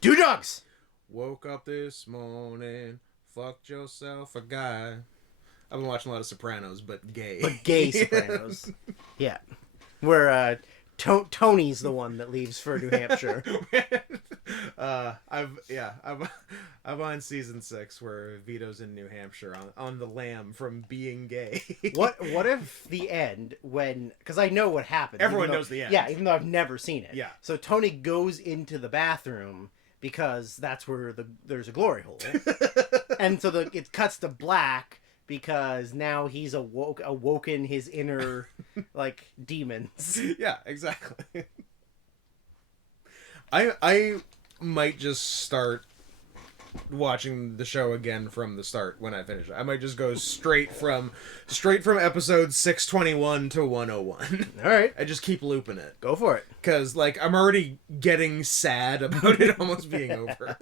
Two dogs! Woke up this morning, fucked yourself a guy. I've been watching a lot of Sopranos, but gay. But gay Sopranos. Yeah. Where Tony's the one that leaves for New Hampshire. I'm on season 6 where Vito's in New Hampshire on the lam from being gay. What if the end when, because I know what happens. Everyone knows the end. Yeah, even though I've never seen it. Yeah. So Tony goes into the bathroom because that's where there's a glory hole, and so it cuts to black because now he's awoken his inner like demons. Yeah, exactly. I might just start watching the show again from the start when I finish it. I might just go straight from episode 621 to 101. All right. I just keep looping it. Go for it. Because, like, I'm already getting sad about it almost being over.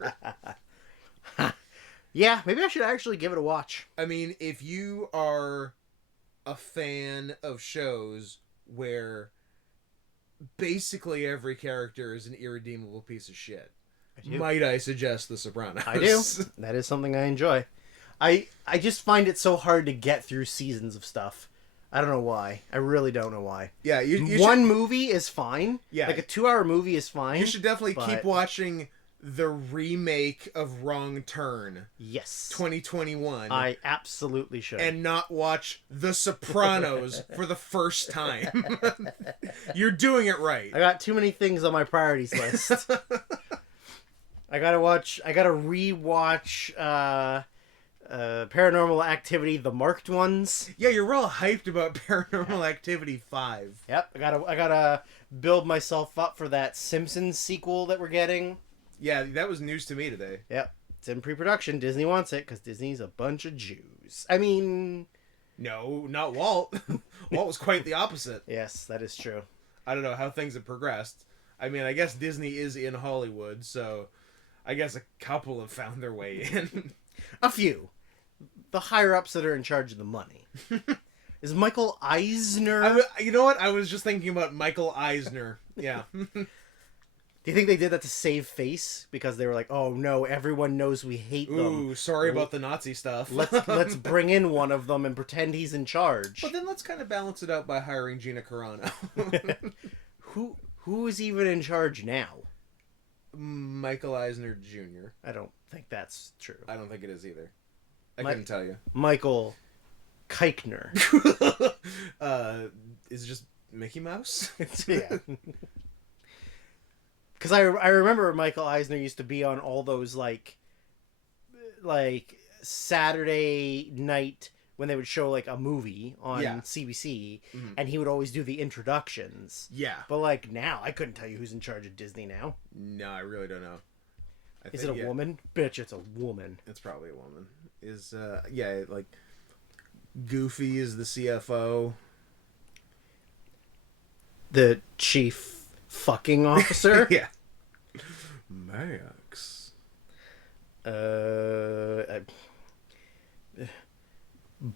Yeah, maybe I should actually give it a watch. I mean, if you are a fan of shows where basically every character is an irredeemable piece of shit, might I suggest The Sopranos? I do. That is something I enjoy. I just find it so hard to get through seasons of stuff. I don't know why. I really don't know why. Yeah, you One movie is fine. Yeah. Like a 2-hour movie is fine. You should definitely keep watching the remake of Wrong Turn. Yes. 2021. I absolutely should. And not watch The Sopranos for the first time. You're doing it right. I got too many things on my priorities list. I gotta rewatch Paranormal Activity, the marked ones. Yeah, you're real hyped about Paranormal Activity 5. Yep, I gotta build myself up for that Simpsons sequel that we're getting. Yeah, that was news to me today. Yep, it's in pre-production. Disney wants it because Disney's a bunch of Jews. I mean... No, not Walt. Walt was quite the opposite. Yes, that is true. I don't know how things have progressed. I mean, I guess Disney is in Hollywood, so I guess a couple have found their way in. A few. The higher-ups that are in charge of the money. Is Michael Eisner... You know what? I was just thinking about Michael Eisner. Yeah. Do you think they did that to save face? Because they were like, oh no, everyone knows we hate them. Ooh, sorry about the Nazi stuff. Let's bring in one of them and pretend he's in charge. But then let's kind of balance it out by hiring Gina Carano. Who is even in charge now? Michael Eisner Jr. I don't think that's true. I don't think it is either. I couldn't tell you. Michael Keichner. Is it just Mickey Mouse? Yeah. Because I remember Michael Eisner used to be on all those like Saturday night when they would show like a movie on CBC, and he would always do the introductions. Yeah. But like now, I couldn't tell you who's in charge of Disney now. No, I really don't know. Is it a woman? Bitch, it's a woman. It's probably a woman. Like Goofy is the CFO. The chief fucking officer? Yeah. Max.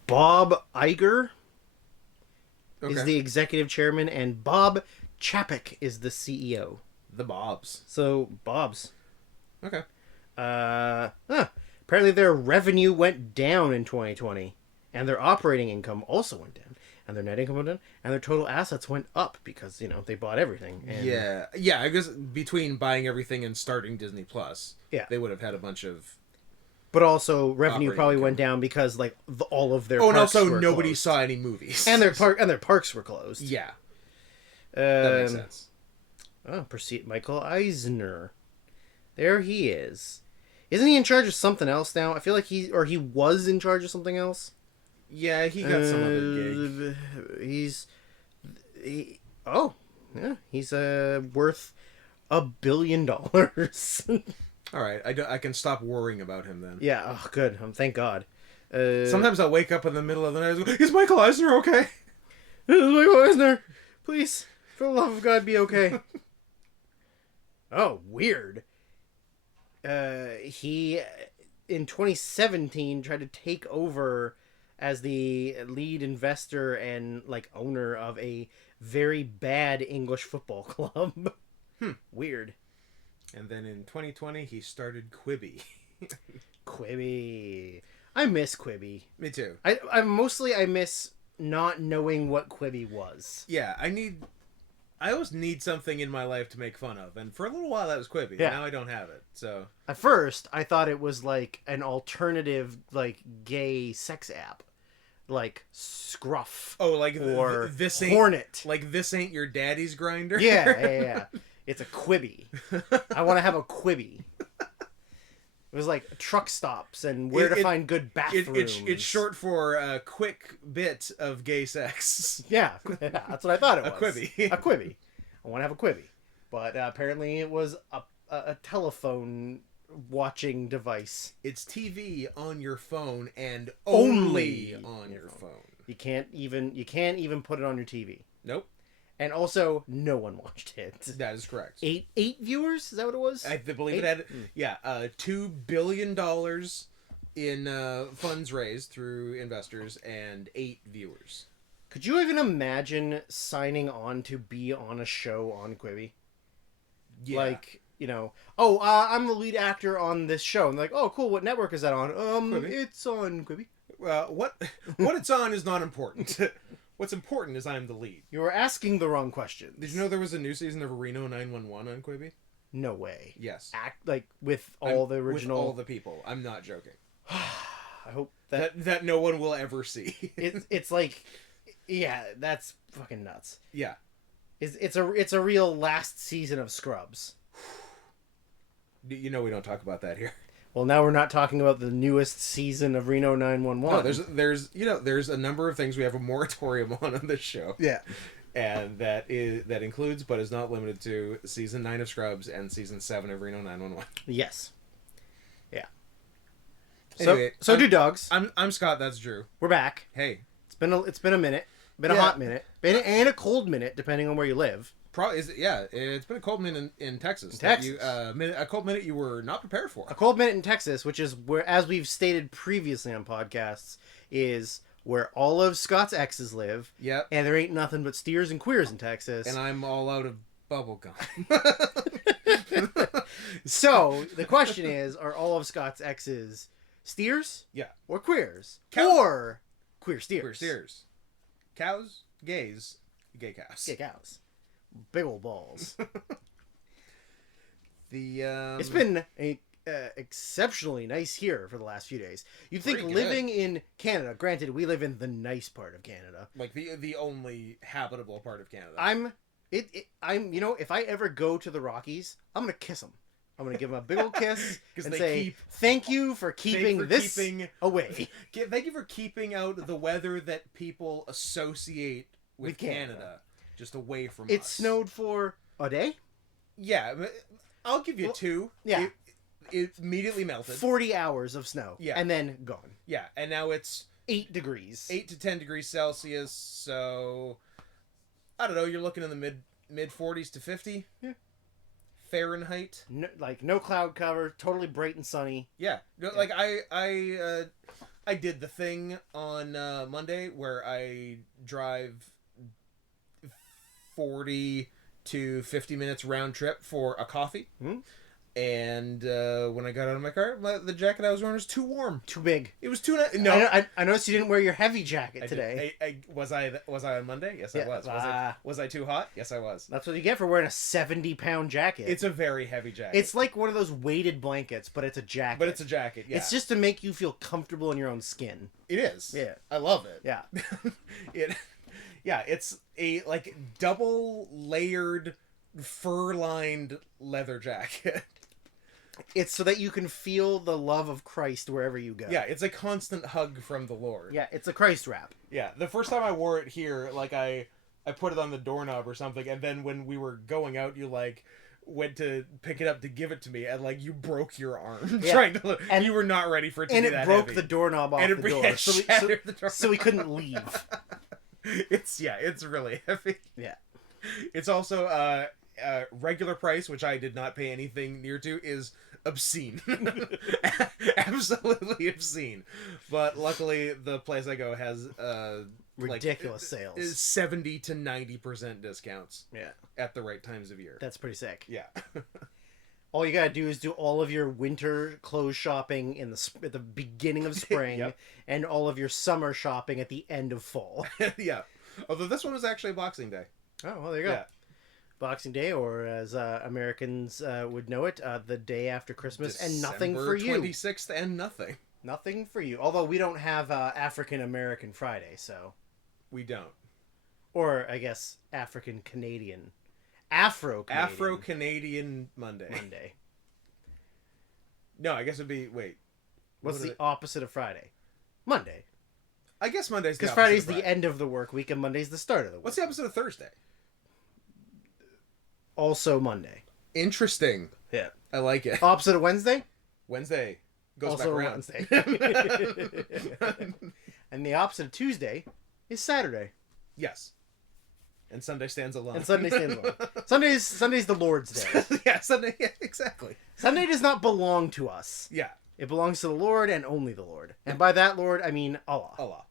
Bob Iger is Okay. the executive chairman, and Bob Chapek is the CEO. The Bobs. So, Bob's. Okay. Apparently their revenue went down in 2020, and their operating income also went down, and their net income went down, and their total assets went up because, they bought everything. And... Yeah, I guess between buying everything and starting Disney Plus, they would have had a bunch of... But also, revenue probably went down because, all of their parks and also were nobody closed. saw any movies. And their parks were closed. Yeah. That makes sense. Proceed Michael Eisner. There he is. Isn't he in charge of something else now? I feel like he was in charge of something else. Yeah, he got some other gig. He's worth $1 billion. All right, I can stop worrying about him then. Yeah, oh, good. Thank God. Sometimes I'll wake up in the middle of the night and go, is Michael Eisner okay? Is Michael Eisner? Please, for the love of God, be okay. Oh, weird. He, in 2017, tried to take over as the lead investor and, owner of a very bad English football club. Weird. And then in 2020, he started Quibi. Quibi. I miss Quibi. Me too. I miss not knowing what Quibi was. Yeah, I always need something in my life to make fun of, and for a little while that was Quibi. Yeah. Now I don't have it, so... At first, I thought it was like an alternative, like, gay sex app. Like Scruff. Oh, like or this ain't... Hornet. Like, this ain't your daddy's grinder? Yeah. It's a Quibi. I want to have a Quibi. It was like truck stops and where to find good bathrooms. It's short for a quick bit of gay sex. Yeah, that's what I thought it was. A Quibi. A Quibi. I want to have a Quibi. But apparently it was a telephone watching device. It's TV on your phone and only on your phone. You can't even put it on your TV. Nope. And also, no one watched it. That is correct. Eight viewers? Is that what it was? I believe it had, $2 billion in funds raised through investors and 8 viewers. Could you even imagine signing on to be on a show on Quibi? Yeah. Like, I'm the lead actor on this show. And like, oh, cool, what network is that on? Quibi. It's on Quibi. What it's on is not important. What's important is I'm the lead. You were asking the wrong question. Did you know there was a new season of Reno 911 on Quibi? No way. Yes. With all the original... With all the people. I'm not joking. I hope that no one will ever see. it's like... Yeah, that's fucking nuts. Yeah. It's a real last season of Scrubs. You know we don't talk about that here. Well, now we're not talking about the newest season of Reno 911. No, there's a number of things we have a moratorium on this show. Yeah. And that includes, but is not limited to, season 9 of Scrubs and season 7 of Reno 911. Yes. Yeah. Anyway, so do dogs. I'm Scott. That's Drew. We're back. Hey. It's been a minute. Been a hot minute. And a cold minute, depending on where you live. It's been a cold minute in Texas. A cold minute you were not prepared for. A cold minute in Texas, which is where, as we've stated previously on podcasts, is where all of Scott's exes live. Yep. And there ain't nothing but steers and queers in Texas. And I'm all out of bubble gum. So, the question is, are all of Scott's exes steers? Yeah. Or queers? Or queer steers? Queer steers. Cows, gays, gay cows. Gay cows. Big old balls. It's been exceptionally nice here for the last few days. You'd think living in Canada, granted we live in the nice part of Canada, like the only habitable part of Canada. I'm if I ever go to the Rockies, I'm gonna kiss them. I'm gonna give them a big old kiss and say thank you for keeping this away. Thank you for keeping out the weather that people associate with Canada. Just away from us. It snowed for a day? Yeah, I'll give you 2. Yeah. It immediately melted. 40 hours of snow. Yeah. And then gone. Yeah, and now it's 8 degrees. 8 to 10 degrees Celsius, so I don't know, you're looking in the mid 40s to 50. Yeah. Fahrenheit. No cloud cover, totally bright and sunny. Yeah. Like I did the thing on Monday where I drive 40 to 50 minutes round trip for a coffee. Mm-hmm. And when I got out of my car, the jacket I was wearing was too warm. Too big. It was too... No. I noticed you didn't wear your heavy jacket today. Was I on Monday? Yes, I was. Was I too hot? Yes, I was. That's what you get for wearing a 70-pound jacket. It's a very heavy jacket. It's like one of those weighted blankets, but it's a jacket. Yeah. It's just to make you feel comfortable in your own skin. It is. Yeah. I love it. Yeah. It's a double layered fur-lined leather jacket. It's so that you can feel the love of Christ wherever you go. Yeah, it's a constant hug from the Lord. Yeah, it's a Christ wrap. Yeah, the first time I wore it here, I put it on the doorknob or something, and then when we were going out, you went to pick it up to give it to me, and you broke your arm trying to look. And you were not ready for it to be that heavy. And it broke the doorknob off the door. So we couldn't leave. It's really heavy. Yeah. It's also regular price, which I did not pay anything near to, is obscene. Absolutely obscene. But luckily the place I go has ridiculous sales. Is 70 to 90% discounts. Yeah. At the right times of year. That's pretty sick. Yeah. All you gotta do is do all of your winter clothes shopping at the beginning of spring, Yep. and all of your summer shopping at the end of fall. Yeah. Although this one was actually Boxing Day. Oh, well, there you go. Yeah. Boxing Day, or as Americans would know it, the day after Christmas, and nothing December for you. 26th and nothing. Nothing for you. Although we don't have African American Friday, so. We don't. Or, I guess, African Canadian. Afro-Canadian. Afro-Canadian Monday. No, I guess it'd be... Wait. What's the opposite of Friday? Monday. I guess Monday's the Because opposite Friday's of Friday. the end of the work week, and Monday's the start of the work. What's the opposite of Thursday? Also Monday. Interesting. Yeah. I like it. Opposite of Wednesday? Wednesday. Goes Also back around. Wednesday. And the opposite of Tuesday is Saturday. Yes. And Sunday stands alone. And Sunday stands alone. Sunday's the Lord's Day. Yeah, Sunday. Yeah, exactly. Sunday does not belong to us. Yeah. It belongs to the Lord and only the Lord. And by that Lord, I mean Allah. Allah.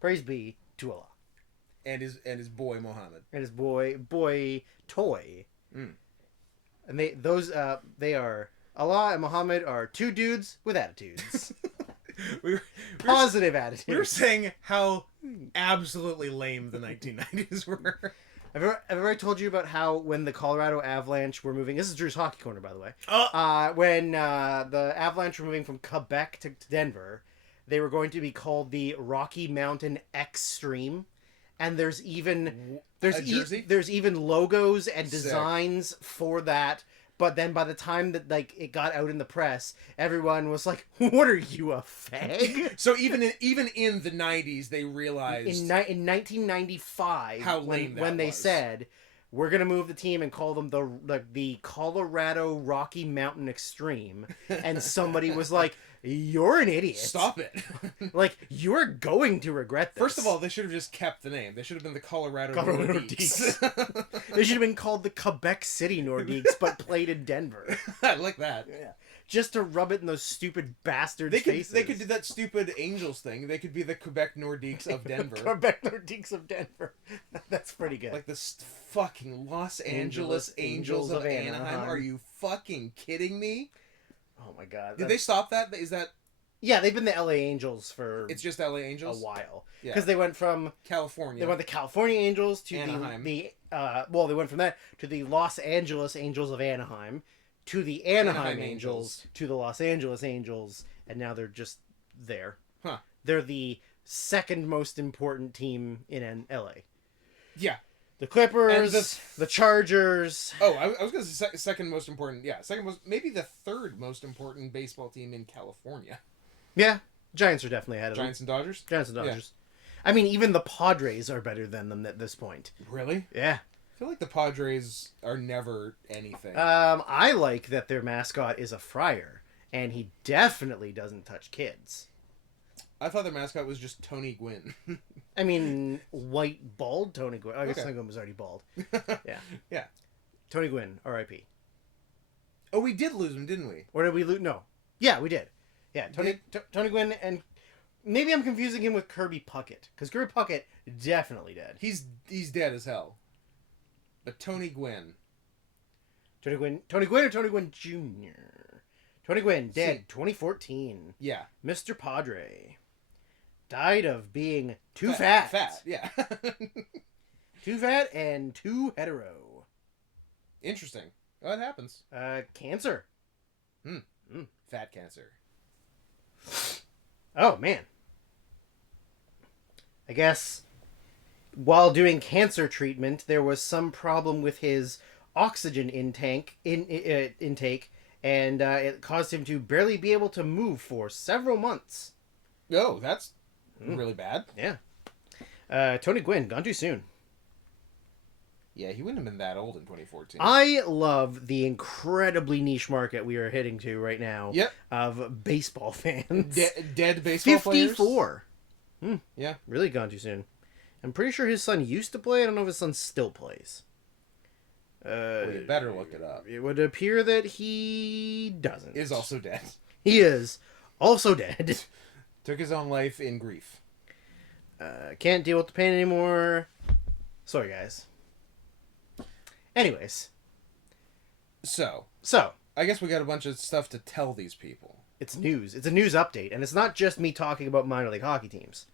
Praise be to Allah. And his boy Muhammad. And his boy Toy. Mm. And they are Allah and Muhammad are two dudes with attitudes. Positive attitudes. We were saying how absolutely lame the 1990s were. I've already told you about how when the Colorado Avalanche were moving. This is Drew's Hockey Corner, by the way. When the Avalanche were moving from Quebec to Denver, they were going to be called the Rocky Mountain Extreme, and there's even logos and designs for that. But then by the time that it got out in the press, everyone was like, "What are you, a fag?" So even in the 90s, they realized in 1995 how lame when they said, "We're gonna move the team and call them the Colorado Rocky Mountain Extreme," and somebody was like, "You're an idiot. Stop it." Like, you're going to regret this." First of all, they should have just kept the name. They should have been the Colorado Nordiques. They should have been called the Quebec City Nordiques, but played in Denver. I like that. Yeah. Just to rub it in those stupid bastards' faces. They could do that stupid Angels thing. They could be the Quebec Nordiques of Denver. Quebec Nordiques of Denver. That's pretty good. Like the fucking Los Angeles Angels of Anaheim. Are you fucking kidding me? Oh my god. Did they stop that? Is that... Yeah, they've been the LA Angels for... It's just LA Angels? A while. Yeah. Because they went from... California. They went the California Angels to Anaheim. they went from that to the Los Angeles Angels of Anaheim, to the Anaheim Angels, to the Los Angeles Angels, and now they're just there. Huh. They're the second most important team in LA. Yeah. The Clippers, the Chargers. Oh, I was going to say second most important. Yeah, maybe the third most important baseball team in California. Yeah, Giants are definitely ahead of Giants and Dodgers? Giants and Dodgers. Yeah. I mean, even the Padres are better than them at this point. Really? Yeah. I feel like the Padres are never anything. I like that their mascot is a friar, and he definitely doesn't touch kids. I thought their mascot was just Tony Gwynn. I mean, white, bald Tony Gwynn. I guess Tony Gwynn was already bald. Yeah. Yeah. Tony Gwynn, R.I.P. Oh, we did lose him, didn't we? Or did we lose? No. Yeah, we did. Yeah, Tony Gwynn, and maybe I'm confusing him with Kirby Puckett, because Kirby Puckett definitely dead. He's dead as hell. But Tony Gwynn. Tony Gwynn or Tony Gwynn Jr.? Tony Gwynn, dead, 2014. Yeah. Mr. Padre. Died of being too fat. Fat, yeah. Too fat and too hetero. Interesting. Oh, it happens. Cancer. Fat cancer. Oh, man. I guess while doing cancer treatment, there was some problem with his oxygen intake, and it caused him to barely be able to move for several months. Oh, that's really bad. Yeah. Tony Gwynn, gone too soon. Yeah, he wouldn't have been that old in 2014. I love the incredibly niche market we are heading to right now. Yep. Of baseball fans. Dead baseball 54. players? Yeah. Really gone too soon. I'm pretty sure his son used to play. I don't know if his son still plays. Well, you better look it up. It would appear that he doesn't. Is also dead. He is also dead. Took his own life in grief. Can't deal with the pain anymore. Sorry, guys. Anyways. So. I guess we got a bunch of stuff to tell these people. It's news. It's a news update. And it's not just me talking about minor league hockey teams.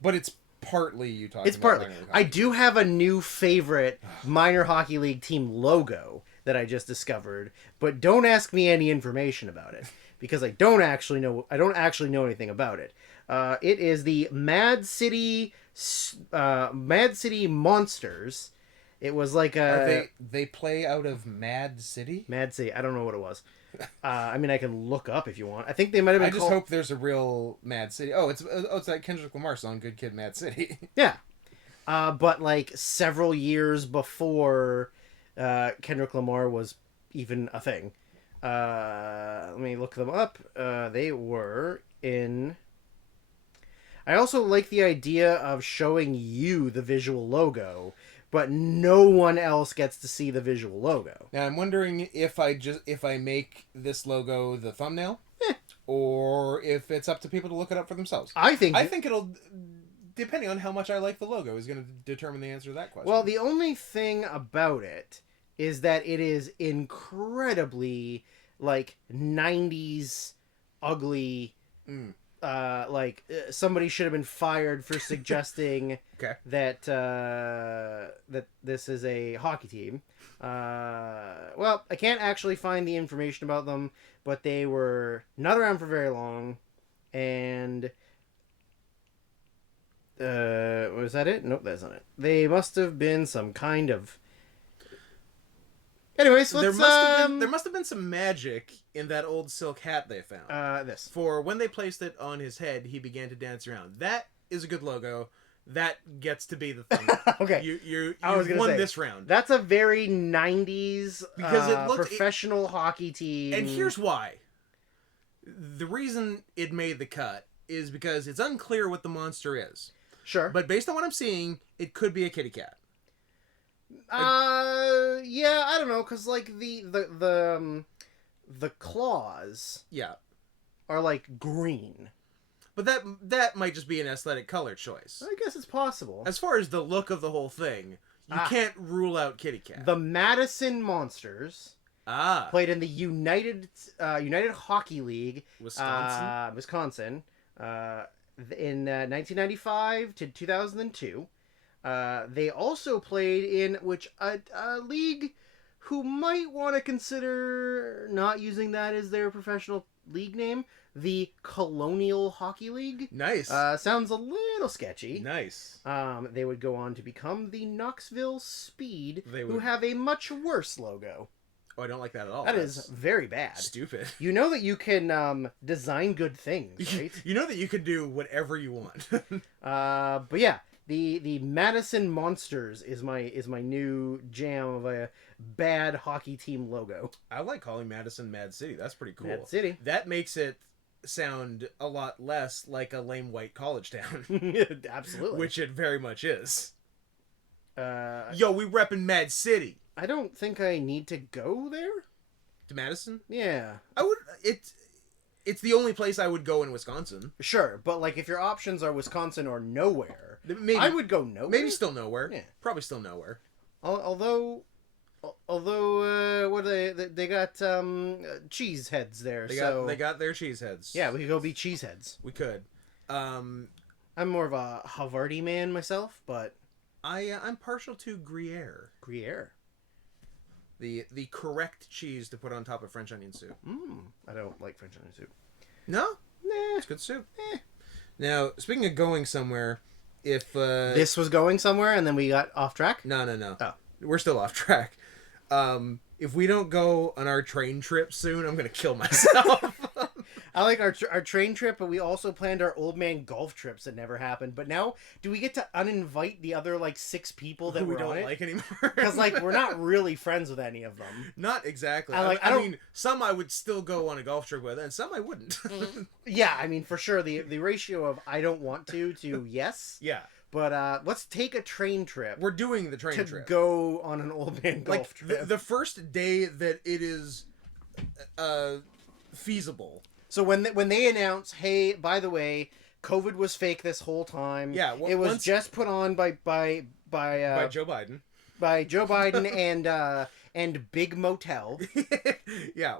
But it's partly you talking It's about partly. minor league I hockey do have a new favorite minor hockey league team logo that I just discovered. But don't ask me any information about it. Because I don't actually know anything about it. It is the Mad City Monsters. It was like a... They play out of Mad City? Mad City. I don't know what it was. I mean, I can look up if you want. I think they might have been I just hope there's a real Mad City. Oh, it's that Kendrick Lamar song, Good Kid, Mad City. Yeah. But like several years before Kendrick Lamar was even a thing. Let me look them up. They were in... I also like the idea of showing you the visual logo, but no one else gets to see the visual logo. Now I'm wondering if I make this logo the thumbnail, or if it's up to people to look it up for themselves. I think it'll, depending on how much I like the logo, is going to determine the answer to that question. Well, the only thing about it is that it is incredibly like 90s ugly. Somebody should have been fired for suggesting that that this is a hockey team. Well, I can't actually find the information about them, but they were not around for very long, and was that it? Nope, that's not it. They must have been some kind of... Anyways, there must have been some magic in that old silk hat they found. This. For when they placed it on his head, he began to dance around. That is a good logo. That gets to be the thing. Okay. You won this round. That's a very 90s because it looked professional hockey team. And here's why. The reason it made the cut is because it's unclear what the monster is. Sure. But based on what I'm seeing, it could be a kitty cat. Yeah, I don't know, because like the claws, are like green. But that might just be an aesthetic color choice. I guess it's possible. As far as the look of the whole thing, you can't rule out kitty cat. The Madison Monsters played in the United Hockey League, Wisconsin, in 1995 to 2002. They also played in a league who might want to consider not using that as their professional league name, the Colonial Hockey League. Nice. Sounds a little sketchy. Nice. They would go on to become the Knoxville Speed, who have a much worse logo. Oh, I don't like that at all. That's is very bad. Stupid. You know that you can design good things, right? You know that you can do whatever you want. But yeah. The Madison Monsters is my new jam of a bad hockey team logo. I like calling Madison Mad City. That's pretty cool. Mad City. That makes it sound a lot less like a lame white college town. Absolutely. Which it very much is. Yo, we reppin' Mad City. I don't think I need to go there. To Madison? Yeah. I would... It's the only place I would go in Wisconsin. Sure, but like if your options are Wisconsin or nowhere, maybe, I would go nowhere. Maybe still nowhere. Yeah. Probably still nowhere. Although what they got cheese heads there. They got their cheese heads. Yeah, we could go be cheese heads. We could. I'm more of a Havarti man myself, but I'm partial to Gruyere. Gruyere. The correct cheese to put on top of French onion soup. I don't like French onion soup. No? Nah. It's good soup. Now, speaking of going somewhere, if... this was going somewhere and then we got off track? No. Oh. We're still off track. If we don't go on our train trip soon, I'm going to kill myself. I like our train trip, but we also planned our old man golf trips that never happened. But now, do we get to uninvite the other, 6 people that we were on don't it? like anymore? Because, we're not really friends with any of them. Not exactly. I mean, some I would still go on a golf trip with, and some I wouldn't. Yeah, I mean, for sure, the ratio of I don't want to yes. Yeah. But let's take a train trip. We're doing the train trip. To go on an old man golf trip. The first day that it is feasible. So when they announce, hey, by the way, COVID was fake this whole time. Yeah, it was just put on by Joe Biden. By Joe Biden and Big Motel.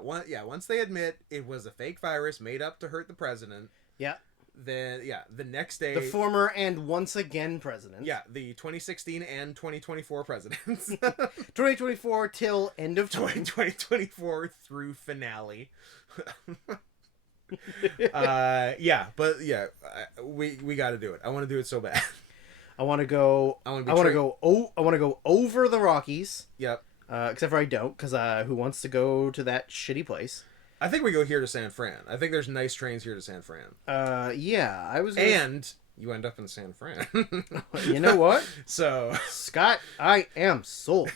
Once they admit it was a fake virus made up to hurt the president. Yeah. Then the next day, the former and once again president. Yeah, the 2016 and 2024 presidents. 2024 till end of time. 2024 through finale. We got to do it. I want to do it so bad. I want to go. I want to go over the Rockies. Yep. Except for I don't, because who wants to go to that shitty place? I think we go here to San Fran. I think there's nice trains here to San Fran. Yeah, I was. And you end up in San Fran. You know what? So Scott, I am sold.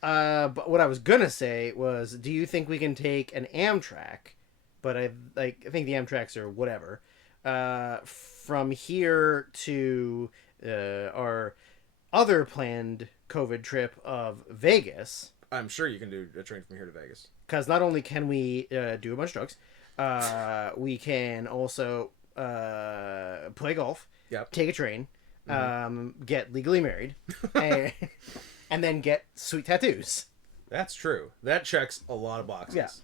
But what I was gonna say was, do you think we can take an Amtrak? But I think the Amtraks are whatever. From here to our other planned COVID trip of Vegas. I'm sure you can do a train from here to Vegas. Because not only can we do a bunch of drugs, we can also play golf, take a train, get legally married, and then get sweet tattoos. That's true. That checks a lot of boxes.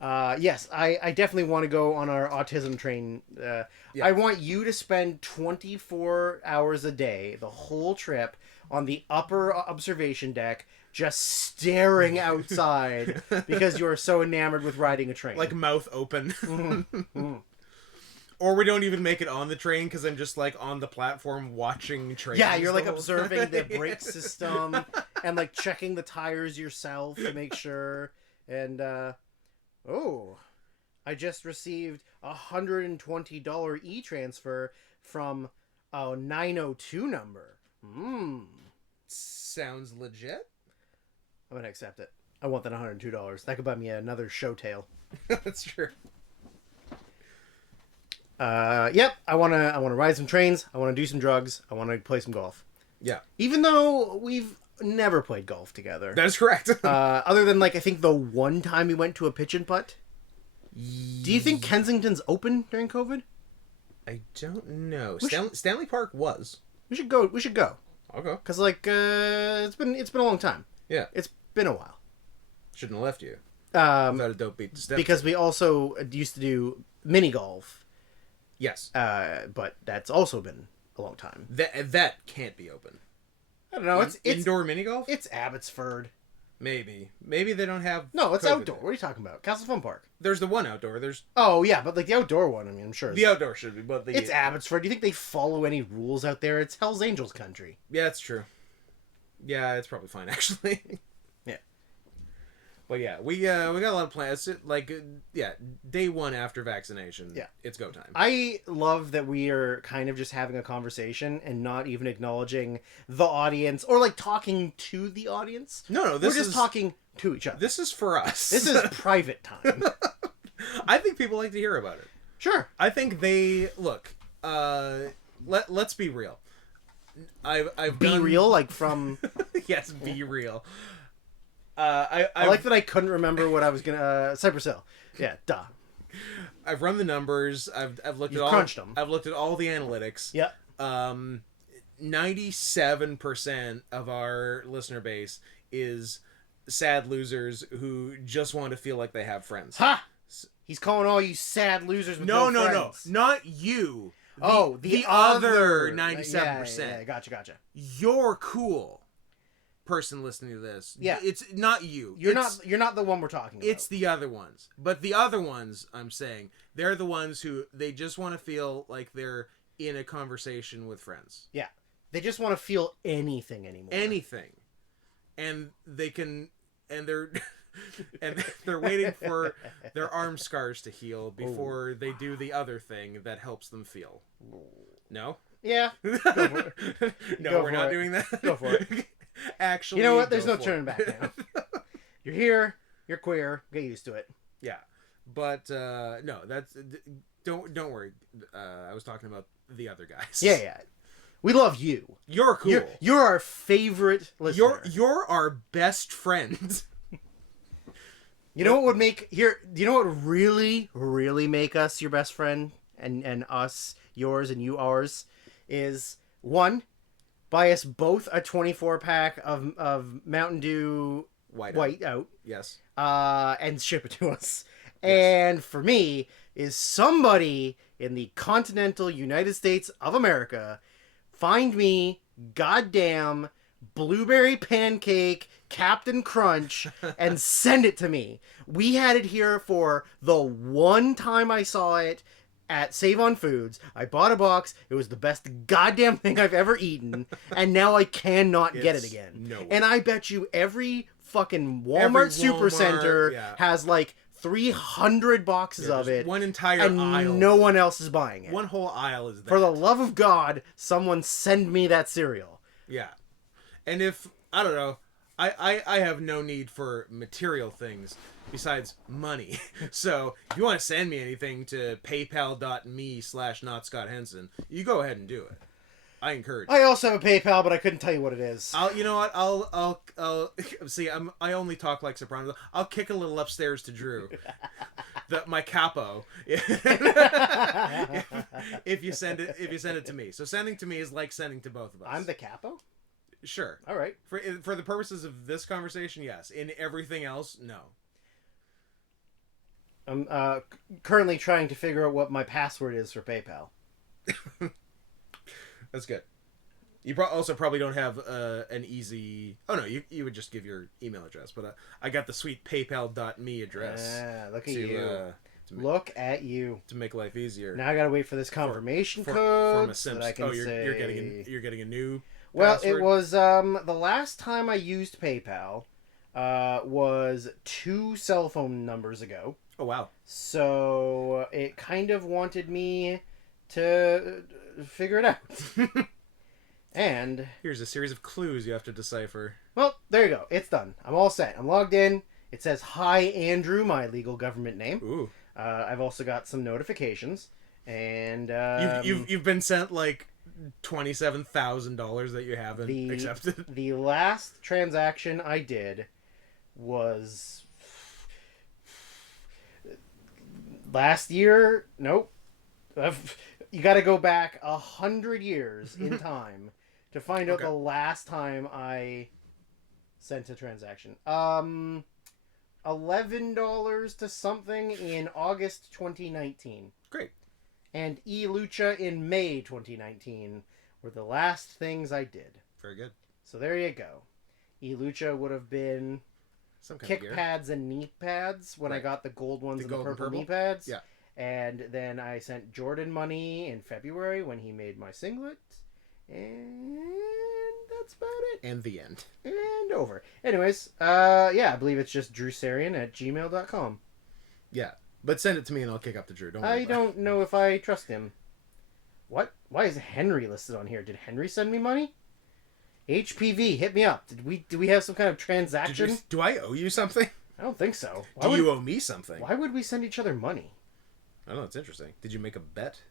Yeah. Yes, I definitely want to go on our autism train. I want you to spend 24 hours a day, the whole trip, on the upper observation deck, just staring outside because you are so enamored with riding a train. Like mouth open. Or we don't even make it on the train because I'm just like on the platform watching trains. Yeah, you're like observing the brake system and like checking the tires yourself to make sure. And, I just received a $120 e-transfer from a 902 number. Sounds legit. I'm gonna accept it. I want that $102. That could buy me another show tail. That's true. Yep. I wanna ride some trains. I wanna do some drugs. I wanna play some golf. Yeah. Even though we've never played golf together. That's correct. Other than I think the one time we went to a pitch and putt. Do you think Kensington's open during COVID? I don't know. Stanley Park was. We should go. Okay. Because it's been a long time. Yeah. It's been a while. Shouldn't have left you. Without a dope beat to step. Because we also used to do mini golf. Yes. But that's also been a long time. That can't be open. I don't know. It's indoor mini golf. It's Abbotsford. Maybe they don't have. No, it's COVID outdoor. there. What are you talking about? Castle Fun Park. There's the one outdoor. There's. Oh yeah, but the outdoor one. I mean, I'm sure the outdoor should be, but it's Abbotsford. Do you think they follow any rules out there? It's Hell's Angels country. Yeah, that's true. Yeah, it's probably fine actually. Yeah. But yeah, we got a lot of plans. Day one after vaccination. Yeah, it's go time. I love that we are kind of just having a conversation and not even acknowledging the audience or talking to the audience. No, we're just talking to each other. This is for us. This is private time. I think people like to hear about it. Sure. I think they look. Let's be real. I've be real, from. Yes, be real. I like that I couldn't remember what I was gonna. Cypress Hill. Yeah, duh. I've run the numbers. I've looked You've at all. Crunched them. I've looked at all the analytics. Yeah. 97% of our listener base is sad losers who just want to feel like they have friends. Ha! He's calling all you sad losers with no friends. No, not you. The other 97%. Yeah, gotcha. You're cool. Person listening to this. Yeah. It's not you. You're not the one we're talking about. It's the other ones. But the other ones, I'm saying, they're the ones who they just want to feel like they're in a conversation with friends. Yeah. They just want to feel anything anymore. Anything. And they can they're waiting for their arm scars to heal before they do the other thing that helps them feel. No? Yeah. No, we're not doing that. Go for it. Actually, you know what? There's no turning back now. You're here. You're queer. Get used to it. Yeah, but no, that's don't worry. I was talking about the other guys. Yeah. We love you. You're cool. You're our favorite listener. You're our best friend. You know what would make here? Do you know what would really, really make us your best friend and us yours and you ours is one, buy us both a 24-pack of Mountain Dew White Out. Yes. And ship it to us. Yes. And for me is somebody in the continental United States of America find me goddamn blueberry pancake Captain Crunch and send it to me. We had it here for the one time I saw it at Save on Foods. I bought a box. It was the best goddamn thing I've ever eaten, and now I cannot get it again. No way. And I bet you every fucking Walmart Supercenter has like 300 boxes of it. One entire and aisle. No one else is buying it. One whole aisle is that. For the love of God, someone send me that cereal. Yeah. And if, I don't know, I have no need for material things besides money. So if you want to send me anything to paypal.me/notscotthenson, you go ahead and do it. I encourage you. I also have a PayPal, but I couldn't tell you what it is. You know what? I'll see. I only talk like Sopranos. I'll kick a little upstairs to Drew, my capo. if you send it to me. So sending to me is like sending to both of us. I'm the capo? Sure. All right. For the purposes of this conversation, yes. In everything else, no. I'm currently trying to figure out what my password is for PayPal. That's good. You also probably don't have an easy... Oh, no, you would just give your email address. But I got the sweet paypal.me address. Look at you. Look at you. To make life easier. Now I got to wait for this confirmation code from so that I can say... You're getting a new Well, password? it was... the last time I used PayPal was 2 cell phone numbers ago. Oh, wow. So it kind of wanted me to figure it out. And here's a series of clues you have to decipher. Well, there you go. It's done. I'm all set. I'm logged in. It says, "Hi, Andrew," my legal government name. Ooh. I've also got some notifications. And you've been sent like $27,000 that you haven't accepted. The last transaction I did was last year. Nope. You got to go back 100 years in time to find out the last time I sent a transaction. $11 to something in August 2019. Great. And Lucha in May 2019 were the last things I did. Very good. So there you go. Lucha would have been some kind kick pads and knee pads when I got the gold ones and the purple knee pads. Yeah. And then I sent Jordan money in February when he made my singlet. And that's about it. And the end. And over. Anyways, I believe it's just drewsarian@gmail.com. Yeah. But send it to me and I'll kick up the Drew. Don't worry. I don't know if I trust him. What? Why is Henry listed on here? Did Henry send me money? HPV, hit me up. Did we have some kind of transaction? Do I owe you something? I don't think so. You owe me something? Why would we send each other money? I don't know, it's interesting. Did you make a bet?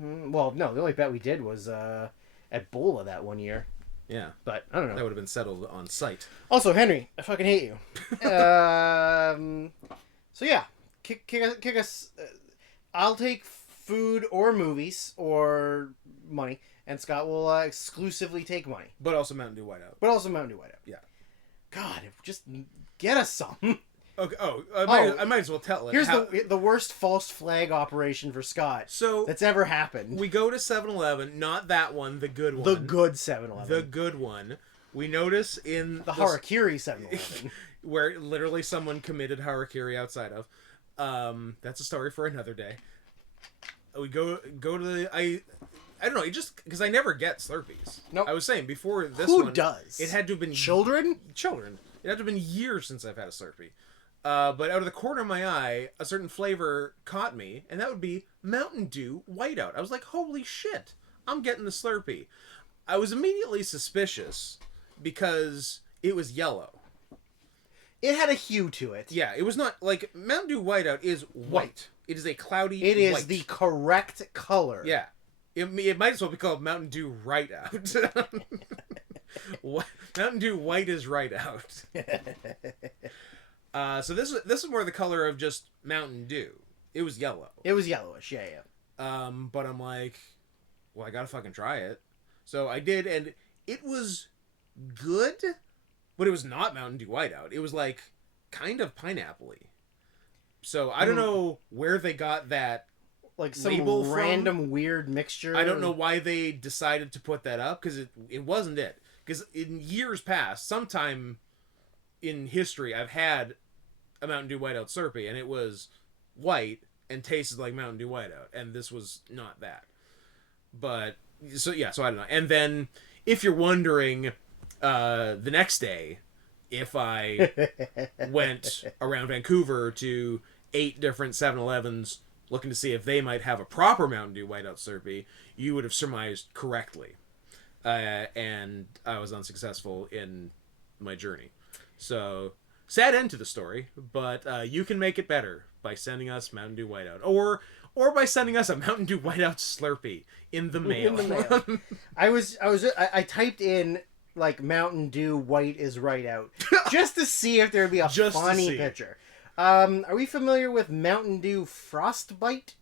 Well, no, the only bet we did was at Bola that one year. Yeah. But, I don't know. That would have been settled on site. Also, Henry, I fucking hate you. So, yeah. Kick us... I'll take food or movies or money, and Scott will exclusively take money. But also Mountain Dew Whiteout. Yeah. God, just get us some. Okay. I might as well tell it. Here's the worst false flag operation for Scott that's ever happened. We go to 7-Eleven, not that one, the good one. The good 7-Eleven. The good one. We notice in the Harakiri 7-Eleven, where literally someone committed harakiri outside of. That's a story for another day. We go to the I don't know. Just because I never get Slurpees. Nope. I was saying before this Who one. does? It had to have been children. It had to have been years since I've had a Slurpee. But out of the corner of my eye, a certain flavor caught me, and that would be Mountain Dew Whiteout. I was like, holy shit, I'm getting the Slurpee. I was immediately suspicious because it was yellow. It had a hue to it. Yeah, it was not, like, Mountain Dew Whiteout is white. It is a cloudy white. It is the correct color. Yeah. It might as well be called Mountain Dew Right Out. Mountain Dew White is right out. So this is more the color of just Mountain Dew. It was yellow. It was yellowish, yeah. But I'm like, well, I gotta fucking try it. So I did, and it was good, but it was not Mountain Dew Whiteout. It was like kind of pineapple-y. So I don't know where they got that like some label random weird mixture. I don't know why they decided to put that up, because it wasn't it. Because in years past, sometime in history, I've had a Mountain Dew Whiteout Slurpee, and it was white and tasted like Mountain Dew Whiteout, and this was not that. But so I don't know. And then if you're wondering, the next day, if I went around Vancouver to 8 different 7-Elevens looking to see if they might have a proper Mountain Dew Whiteout Slurpee, you would have surmised correctly. And I was unsuccessful in my journey. So, sad end to the story, but you can make it better by sending us Mountain Dew Whiteout. Or by sending us a Mountain Dew Whiteout Slurpee in the mail. I typed in like Mountain Dew White is right out just to see if there'd be a funny picture. Are we familiar with Mountain Dew Frostbite?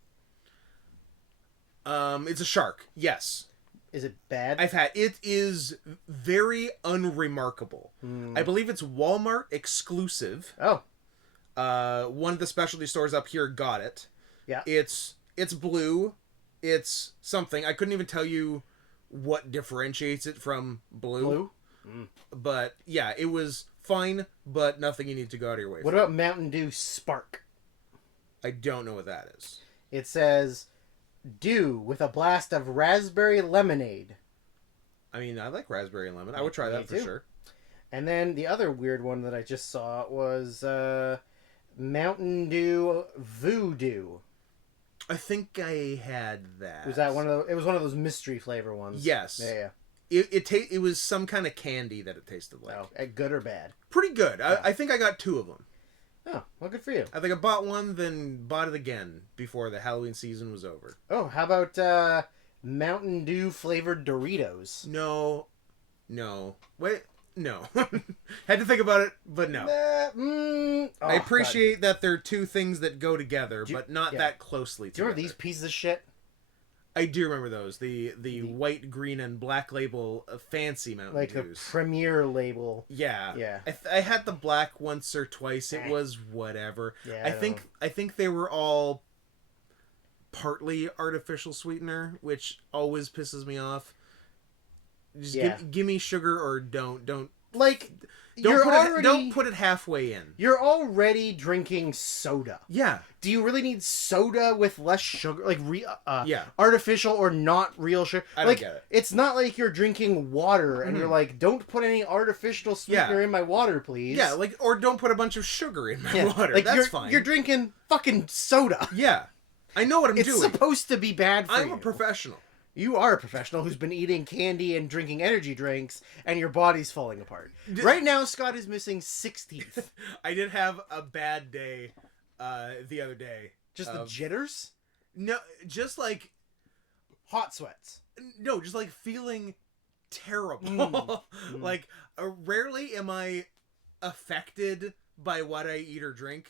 It's a shark. Yes. Is it bad? It is very unremarkable. I believe it's Walmart exclusive. Oh. One of the specialty stores up here got it. Yeah. It's blue. It's something. I couldn't even tell you what differentiates it from blue. But yeah, it was fine, but nothing you need to go out of your way for. What about Mountain Dew Spark? I don't know what that is. It says Dew with a blast of raspberry lemonade. I mean, I like raspberry and lemon. I would try that for sure. And then the other weird one that I just saw was Mountain Dew Voodoo. I think I had that. Was that it was one of those mystery flavor ones. Yes. Yeah. It was some kind of candy that it tasted like. Oh, good or bad? Pretty good. Yeah. I think I got 2 of them. Oh, well, good for you. I think I bought one, then bought it again before the Halloween season was over. Oh, how about Mountain Dew flavored Doritos? No. Wait, no. Had to think about it, but no. I appreciate that they're 2 things that go together, but not that closely together. Do you remember these pieces of shit? I do remember those. The white, green, and black label fancy Mountain Dews. Like the premier label. Yeah. Yeah. I had the black once or twice. It was whatever. Yeah, I think they were all partly artificial sweetener, which always pisses me off. Just give me sugar or don't. Like, don't put it halfway in. You're already drinking soda. Yeah. Do you really need soda with less sugar? Like, yeah. Artificial or not real sugar? I don't get it. It's not like you're drinking water and you're like, don't put any artificial sweetener in my water, please. Yeah, like, or don't put a bunch of sugar in my water. Like, That's fine. You're drinking fucking soda. Yeah. I know what I'm doing. It's supposed to be bad for you. I'm a professional. You are a professional who's been eating candy and drinking energy drinks, and your body's falling apart. Right now, Scott is missing 6 teeth. I did have a bad day the other day. Just the jitters? No, just like... Hot sweats. No, just like feeling terrible. Like, rarely am I affected by what I eat or drink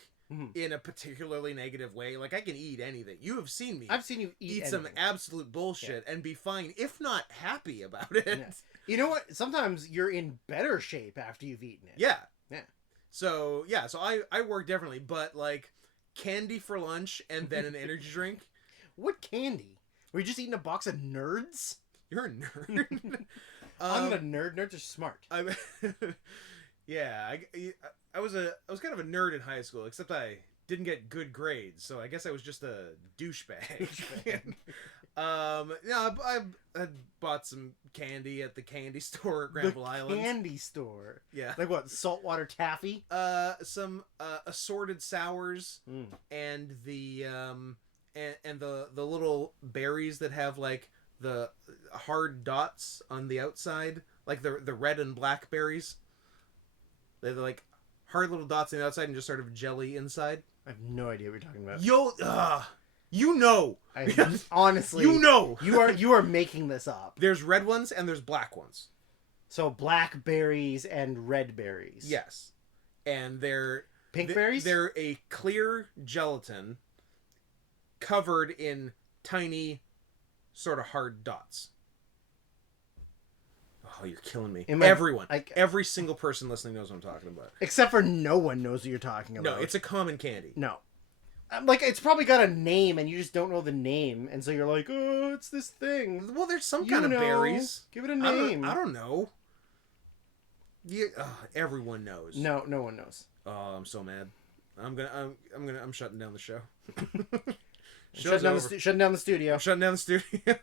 in a particularly negative way. Like, I can eat anything. You have seen me. I've seen you eat some absolute bullshit and be fine, if not happy about it. Yeah. You know what? Sometimes you're in better shape after you've eaten it. Yeah. Yeah. So I work differently, but like candy for lunch and then an energy drink. What candy? Were you just eating a box of Nerds? You're a nerd. I'm not a nerd. Nerds are smart. Yeah, I was kind of a nerd in high school, except I didn't get good grades, so I guess I was just a douchebag. I bought some candy at the candy store at Granville Island. Candy store? Yeah. Like what, saltwater taffy? Some assorted sours and the little berries that have like the hard dots on the outside, like the red and black berries. They're like hard little dots on the outside and just sort of jelly inside. I have no idea what you're talking about. You know. Honestly. You know. You are making this up. There's red ones and there's black ones. So black berries and red berries. Yes. And they're... Pink berries? They're a clear gelatin covered in tiny, sort of hard dots. Oh, you're killing me. Am I- Everyone. I- Every single person listening knows what I'm talking about. Except for no one knows what you're talking about. No, it's a common candy. No. Like, it's probably got a name, and you just don't know the name, and so you're like, oh, it's this thing. Well, there's some You kind of know. berries. Give it a name. I don't know. Yeah, everyone knows. No one knows. Oh, I'm so mad. I'm shutting down the show. Shutting down the studio. I'm shutting down the studio.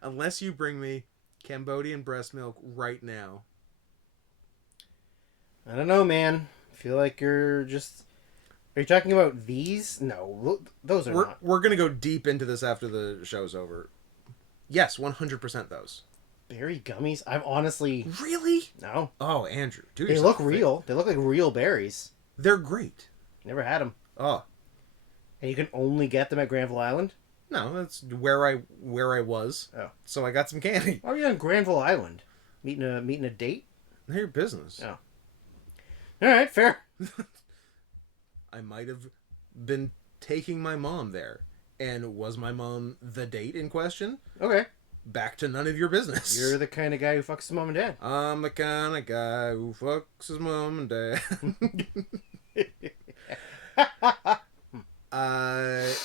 Unless you bring me Cambodian breast milk right now. I don't know, man. I feel like you're just... Are you talking about these? No, those are not. We're going to go deep into this after the show's over. Yes, 100% those. Berry gummies? I've honestly... Really? No. Oh, Andrew. They look real. They look like real berries. They're great. Never had them. Oh. And you can only get them at Granville Island? No, that's where I was. Oh. So I got some candy. Why are you on Granville Island? Meeting a date? None of your business. Oh. Alright, fair. I might have been taking my mom there. And was my mom the date in question? Okay. Back to none of your business. You're the kind of guy who fucks his mom and dad. I'm the kind of guy who fucks his mom and dad.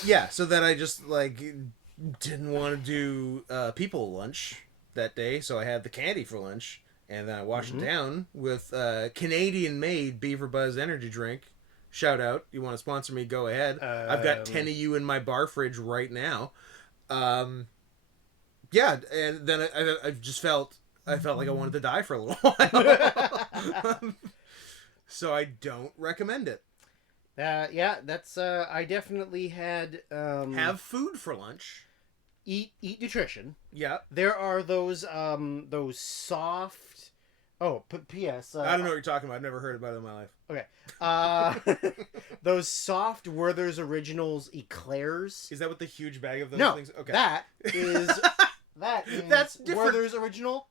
Yeah, so then I just, didn't want to do people lunch that day, so I had the candy for lunch, and then I washed it down with Canadian-made Beaver Buzz energy drink. Shout out. You want to sponsor me, go ahead. I've got 10 of you in my bar fridge right now. Yeah, and then I just felt like I wanted to die for a little while. So I don't recommend it. Yeah, that's I definitely had Have food for lunch. Eat nutrition. Yeah. There are those soft. Oh, P.S. I don't know what you're talking about. I've never heard about it in my life. Okay. Those soft Werther's Originals eclairs. Is that what the huge bag of those No, things? Okay. That is That's different. Werther's Original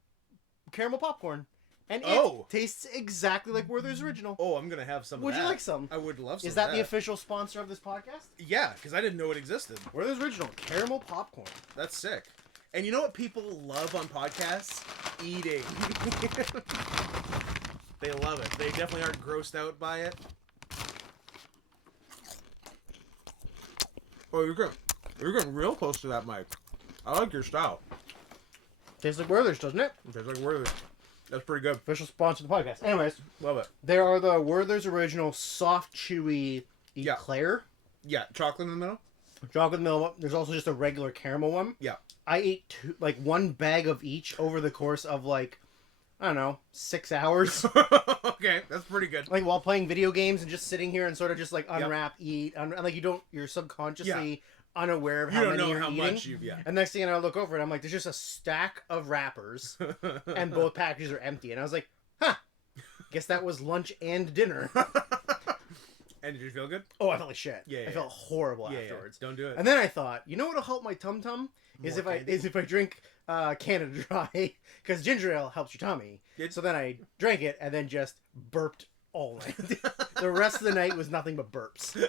caramel popcorn. And Oh. it tastes exactly like Werther's Original. Oh, I'm gonna have some of Would that. you like some? I would love some Is that of the official sponsor of this podcast? Yeah, because I didn't know it existed. Werther's Original caramel popcorn. That's sick. And you know what people love on podcasts? Eating. They love it. They definitely aren't grossed out by it. Oh, you're getting real close to that mic. I like your style. Tastes like Werther's, doesn't it? It tastes like Werther's. That's pretty good. Official sponsor of the podcast. Anyways, Love it. there are the Werther's Original soft, chewy Yeah. eclair. Yeah, chocolate in the middle? Chocolate milk. There's also just a regular caramel one. Yeah. I ate one bag of each over the course of I don't know, 6 hours. Okay, that's pretty good. While playing video games and just sitting here and sort of just unwrap, eat, you're subconsciously unaware of how many you're eating. Much you've, And next thing I look over it, I'm like, there's just a stack of wrappers and both packages are empty. And I was like, huh, guess that was lunch and dinner. And did you feel good? Oh, I felt like shit. Yeah, I felt horrible afterwards. Yeah. Don't do it. And then I thought, you know what'll help my tum-tum? Is if I drink Canada Dry, because ginger ale helps your tummy. So then I drank it and then just burped all night. The rest of the night was nothing but burps.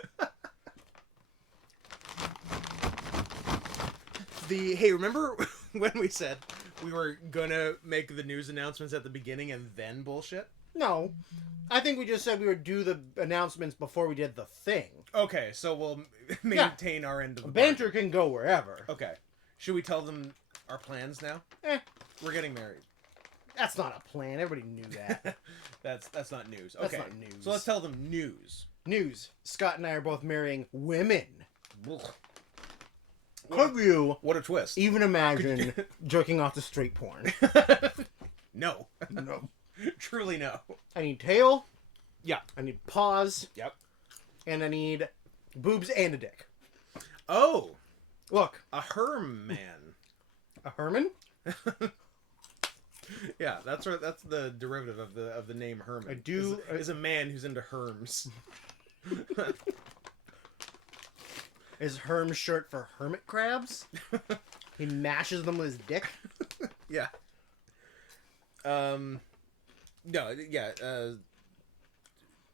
Hey, remember when we said we were gonna make the news announcements at the beginning and then bullshit? No. I think we just said we would do the announcements before we did the thing. Okay, so we'll maintain our end of the banter can go wherever. Okay. Should we tell them our plans now? We're getting married. That's not a plan. Everybody knew that. That's not news. That's Okay. not news. So let's tell them news. News. Scott and I are both marrying women. Ugh. Could you What a twist. even imagine jerking off to straight porn? No. No. Truly no. I need tail. Yeah. I need paws. Yep. And I need boobs and a dick. Oh. Look. A Herm man. A Herman? Yeah, that's the derivative of the name Herman. I do is a man who's into Herms. Is Herm short for hermit crabs? He mashes them with his dick. Yeah. No, yeah.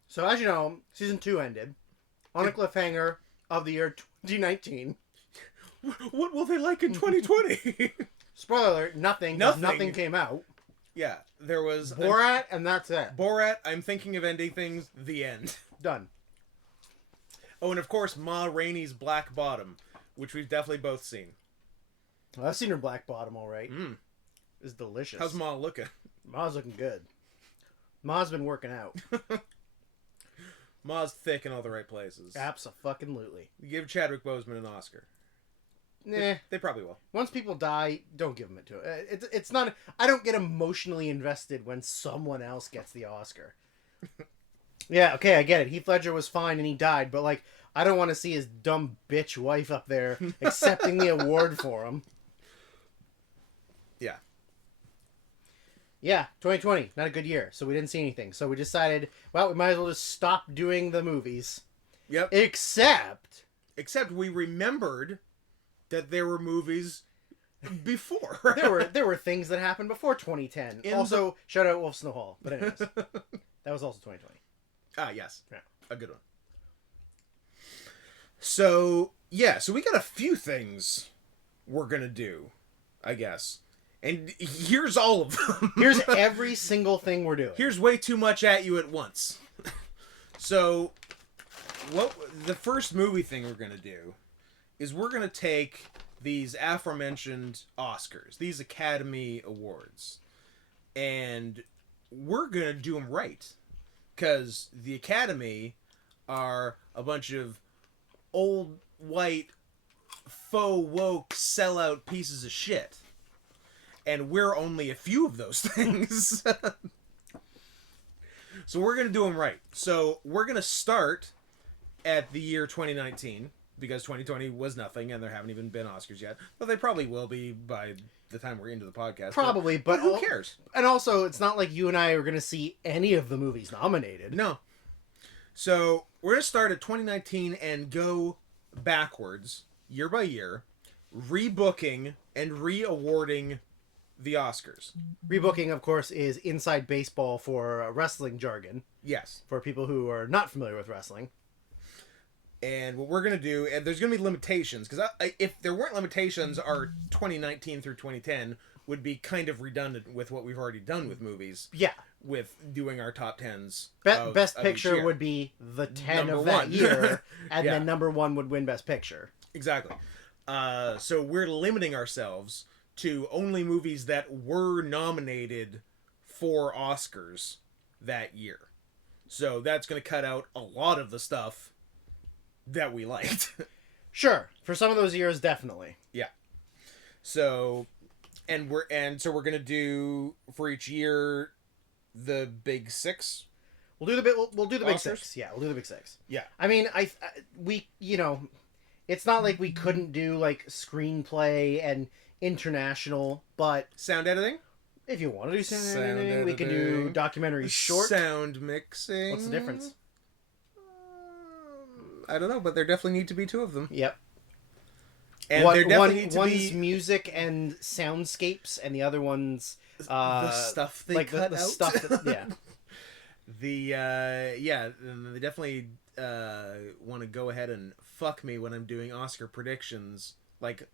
So as you know, season 2 ended on a cliffhanger of the year 2019. What will they like in 2020? Spoiler alert, nothing. Nothing came out. Yeah, there was... Borat, and that's it. Borat, I'm thinking of ending things, the end. Done. Oh, and of course, Ma Rainey's Black Bottom, which we've definitely both seen. Well, I've seen her Black Bottom, all right. It's delicious. How's Ma looking? Ma's looking good. Ma's been working out. Ma's thick in all the right places. Abso-fucking-lutely. Give Chadwick Boseman an Oscar. Nah. They probably will. Once people die, don't give them it to it. It's not... I don't get emotionally invested when someone else gets the Oscar. Yeah, okay, I get it. Heath Ledger was fine and he died, but, like, I don't want to see his dumb bitch wife up there accepting the award for him. Yeah. Yeah, 2020, not a good year, so we didn't see anything. So we decided, well, we might as well just stop doing the movies. Yep. Except we remembered that there were movies before. there were things that happened before 2010. Also, shout out Wolf Snow Hall. But anyways, that was also 2020. Ah, yes. Yeah. A good one. So, yeah, so we got a few things we're going to do, I guess. And here's all of them. Here's every single thing we're doing. Here's way too much at you at once. So, the first movie thing we're going to do is we're going to take these aforementioned Oscars, these Academy Awards, and we're going to do them right. Because the Academy are a bunch of old, white, faux woke, sellout pieces of shit. And we're only a few of those things. So we're going to do them right. So we're going to start at the year 2019, because 2020 was nothing, and there haven't even been Oscars yet. But they probably will be by the time we're into the podcast. Probably, but who cares? And also, it's not like you and I are going to see any of the movies nominated. No. So we're going to start at 2019 and go backwards, year by year, rebooking and re-awarding the Oscars. Rebooking, of course, is inside baseball for wrestling jargon. Yes. For people who are not familiar with wrestling. And what we're going to do, and there's going to be limitations, because if there weren't limitations, our 2019 through 2010 would be kind of redundant with what we've already done with movies. Yeah. With doing our top 10s. Best Picture would be the 10 number of that one. year, and Yeah. then number 1 would win Best Picture. Exactly. So we're limiting ourselves to only movies that were nominated for Oscars that year. So that's going to cut out a lot of the stuff that we liked. Sure. For some of those years, definitely. Yeah. So, we're going to do for each year the big six. We'll do the big Oscars? six. Yeah, we'll do the big six. Yeah. I mean, it's not like we couldn't do like screenplay and international, but Sound editing? if you want to do sound Sound editing, we can do editing. documentary short. Sound mixing. What's the difference? I don't know, but there definitely need to be two of them. Yep. And there definitely need to one's be music and soundscapes, and the other one's the stuff they like cut the out. stuff that, yeah. They definitely want to go ahead and fuck me when I'm doing Oscar predictions, like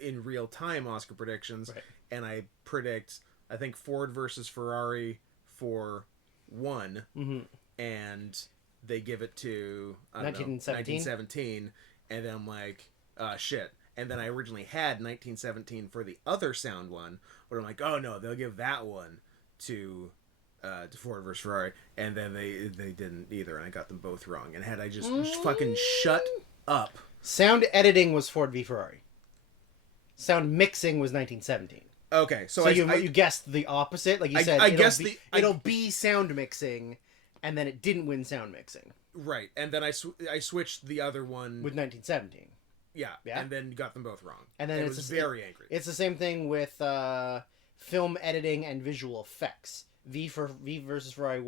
in real time Oscar predictions, Right. and I predict, I think, Ford versus Ferrari for one, Mm-hmm. and they give it to 1917, and then I'm like, shit. And then I originally had 1917 for the other sound one, but I'm like, oh no, they'll give that one to Ford versus Ferrari, and then they didn't either, and I got them both wrong. And had I just fucking shut up. Sound editing was Ford v Ferrari. Sound mixing was 1917. Okay, so you guessed the opposite, like you said. It'll be sound mixing, and then it didn't win sound mixing. Right, and then I switched the other one With 1917. Yeah, Yeah. and then got them both wrong. And then I was very angry. It's the same thing with film editing and visual effects. Ford versus Ferrari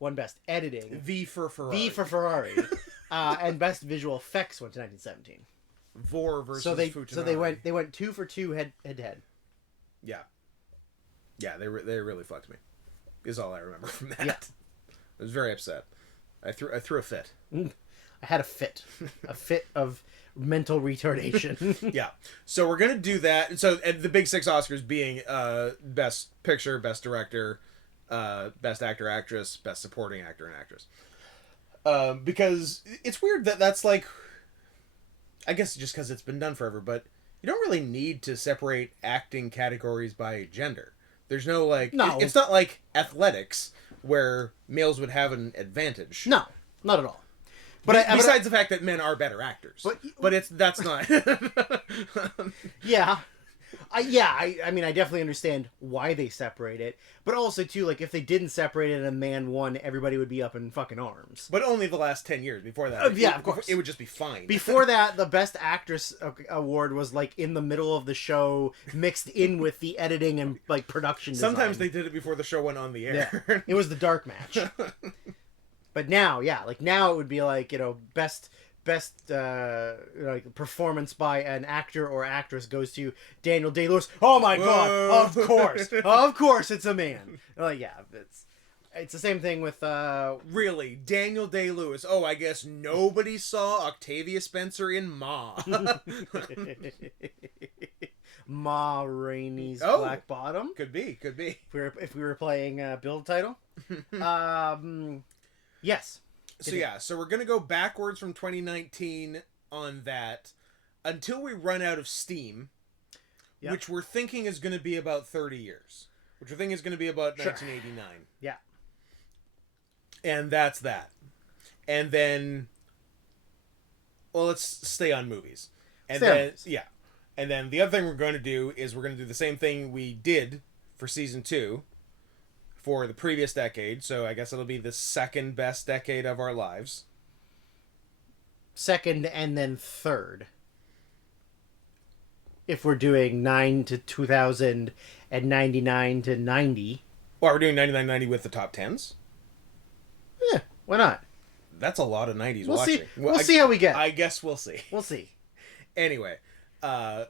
won best editing. V for Ferrari. V for Ferrari. And best visual effects went to 1917. Vor versus Futanari. So they went 2 for 2 head to head. Yeah. Yeah, they really fucked me. Is all I remember from that. Yeah. I was very upset. I threw a fit. I had a fit of mental retardation. Yeah. So we're gonna do that. So and the big 6 Oscars being Best Picture, Best Director, Best Actor, Actress, Best Supporting Actor and Actress. Because it's weird that that's like, I guess just because it's been done forever, but you don't really need to separate acting categories by gender. There's no like, no. It's not like athletics where males would have an advantage. No, not at all. But besides the fact that men are better actors, but that's not. Yeah. I mean, I definitely understand why they separate it, but also too, like, if they didn't separate it and a man won, everybody would be up in fucking arms. But only the last 10 years. Before that, yeah, of course, it would just be fine. Before that, the Best Actress award was like in the middle of the show, mixed in with the editing and like production design. Sometimes they did it before the show went on the air. Yeah. It was the dark match. But now, yeah, like now it would be like, you know, best like performance by an actor or actress goes to Daniel Day-Lewis. Oh my god! Of course, it's a man. Like, yeah, it's the same thing with really, Daniel Day-Lewis. Oh, I guess nobody saw Octavia Spencer in Ma. Ma Rainey's Black Bottom. Could be. If we were playing Build Title. Yes. So we're going to go backwards from 2019 on that until we run out of steam, which we're thinking is going to be about 30 years, which we're thinking is going to be about 1989. Yeah. And that's that. And then, well, let's stay on movies. And And then the other thing we're going to do is we're going to do the same thing we did for season 2 for the previous decade. So I guess it'll be the second best decade of our lives. Second and then third. If we're doing 9 to 2000 and 99 to 90. Well, we're doing 99-90 with the top 10s? Yeah, why not? That's a lot of 90s we'll watching. See. We'll see how we get. I guess we'll see. We'll see. Anyway, the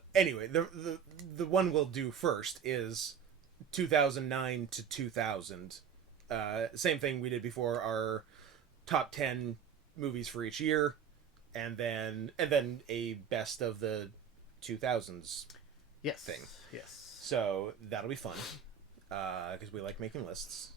one we'll do first is 2009 to 2000. Same thing we did before, our top 10 movies for each year, and then a best of the 2000s thing. Yes. So that'll be fun because we like making lists.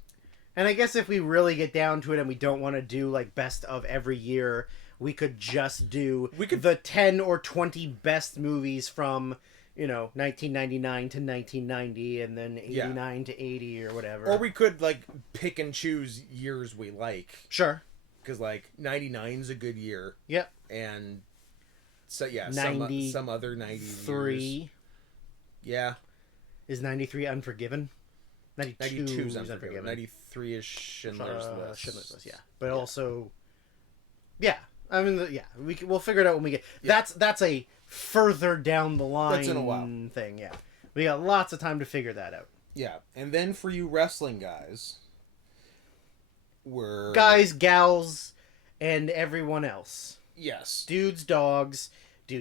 And I guess if we really get down to it and we don't want to do like best of every year, we could just do the 10 or 20 best movies from, you know, 1999 to 1990 and then 89 to 80 or whatever. Or we could like pick and choose years we like. Sure. Because like 99's a good year. Yep. And so yeah, 90, some other 90 years. Yeah. Is 93 Unforgiven? 92 is Unforgiven. 93 is Schindler's List. Schindler's List, yeah. But also, yeah. I mean, yeah. We'll figure it out when we get. Yeah. That's a further down the line. That's in a while. Thing. Yeah. We got lots of time to figure that out. Yeah, and then for you wrestling guys, guys, gals, and everyone else. Yes. Dudes, dogs,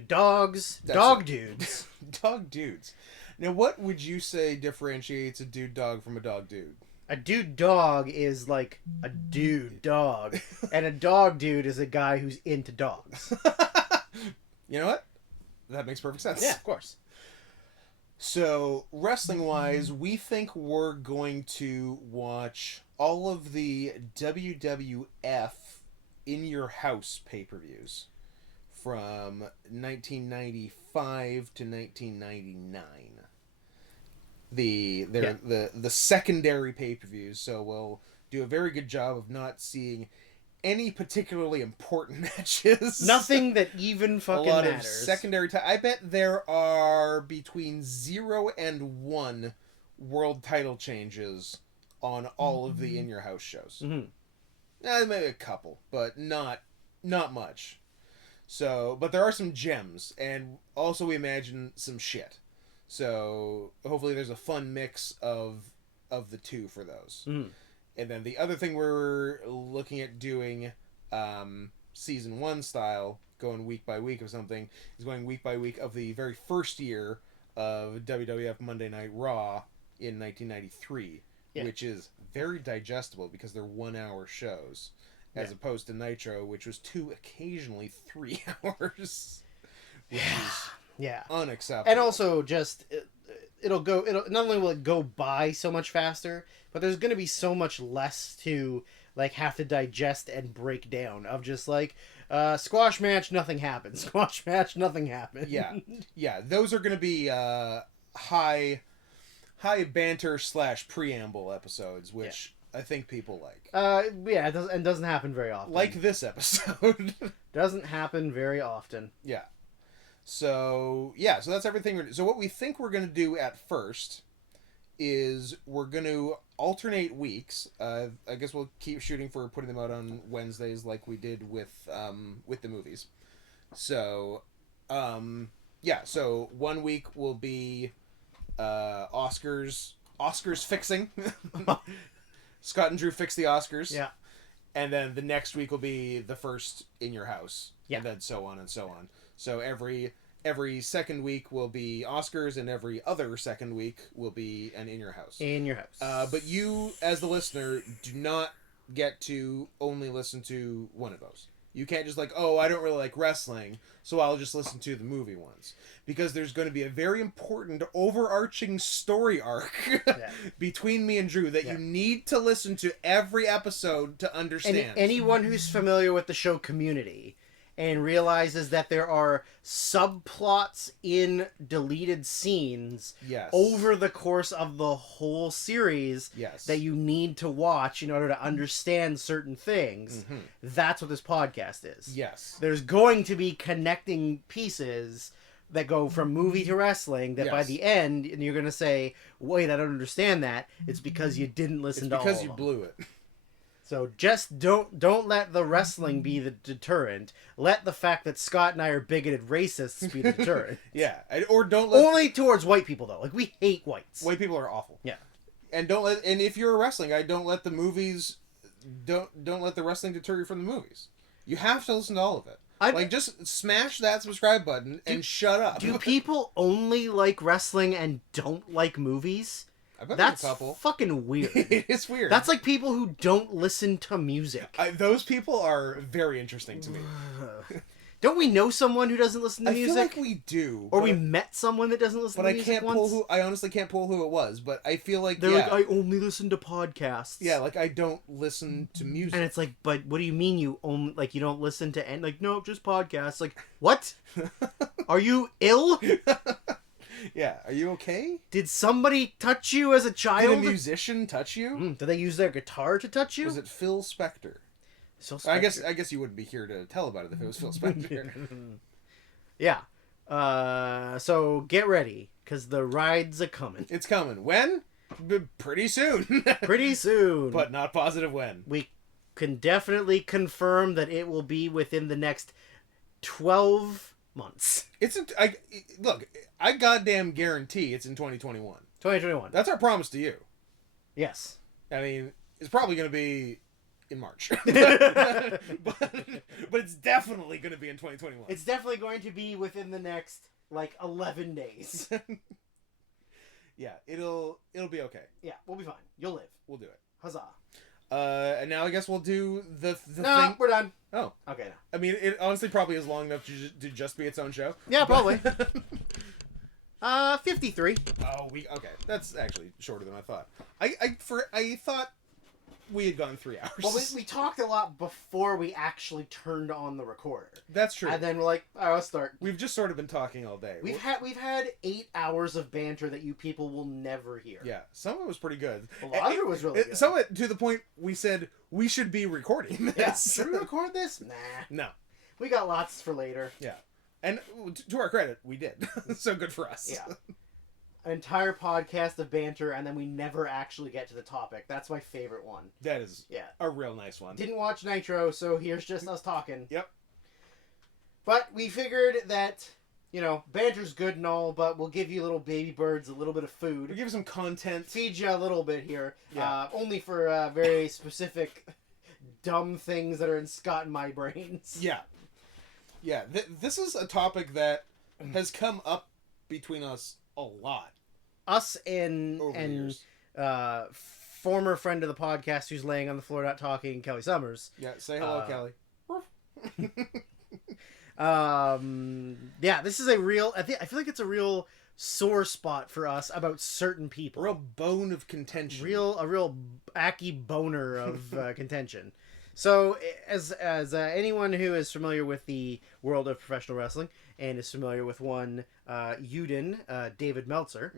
dogs, dog dudes. Dog dudes. Now, what would you say differentiates a dude dog from a dog dude? A dude dog is like a dude dog, and a dog dude is a guy who's into dogs. You know what? That makes perfect sense. Yeah, of course. So, wrestling-wise, we think we're going to watch all of the WWF In Your House pay-per-views from 1995 to 1999. The secondary pay-per-views, so we'll do a very good job of not seeing any particularly important matches. Nothing that even fucking matters. A lot of secondary I bet there are between 0 and 1 world title changes on all of the In Your House shows. Mm-hmm. Maybe a couple, but not much. So, but there are some gems, and also we imagine some shit. So hopefully there's a fun mix of the two for those. Mm. And then the other thing we're looking at doing, season 1 style, going week by week of something, is going week by week of the very first year of WWF Monday Night Raw in 1993, which is very digestible because they're 1-hour shows. as opposed to Nitro, which was 2, occasionally 3 hours. Which is unacceptable. And also just it'll not only will it go by so much faster, but there's going to be so much less to like have to digest and break down of just like squash match, nothing happens. Squash match, nothing happens. Yeah. Those are going to be high banter / preamble episodes, which I think people like. It doesn't happen very often. Like this episode. Doesn't happen very often. Yeah. So that's everything. So what we think we're going to do at first is we're going to alternate weeks. I guess we'll keep shooting for putting them out on Wednesdays like we did with the movies. So, so 1 week will be Oscars fixing. Scott and Drew fix the Oscars. Yeah. And then the next week will be the first In Your House. Yeah. And then so on and so on. So every second week will be Oscars, and every other second week will be an In Your House. In Your House. But you, as the listener, do not get to only listen to one of those. You can't just like, oh, I don't really like wrestling, so I'll just listen to the movie ones. Because there's going to be a very important overarching story arc between me and Drew that you need to listen to every episode to understand. Anyone who's familiar with the show Community and realizes that there are subplots in deleted scenes over the course of the whole series that you need to watch in order to understand certain things. Mm-hmm. That's what this podcast is. Yes. There's going to be connecting pieces that go from movie to wrestling that by the end, and you're going to say, wait, I don't understand that. It's because you didn't listen to all of them. It's because you blew it. So just don't let the wrestling be the deterrent. Let the fact that Scott and I are bigoted racists be the deterrent. Or don't let... Only towards white people, though. Like, we hate whites. White people are awful. Yeah. And and if you're a wrestling guy, don't let the movies... Don't let the wrestling deter you from the movies. You have to listen to all of it. Just smash that subscribe button and shut up. Do people only like wrestling and don't like movies? That's a couple. Fucking weird. It is weird. That's like people who don't listen to music. Those people are very interesting to me. Don't we know someone who doesn't listen to music? I feel like we do. Or we met someone that doesn't listen to music I honestly can't pull who it was, but I feel like they're like, I only listen to podcasts. Yeah, like I don't listen to music. And it's like, but what do you mean you only, like, you don't listen to, and like, no, just podcasts. Like, what? Are you ill? Yeah, are you okay? Did somebody touch you as a child? Did a musician touch you? Did they use their guitar to touch you? Was it Phil Spector? I guess you wouldn't be here to tell about it if it was Phil Spector. Yeah. So get ready, because the ride's a-coming. It's coming. When? Pretty soon. Pretty soon. But not positive when. We can definitely confirm that it will be within the next 12 months. Look, I goddamn guarantee it's in 2021. 2021. That's our promise to you. Yes. I mean, it's probably going to be in March. but it's definitely going to be in 2021. It's definitely going to be within the next, 11 days. Yeah, it'll be okay. Yeah, we'll be fine. You'll live. We'll do it. Huzzah. And now I guess we'll do the thing. No, we're done. Oh. Okay, no. I mean, it honestly probably is long enough to just be its own show. Yeah, probably. 53. Oh, okay. That's actually shorter than I thought. I thought we had gone 3 hours. Well, we talked a lot before we actually turned on the recorder. That's true. And then we're like, all right, let's start. We've just sort of been talking all day. We've had 8 hours of banter that you people will never hear. Yeah, some of it was pretty good. A lot of it was really good. Some of it to the point we said we should be recording this. Yeah. Should we record this? Nah. No. We got lots for later. Yeah. And to our credit, we did. So good for us. Yeah. An entire podcast of banter, and then we never actually get to the topic. That's my favorite one. That is a real nice one. Didn't watch Nitro, so here's just us talking. Yep. But we figured that, banter's good and all, but we'll give you little baby birds a little bit of food. We'll give you some content. Feed you a little bit here. Yeah. Only for very specific dumb things that are in Scott and my brains. Yeah. Yeah. This is a topic that has come up between us a lot. Us and former friend of the podcast who's laying on the floor not talking, Kelly Summers. Yeah, say hello, Kelly. Yeah, this is a real. I feel like it's a real sore spot for us about certain people. A real bone of contention. A real acky boner of contention. So, as anyone who is familiar with the world of professional wrestling and is familiar with one Yuden, David Meltzer,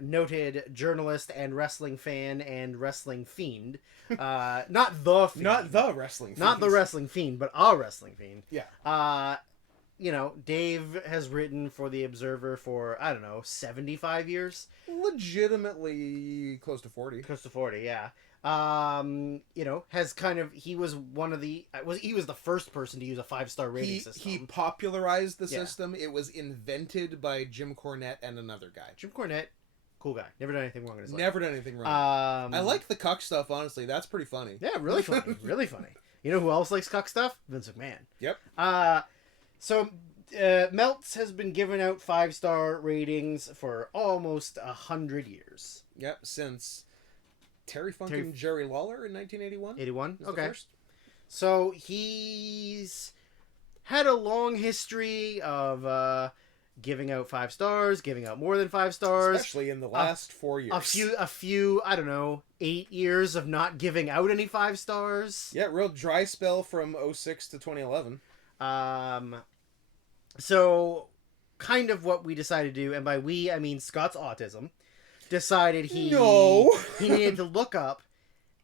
noted journalist and wrestling fan and wrestling fiend, not the fiend, not the wrestling fiend. Not the wrestling fiend, but a wrestling fiend. Yeah. You know, Dave has written for The Observer for, I don't know, 75 years? Legitimately close to 40. Close to 40, yeah. You know, has kind of, he was one of the, he was the first person to use a 5-star rating system. He popularized the system. It was invented by Jim Cornette and another guy. Jim Cornette, cool guy. Never done anything wrong in his life. Never done anything wrong. I like the cuck stuff, honestly. That's pretty funny. Yeah, really funny. Really funny. You know who else likes cuck stuff? Vince McMahon. Yep. So, Meltz has been giving out 5-star ratings for almost 100 years. Yep, since Terry Funk and Jerry Lawler in 1981. 81? Okay. So, he's had a long history of giving out 5 stars, giving out more than 5 stars. Especially in the last 4 years. A few, I don't know, 8 years of not giving out any 5 stars. Yeah, real dry spell from 06 to 2011. So kind of what we decided to do, and by we I mean Scott's autism, decided he needed to look up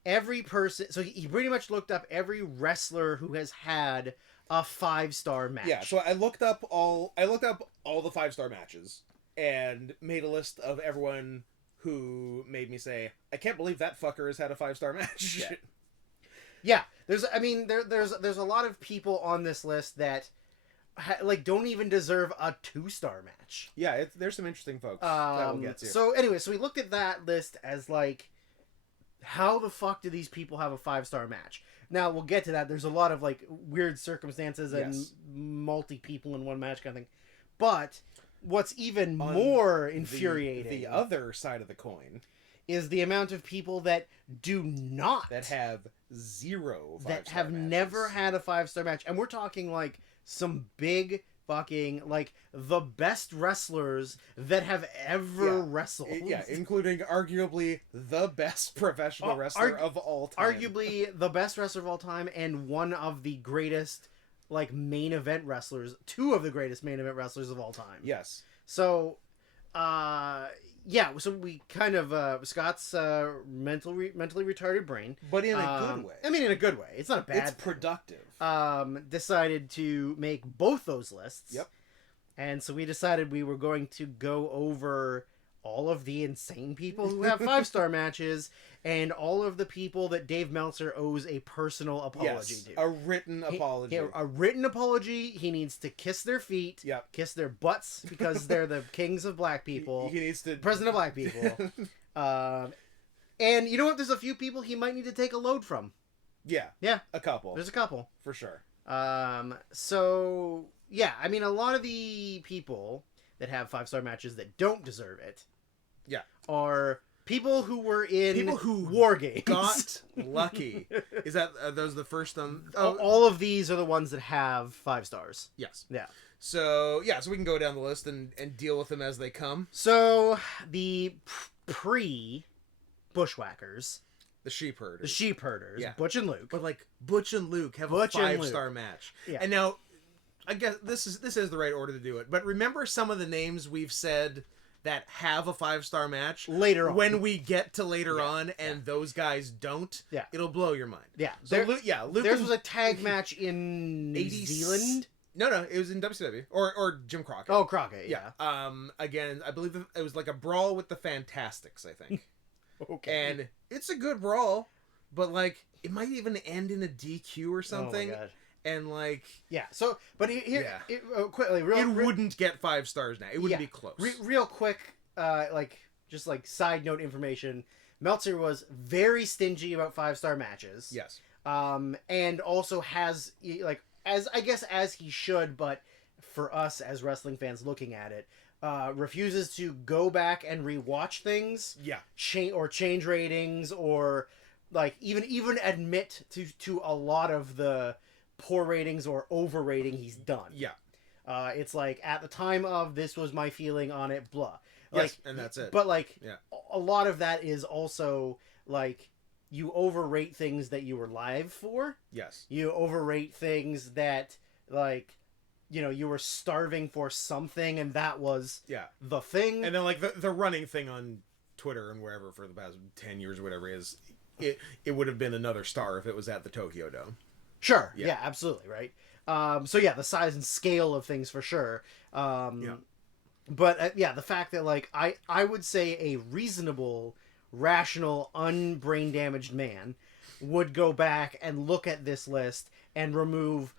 every person. So he pretty much looked up every wrestler who has had a 5-star match. Yeah, so I looked up all the 5-star matches and made a list of everyone who made me say, I can't believe that fucker has had a 5-star match. Yeah, there's a lot of people on this list that don't even deserve a 2-star match. Yeah, there's some interesting folks that we'll get to. So anyway, so we looked at that list as like, how the fuck do these people have a 5-star match? Now we'll get to that. There's a lot of like weird circumstances and multi people in one match kind of thing. But what's even more infuriating, the other side of the coin, is the amount of people that do not, that have 0 5-star that have matches. never had a 5-star match, and we're talking like some big fucking, like, the best wrestlers that have ever wrestled. Yeah, including arguably the best professional wrestler of all time. Arguably the best wrestler of all time, and one of the greatest, like, main event wrestlers, 2 of the greatest main event wrestlers of all time. Yes. So, yeah, so we kind of, Scott's mentally retarded brain. But in a good way. I mean, in a good way. It's not a bad It's productive. Decided to make both those lists. Yep. And so we decided we were going to go over all of the insane people who have 5-star matches and all of the people that Dave Meltzer owes a personal apology to. A written apology. A written apology. He needs to kiss their feet, kiss their butts, because they're the kings of black people. He needs to... President of black people. And you know what? There's a few people he might need to take a load from. Yeah. Yeah. A couple. There's a couple. For sure. So, yeah. I mean, a lot of the people that have 5-star matches that don't deserve it are people who were in War Games. Got lucky. Is that those the first all of these are the ones that have 5 stars. Yes. Yeah. So we can go down the list and deal with them as they come. So the pre-Bushwhackers, the sheep herders, Butch and Luke. But like Butch and Luke have a 5-star match. Yeah. And now I guess this is the right order to do it. But remember some of the names we've said that have a 5-star match later on. When we get to later on and those guys don't, it'll blow your mind. Yeah. So Luke theirs was a tag match in New Zealand. No, it was in WCW or Jim Crockett. Oh, Crockett, yeah. Again, I believe it was like a brawl with the Fantastics, I think. Okay. And it's a good brawl, but like it might even end in a DQ or something. Oh my god. And like so but here quickly, wouldn't get 5 stars now. It wouldn't be close. Real quick, just side note information. Meltzer was very stingy about 5-star matches. Yes. And also has as he should, but for us as wrestling fans looking at it, refuses to go back and rewatch things, Yeah. change ratings, or like even admit to a lot of the poor ratings or overrating he's done. Yeah. It's like, at the time of this was my feeling on it, blah. Like, Yes, and that's it. But like, Yeah. a lot of that is also like, you overrate things that you were live for. Yes. You overrate things that, like, you know, you were starving for something, and that was the thing. And then, like, the running thing on Twitter and wherever for the past 10 years or whatever is, it would have been another Starr if it was at the Tokyo Dome. Sure. Yeah, absolutely, right? So, yeah, the size and scale of things for sure. But, the fact that, like, I would say a reasonable, rational, unbrain-damaged man would go back and look at this list and remove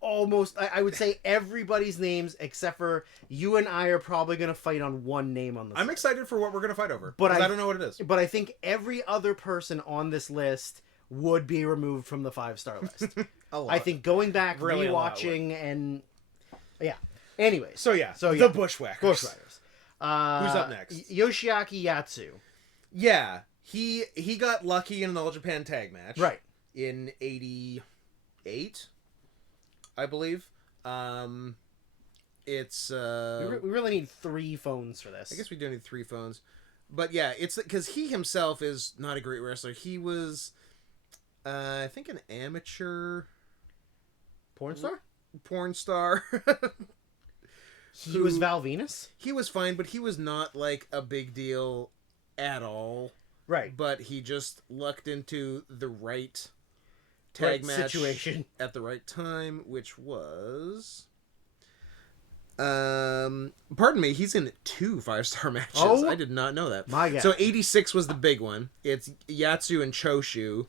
almost, I would say, everybody's names except for you and I are probably going to fight on one name on this I'm list. excited for what we're going to fight over, but I don't know what it is. But I think every other person on this list would be removed from the 5-star list. I think going back, really rewatching, and yeah. Anyway, so the Bushwhackers. Who's up next? Yoshiaki Yatsu. Yeah, he got lucky in an All Japan tag match, right, in '88, I believe. It's we really need 3 phones for this. I guess we do need 3 phones, but yeah, it's because he himself is not a great wrestler. He was, I think, an amateur porn star. He was Val Venus? He was fine, but he was not, like, a big deal at all. Right. But he just lucked into the right tag match situation at the right time, which was... pardon me, he's in 2 5-star matches. Oh, I did not know that. My God. So 86 was the big one. It's Yatsu and Choshu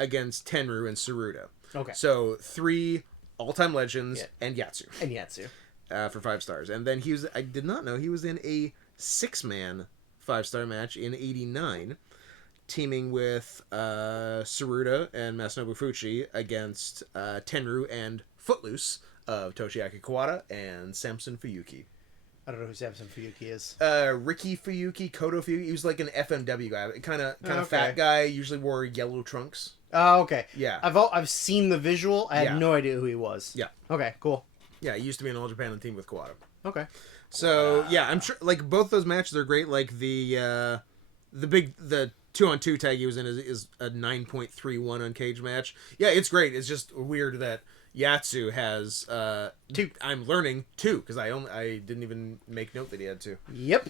against Tenryu and Tsuruta. Okay. So 3 all-time legends and Yatsu. For 5 stars. And then I did not know he was in a 6-man 5-star match in '89, teaming with Tsuruta and Masanobu Fuchi against Tenryu and Footloose of Toshiaki Kawada and Samson Fuyuki. I don't know who Samson Fuyuki is. Ricky Fuyuki, Kodo Fuyuki. He was like an FMW guy, kind of fat guy. Usually wore yellow trunks. Oh, okay. Yeah. I've seen the visual. I had no idea who he was. Yeah. Okay. Cool. Yeah, he used to be an All Japan team with Kawada. Okay. So yeah, I'm sure like both those matches are great. Like the 2-on-2 tag he was in is a 9.31 on cage match. Yeah, it's great. It's just weird that Yatsu has 2. I'm learning 2 because I didn't even make note that he had 2. Yep.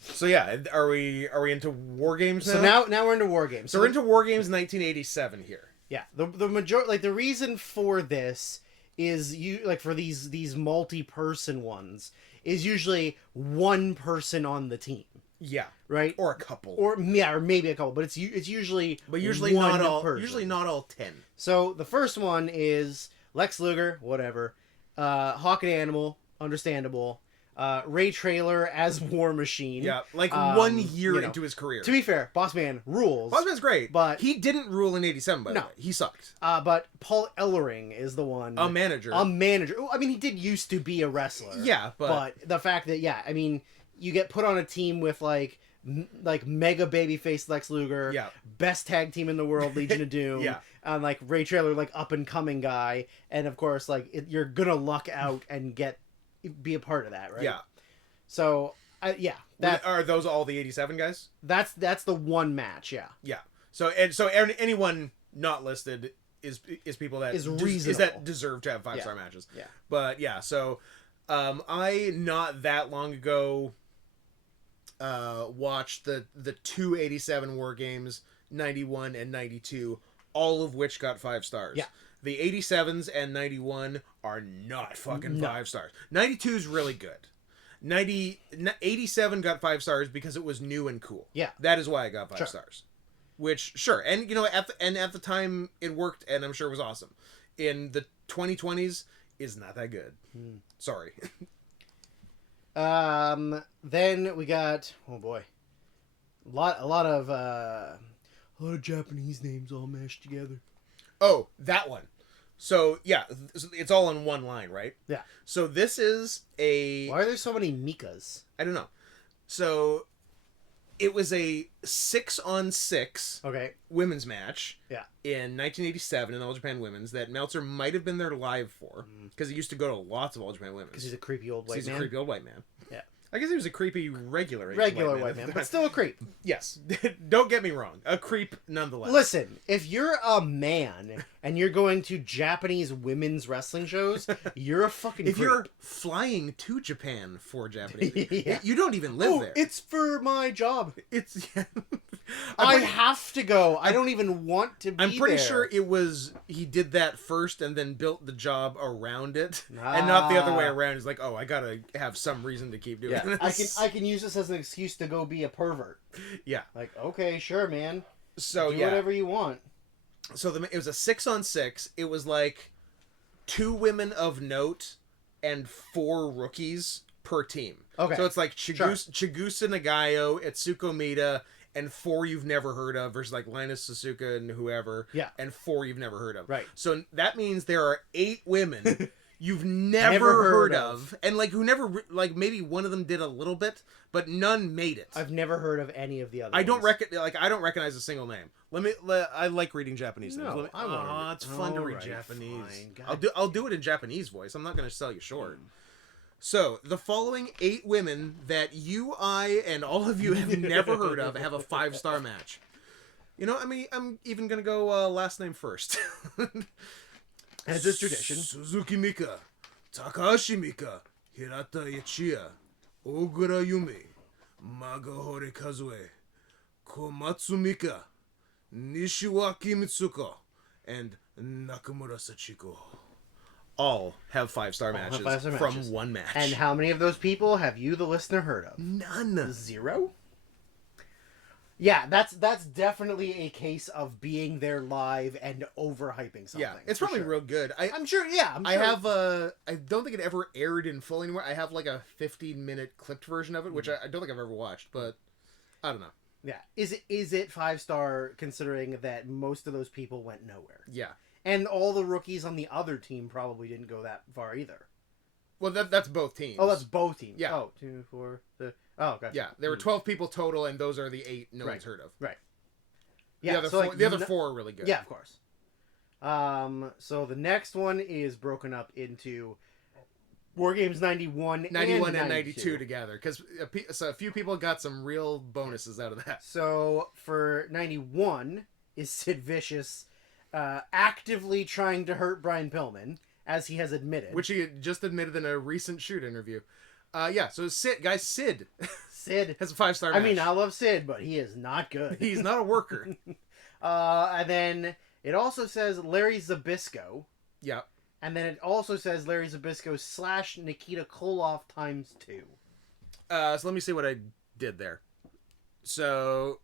So yeah, are we into War Games now? So now we're into War Games. So we're into War Games 1987 here. Yeah. The majority, like, the reason for this is for these multi-person ones is usually one person on the team. Yeah. Right? Or a couple. Or maybe a couple, but it's usually not all person. Usually not all 10. So the first one is Lex Luger, whatever. Hawk and Animal, understandable. Ray Traylor as War Machine. Yeah, like 1 year into his career. To be fair, Boss Man rules. Boss Man's great, but he didn't rule in '87. By the way, he sucked. But Paul Ellering is the one. A manager. I mean, he did used to be a wrestler. Yeah, but the fact that I mean, you get put on a team with like mega babyface Lex Luger. Yeah. Best tag team in the world, Legion of Doom. Yeah. And like Ray Traylor, like up and coming guy, and of course, like you're gonna luck out and be a part of that, right? Yeah. So, are those all the '87 guys? That's the one match, yeah. Yeah. So anyone not listed is people that is reasonable, deserve to have 5-star matches. Yeah. But yeah, so I not that long ago watched the 2 '87 War Games, 91 and 92, all of which got 5 stars. Yeah. The 87s and 91 are not fucking 5 stars. 92 is really good. 87 got 5 stars because it was new and cool. Yeah. That is why I got 5 stars. Which, sure. And, you know, at the time it worked and I'm sure it was awesome. In the 2020s is not that good. Sorry. Then we got, oh boy, a lot of Japanese names all mashed together. Oh, that one. So, yeah, it's all in one line, right? Yeah. So this is a... Why are there so many Mikas? I don't know. So it was a 6-on-6 Okay. women's match Yeah. in 1987 in All Japan Women's that Meltzer might have been there live for, because he used to go to lots of All Japan Women's. Because he's a creepy old white man. He's a creepy old white man. Yeah. I guess he was a creepy regular white man, but still a creep. Yes. Don't get me wrong. A creep nonetheless. Listen, if you're a man and you're going to Japanese women's wrestling shows, you're a fucking If creep. you're flying to Japan for Japanese, Yeah. you don't even live there. It's for my job. It's... I have to go. I don't even want to be I'm pretty there. sure it was he did that first and then built the job around it, and not the other way around. He's like, oh, I gotta have some reason to keep doing this. I can use this as an excuse to go be a pervert. Yeah. Like, okay, sure, man. So do whatever you want. So it was a 6-on-6. It was like 2 women of note and 4 rookies per team. Okay. So it's like Chigusa Nagayo, Etsuko Mita, and 4 you've never heard of versus like Linus Suzuka and whoever. Yeah. And 4 you've never heard of. Right. So that means there are 8 women you've never heard of. And like who never, like maybe one of them did a little bit, but none made it. I've never heard of any of the other I don't ones. I don't recognize a single name. I like reading Japanese names. It's fun to read Japanese. I'll do it in Japanese voice. I'm not going to sell you short. So, the following 8 women that you, I, and all of you have never heard of have a 5-star match. You know, I mean, I'm even going to go last name first. As is tradition. Suzuki Mika, Takashi Mika, Hirata Yachiya, Ogura Yumi, Magahore Kazue, Komatsu Mika, Nishiwaki Mitsuko, and Nakamura Sachiko. All have 5-star matches from one match. And how many of those people have you, the listener, heard of? None. 0? Yeah, that's definitely a case of being there live and overhyping something. Yeah, it's probably real good. I'm sure. Yeah, I have I don't think it ever aired in full anymore. I have like a 15-minute clipped version of it, which I don't think I've ever watched, but I don't know. Yeah, is it 5-star considering that most of those people went nowhere? Yeah. And all the rookies on the other team probably didn't go that far either. Well, that's both teams. Oh, that's both teams. Yeah. Oh, 2, 4, oh, okay. Yeah, there were 12 people total, and those are the 8 no one's heard of. Right. Yeah. The other 4 are really good. Yeah, of course. So the next one is broken up into War Games 91 and 92 together, because a few people got some real bonuses out of that. So for 91 is Sid Vicious actively trying to hurt Brian Pillman, as he has admitted. Which he just admitted in a recent shoot interview. So Sid has a 5-star match. I mean, I love Sid, but he is not good. He's not a worker. And then it also says Larry Zbyszko. Yeah. And then it also says Larry Zbyszko / Nikita Koloff ×2. So let me see what I did there. So...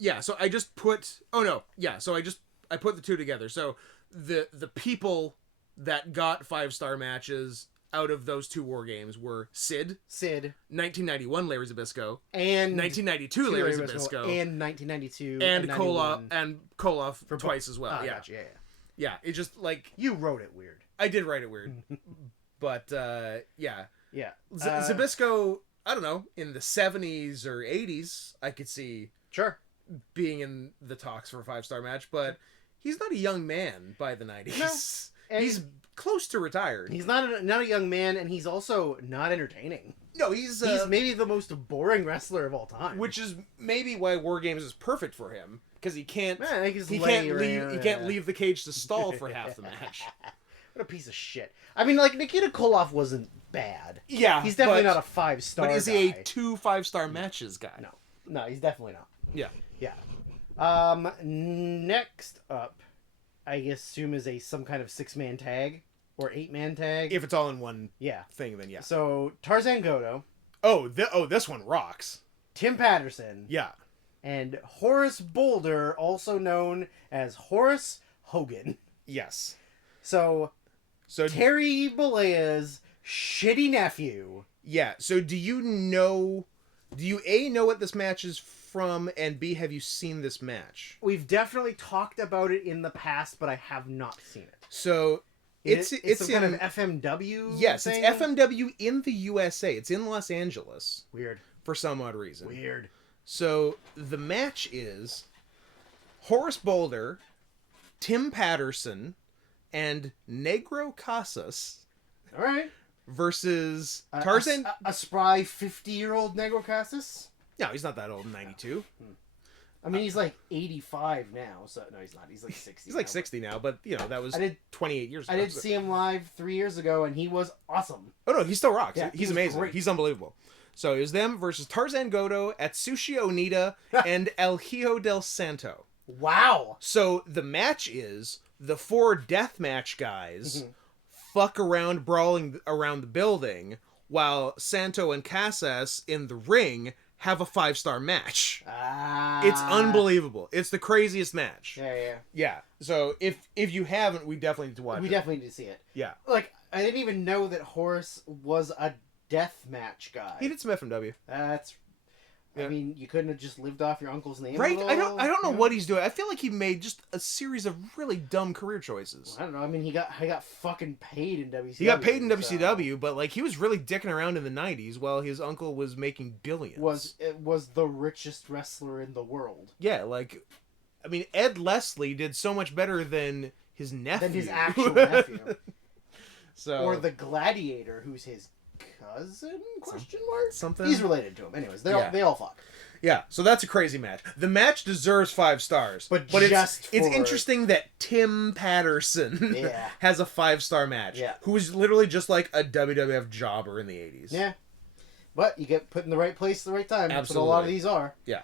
Yeah, so I just put... Oh, no. Yeah, so I put the 2 together. So the people that got 5-star matches out of those 2 war games were Sid, 1991 Larry Zbyszko, and 1992 Larry Zbyszko, and 1992 and Koloff for twice as well. Yeah. Gotcha, yeah. Yeah, it just like... You wrote it weird. I did write it weird. But, yeah. Yeah. Zbyszko, I don't know, in the 70s or 80s, I could see... Sure. Being in the talks for a 5-star match, but he's not a young man by the 90s. No. He's close to retired. He's not a young man, and he's also not entertaining. No, he's maybe the most boring wrestler of all time. Which is maybe why War Games is perfect for him, because he can't leave the cage to stall for half the match. What a piece of shit. I mean, like, Nikita Koloff wasn't bad. Yeah, he's definitely not a 5-star guy. But is he a 2 5-star matches guy? No, he's definitely not. Yeah. Yeah. Next up, I assume is some kind of 6-man tag or 8-man tag. If it's all in one yeah thing, then yeah. So Tarzan Goto. This one rocks. Tim Patterson. Yeah. And Horace Boulder, also known as Horace Hogan. Yes. So Terry Bollea's shitty nephew. Yeah. So do you know what this match is from, and B, have you seen this match? We've definitely talked about it in the past, but I have not seen it. So it's some kind of FMW. Yes, thing? it's FMW in the USA. It's in Los Angeles. Weird. For some odd reason. Weird. So the match is Horace Boulder, Tim Patterson, and Negro Casas. All right. Versus Tarzan. A spry 50-year-old Negro Casas? No, he's not that old in 92. I mean, he's like 85 now. So no, he's not. He's like 60. He's like 60 now, but that was 28 years ago. I did see him live 3 years ago, and he was awesome. Oh no, he still rocks. Yeah, he's amazing. Great. He's unbelievable. So it was them versus Tarzan Goto, Atsushi Onita, and El Hijo del Santo. Wow. So the match is the 4 deathmatch guys fuck around brawling around the building while Santo and Casas in the ring have a 5-star match. It's unbelievable. It's the craziest match. Yeah. So if you haven't, we definitely need to watch it. We definitely need to see it. Yeah. Like, I didn't even know that Horace was a deathmatch guy. He did some FMW. That's... I mean, you couldn't have just lived off your uncle's name. Right? I don't know what he's doing. I feel like he made just a series of really dumb career choices. Well, I don't know. I mean, he got fucking paid in WCW. He got paid in WCW, but like he was really dicking around in the 90s while his uncle was making billions. Was the richest wrestler in the world. Yeah, like I mean, Ed Leslie did so much better than his nephew. Than his actual nephew. So or the Gladiator, who's his cousin? Question mark. Something. He's related to him. Anyways, they all fuck. Yeah, so that's a crazy match. The match deserves 5 stars, but it's interesting that Tim Patterson has a 5-star match. Yeah. Who was literally just like a WWF jobber in the 80s. Yeah, but you get put in the right place at the right time. Absolutely. That's what a lot of these are. Yeah.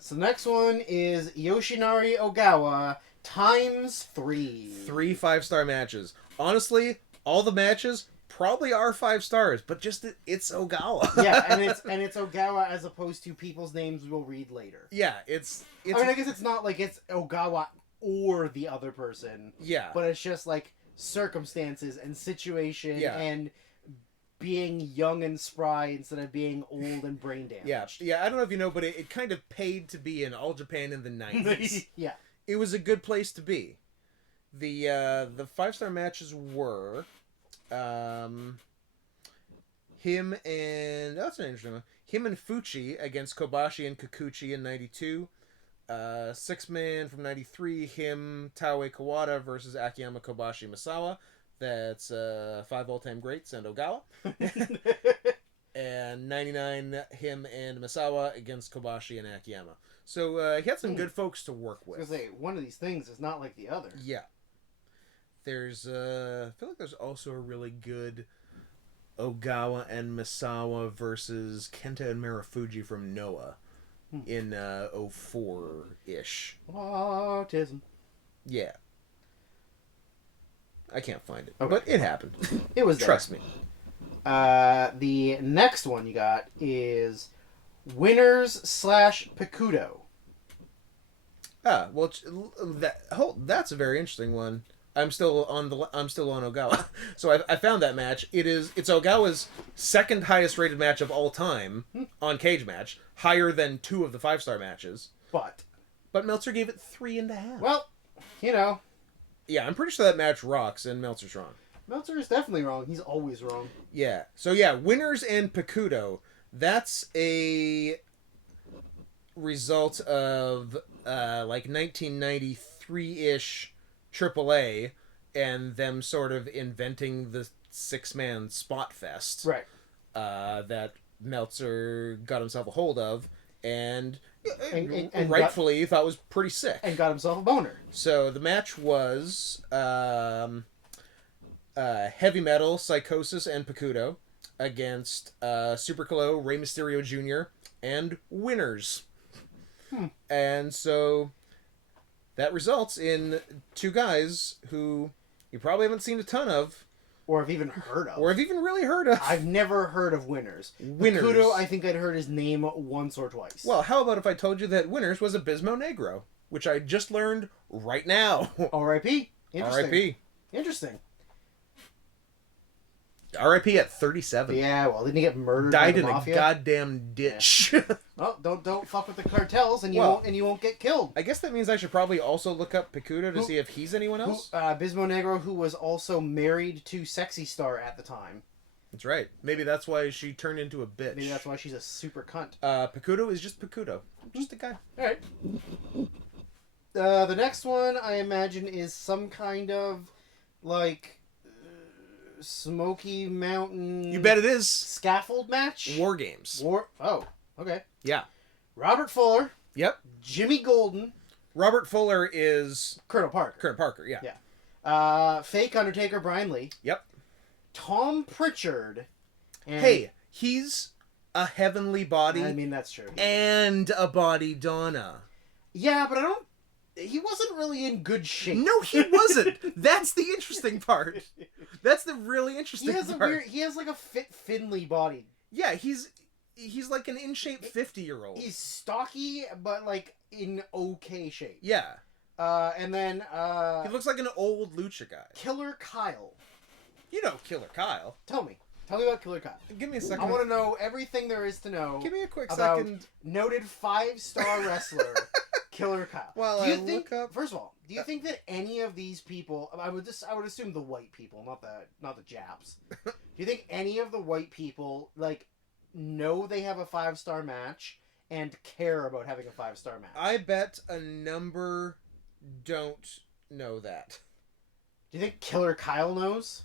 So the next one is Yoshinari Ogawa times 3. 3 5-star matches. Honestly, all the matches probably are 5 stars, but just it's Ogawa. Yeah, and it's Ogawa as opposed to people's names we'll read later. Yeah, it's I mean, I guess it's not like it's Ogawa or the other person. Yeah. But it's just like circumstances and situation and being young and spry instead of being old and brain damaged. Yeah. I don't know if you know, but it kind of paid to be in All Japan in the 90s. Yeah. It was a good place to be. The 5-star matches were him and that's an interesting one. Him and Fuchi against Kobashi and Kikuchi in 92. 6-man from 93. Him, Taue Kawada versus Akiyama, Kobashi, Misawa. That's 5 all-time greats and Ogawa. And 99, him and Misawa against Kobashi and Akiyama. So he had some good folks to work with. I was gonna say, one of these things is not like the other. Yeah. There's I feel like there's also a really good Ogawa and Misawa versus Kenta and Marufuji from Noah in 04-ish. Autism. Yeah. I can't find it. Okay. But it happened. It was there. Trust me. The next one you got is Winners / Pikuto. Well, that's a very interesting one. I'm still on Ogawa. So I found that match. It's Ogawa's second highest rated match of all time on Cage Match, higher than 2 of the 5-star matches. But Meltzer gave it 3.5. Well, you know. Yeah, I'm pretty sure that match rocks, and Meltzer's wrong. Meltzer is definitely wrong. He's always wrong. Yeah. So yeah, Winners and Pikuto. That's a result of like 1993-ish AAA and them sort of inventing the 6-man spot fest. Right. That Meltzer got himself a hold of and rightfully thought was pretty sick. And got himself a boner. So the match was Heavy Metal, Psychosis, and Pikuto against Super Calo, Rey Mysterio Jr., and Winners. And so that results in 2 guys who you probably haven't seen a ton of. Or have even heard of. Or have even really heard of. I've never heard of Winners. Pikuto, I think I'd heard his name once or twice. Well, how about if I told you that Winners was Abismo Negro, which I just learned right now. R.I.P. Interesting. R.I.P. Interesting. R.I.P. at 37. Yeah, well, didn't he get murdered? Died by the in mafia? a goddamn ditch. Yeah. Well, don't fuck with the cartels, and you won't get killed. I guess that means I should probably also look up Pikuto to see if he's anyone else. Bismo Negro, who was also married to Sexy Starr at the time. That's right. Maybe that's why she turned into a bitch. Maybe that's why she's a super cunt. Pikuto is just Pikuto. Just a guy. Alright. The next one, I imagine, is some kind of, like, Smoky Mountain... You bet it is. Scaffold match? War Games. Oh, okay. Yeah. Robert Fuller. Yep. Jimmy Golden. Robert Fuller is... Colonel Parker. Colonel Parker, yeah. Yeah. Fake Undertaker Brian Lee. Yep. Tom Pritchard. And... Hey, he's a heavenly body. I mean, that's true. And a body Donna. Yeah, but he wasn't really in good shape. No, he wasn't. That's the interesting part. That's the really interesting part. He has like a fit Finley body. Yeah, he's like an in shape 50-year-old. He's stocky, but like in okay shape. Yeah. And then he looks like an old lucha guy. Killer Kyle. You know Killer Kyle. Tell me about Killer Kyle. Give me a second. I want to know everything there is to know. Give me a quick about second. Noted 5-star wrestler Killer Kyle. Well, First of all, do you think that any of these people? I would assume the white people, not the Japs. Do you think any of the white people like know they have a 5-star match and care about having a 5-star match? I bet a number don't know that. Do you think Killer Kyle knows?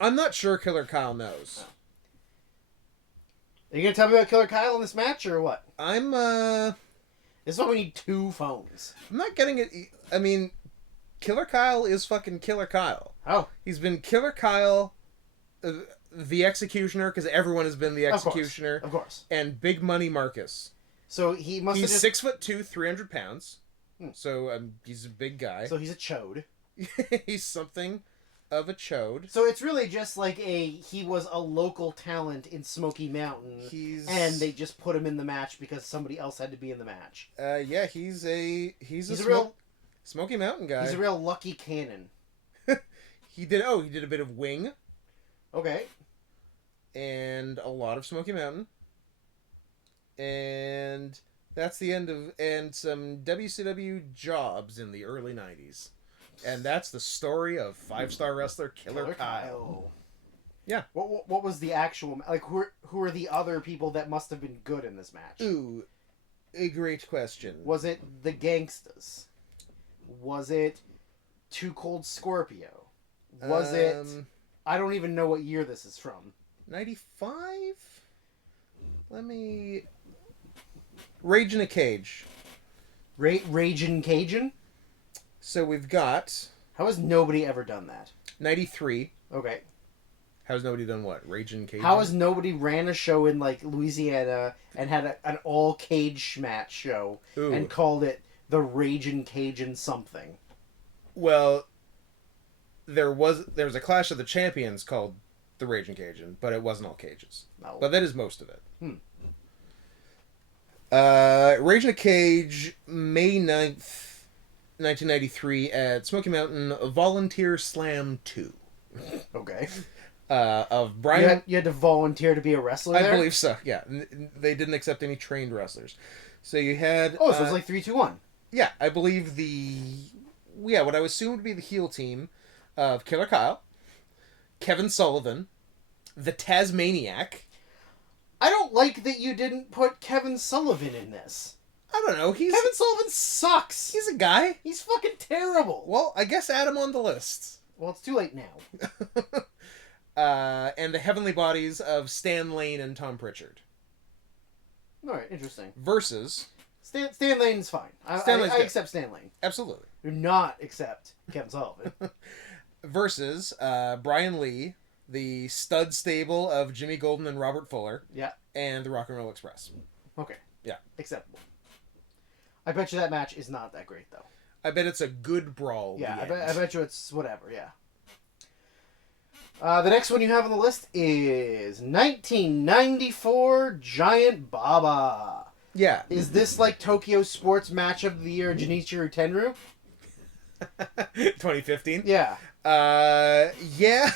I'm not sure Killer Kyle knows. Oh. Are you gonna tell me about Killer Kyle in this match or what? This is why we need 2 phones. I'm not getting it. I mean, Killer Kyle is fucking Killer Kyle. Oh. He's been Killer Kyle, the Executioner, because everyone has been the Executioner. Of course. And Big Money Marcus. So he must. He's 6'2", 300 pounds. Hmm. So he's a big guy. So he's a chode. He's something of a chode. So it's really just like he was a local talent in Smoky Mountain, and they just put him in the match because somebody else had to be in the match. Yeah, he's a real Smoky Mountain guy. He's a real lucky cannon. He did a bit of Wing. Okay. And a lot of Smoky Mountain. And that's the end of some WCW jobs in the early 90s. And that's the story of 5-star wrestler Killer Kyle. Yeah. What was the actual... Like, who are the other people that must have been good in this match? Ooh, a great question. Was it the Gangstas? Was it Too Cold Scorpio? Was it... I don't even know what year this is from. 95? Let me... Rage in a Cage. Ragin' Cajun? So we've got... How has nobody ever done that? 93. Okay. How's nobody done what? Ragin' Cajun? How has nobody ran a show in, like, Louisiana and had an all-cage match show and called it the Ragin' Cajun something? Well, there was a Clash of the Champions called the Ragin' Cajun, but it wasn't all cages. No. But that is most of it. Rage in a Cage, May 9th, 1993 at Smoky Mountain Volunteer Slam 2. Okay. Of Brian... You had to volunteer to be a wrestler there? I believe so, yeah. They didn't accept any trained wrestlers. So you had... Oh, so it was like 3-2-1. Yeah, I believe what I would assume would be the heel team of Killer Kyle, Kevin Sullivan, the Tasmaniac. I don't like that you didn't put Kevin Sullivan in this. I don't know. Kevin Sullivan sucks. He's a guy. He's fucking terrible. Well, I guess add him on the list. Well, it's too late now. And the Heavenly Bodies of Stan Lane and Tom Pritchard. All right, interesting. Versus... Stan Lane's fine. I accept Stan Lane. Absolutely. Do not accept Kevin Sullivan. Versus Brian Lee, the stud stable of Jimmy Golden and Robert Fuller. Yeah. And the Rock and Roll Express. Okay. Yeah. Acceptable. I bet you that match is not that great, though. I bet it's a good brawl. Yeah, I bet you it's whatever, yeah. The next one you have on the list is 1994 Giant Baba. Yeah. Is this like Tokyo Sports Match of the Year Junichiro Tenryu? 2015? Yeah. Yeah.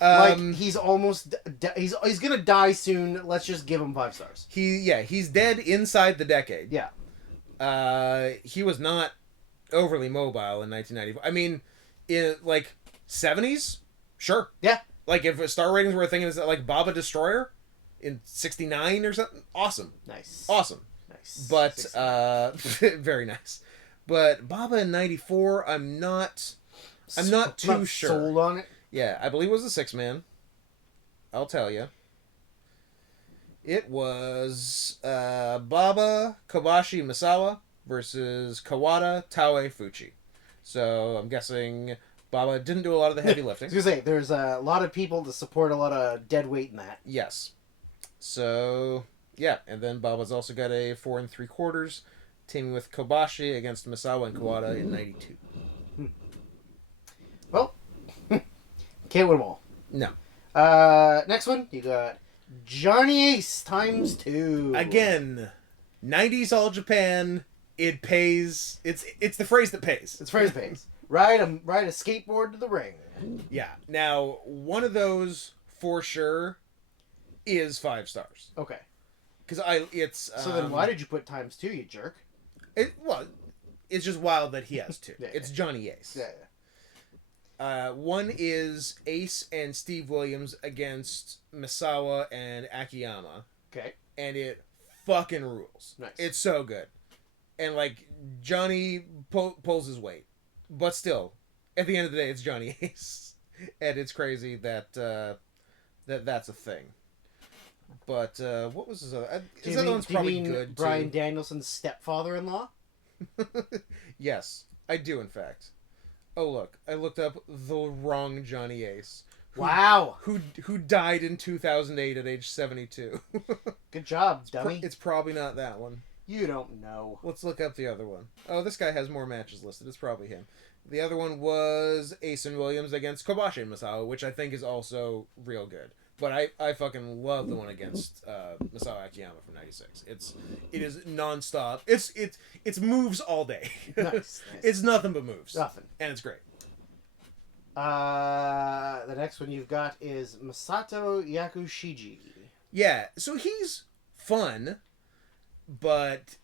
Like he's almost he's gonna die soon. Let's just give him 5 stars. He's dead inside the decade. Yeah. He was not overly mobile in 1994. I mean, in like 70s, sure. Yeah. Like if star ratings were a thing, is that like Baba Destroyer in 69 or something? Awesome. Nice. Awesome. Nice. But very nice. But Baba in 94, I'm not too sure. Sold on it. Yeah, I believe it was a 6-man. I'll tell you. It was Baba, Kobashi, Misawa versus Kawada, Taue, Fuchi. So I'm guessing Baba didn't do a lot of the heavy lifting. I was gonna say, there's a lot of people to support a lot of dead weight in that. Yes. So, yeah. And then Baba's also got a 4 3/4, teaming with Kobashi against Misawa and Kawada in 92. Well, can't win them all. No. Next one, you got Johnny Ace ×2. Again, 90s All Japan. It pays. It's the phrase that pays. It's phrase pays. Ride a skateboard to the ring. Yeah. Now, one of those for sure is 5 stars. Okay. Because it's. So then, why did you put ×2, you jerk? It's just wild that he has 2. Yeah. It's Johnny Ace. Yeah. One is Ace and Steve Williams against Misawa and Akiyama. Okay. And it fucking rules. Nice. It's so good. And, like, Johnny pulls his weight. But still, at the end of the day, it's Johnny Ace. And it's crazy that that's a thing. But, what was his other... His other one's probably good, Bryan too. Danielson's stepfather-in-law? Yes, I do, in fact. Oh, look. I looked up the wrong Johnny Ace. Wow. Who died in 2008 at age 72. Good job, dummy. It's probably not that one. You don't know. Let's look up the other one. Oh, this guy has more matches listed. It's probably him. The other one was Ace and Williams against Kobashi and Misawa, which I think is also real good. But I fucking love the one against Masato Akiyama from '96. It is nonstop. It's moves all day. Nice. It's nothing but moves. Nothing. And it's great. The next one you've got is Masato Yakushiji. Yeah, so he's fun, but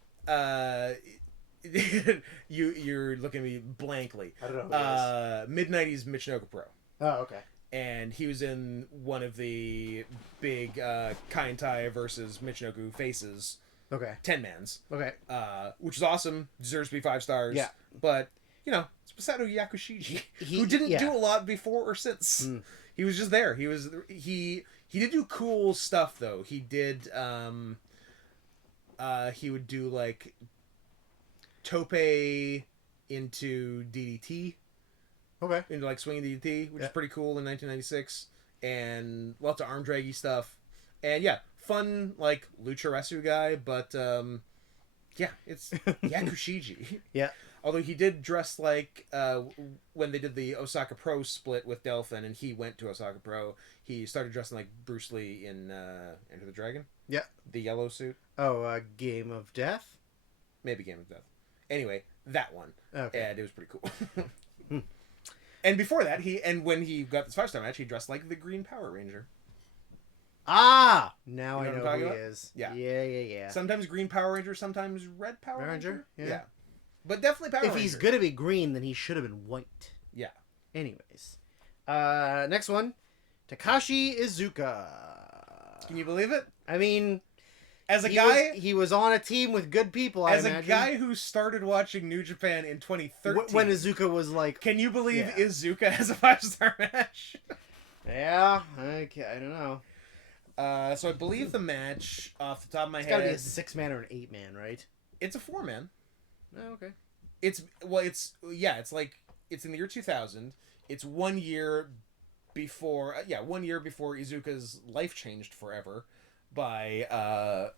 you're looking at me blankly. I don't know who it is. Mid-90s Michinoku Pro. Oh, okay. And he was in one of the big Kaintai versus Michinoku faces. Okay. 10-mans. Okay. Which is awesome. Deserves to be 5 stars. Yeah. But, it's Masato Yakushiji, who didn't do a lot before or since. Mm. He was just there. He did do cool stuff, though. He did, he would do, like, tope into DDT. Okay. Into, like, swinging DDT, which is pretty cool in 1996. And lots of arm draggy stuff. And, yeah, fun, like, Lucharesu guy, but, yeah, it's Yakushiji. Yeah. Although he did dress like, when they did the Osaka Pro split with Devlin and he went to Osaka Pro, he started dressing like Bruce Lee in Enter the Dragon. Yeah. The yellow suit. Oh, Game of Death? Maybe Game of Death. Anyway, that one. Okay. And it was pretty cool. And before that, when he got this 5-star match, he dressed like the Green Power Ranger. Ah! Now You know I know what I'm who he talking is. Yeah. Yeah. Sometimes Green Power Ranger, sometimes Red Power Ranger. Yeah. But definitely Power Ranger. If he's going to be green, then he should have been white. Yeah. Anyways. Next one. Takashi Izuka. Can you believe it? I mean... As a guy... He was on a team with good people, I imagine. As a guy who started watching New Japan in 2013... When Izuka was like... Can you believe Izuka has a 5-star match? Yeah. Okay, I don't know. So I believe the match, off the top of my head... It's got to be a 6-man or an 8-man, right? It's a 4-man. Oh, okay. It's in the year 2000. It's 1 year before... 1 year before Izuka's life changed forever by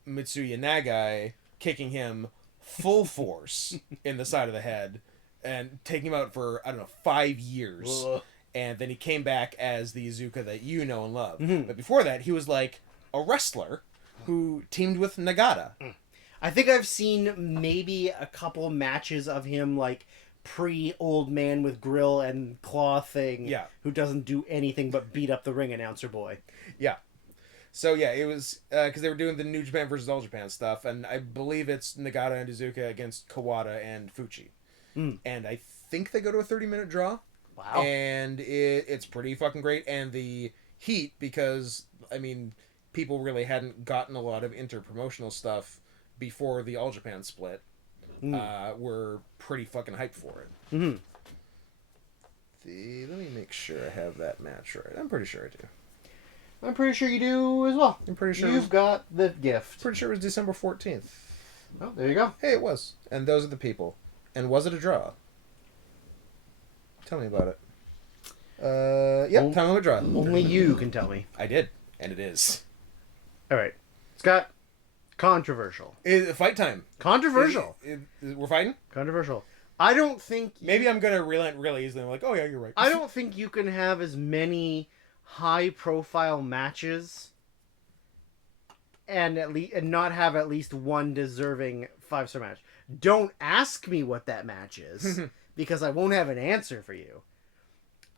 Mitsuya Nagai kicking him full force in the side of the head and taking him out for, 5 years. Ugh. And then he came back as the Izuka that you know and love. Mm-hmm. But before that, he was like a wrestler who teamed with Nagata. I think I've seen maybe a couple matches of him, like, pre-old man with grill and claw thing. Yeah. Who doesn't do anything but beat up the ring announcer boy. Yeah. So yeah, it was because they were doing the New Japan versus All Japan stuff, and I believe it's Nagata and Izuka against Kawada and Fuchi, and I think they go to a 30-minute draw. Wow. And it's pretty fucking great, and the heat, because I mean, people really hadn't gotten a lot of inter-promotional stuff before the All Japan split, were pretty fucking hyped for it. Mm-hmm. Let me make sure I have that match right. I'm pretty sure I do. I'm pretty sure you do as well. I'm pretty sure you've got the gift. Pretty sure it was December 14th. Oh, there you go. Hey, it was. And those are the people. And was it a draw? Tell me about it. Tell me a draw. Only you can tell me. I did. And it is. Alright. Scott, controversial. Fight time. Controversial. We're fighting? Controversial. I don't think... Maybe I'm going to relent really easily. I'm like, oh yeah, you're right. I don't think you can have as many high-profile matches and not have at least one deserving 5-star match. Don't ask me what that match is, because I won't have an answer for you.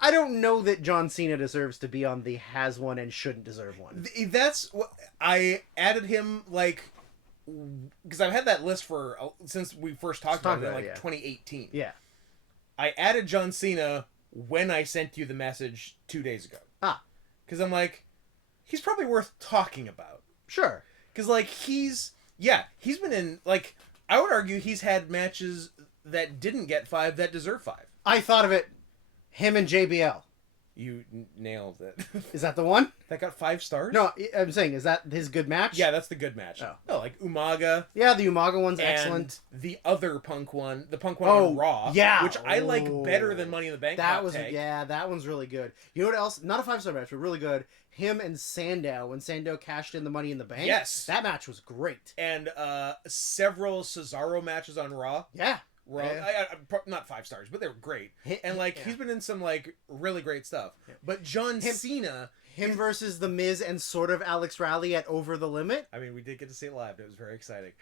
I don't know that John Cena deserves to be on the has one and shouldn't deserve one. That's what I added him, like, because I've had that list for since we first talked about it in 2018. Yeah. I added John Cena when I sent you the message 2 days ago. Because I'm like, he's probably worth talking about. Sure. Because, like, he's been in, like, I would argue he's had matches that didn't get 5 that deserve 5. I thought of it. Him and JBL. You nailed it. Is that the one? That got 5 stars? No, I'm saying, is that his good match? Yeah, that's the good match. Oh. No, like Umaga. Yeah, the Umaga one's and excellent. The other Punk one, the Punk one on Raw. Yeah. Which I like better than Money in the Bank. That one's really good. You know what else? Not a 5-star match, but really good. Him and Sandow, when Sandow cashed in the Money in the Bank. Yes. That match was great. And several Cesaro matches on Raw. Yeah. Raw, not 5 stars, but they were great. And he's been in some like really great stuff. Yeah. But John Cena, him versus The Miz and sort of Alex Riley at Over the Limit. I mean, we did get to see it live. It was very exciting.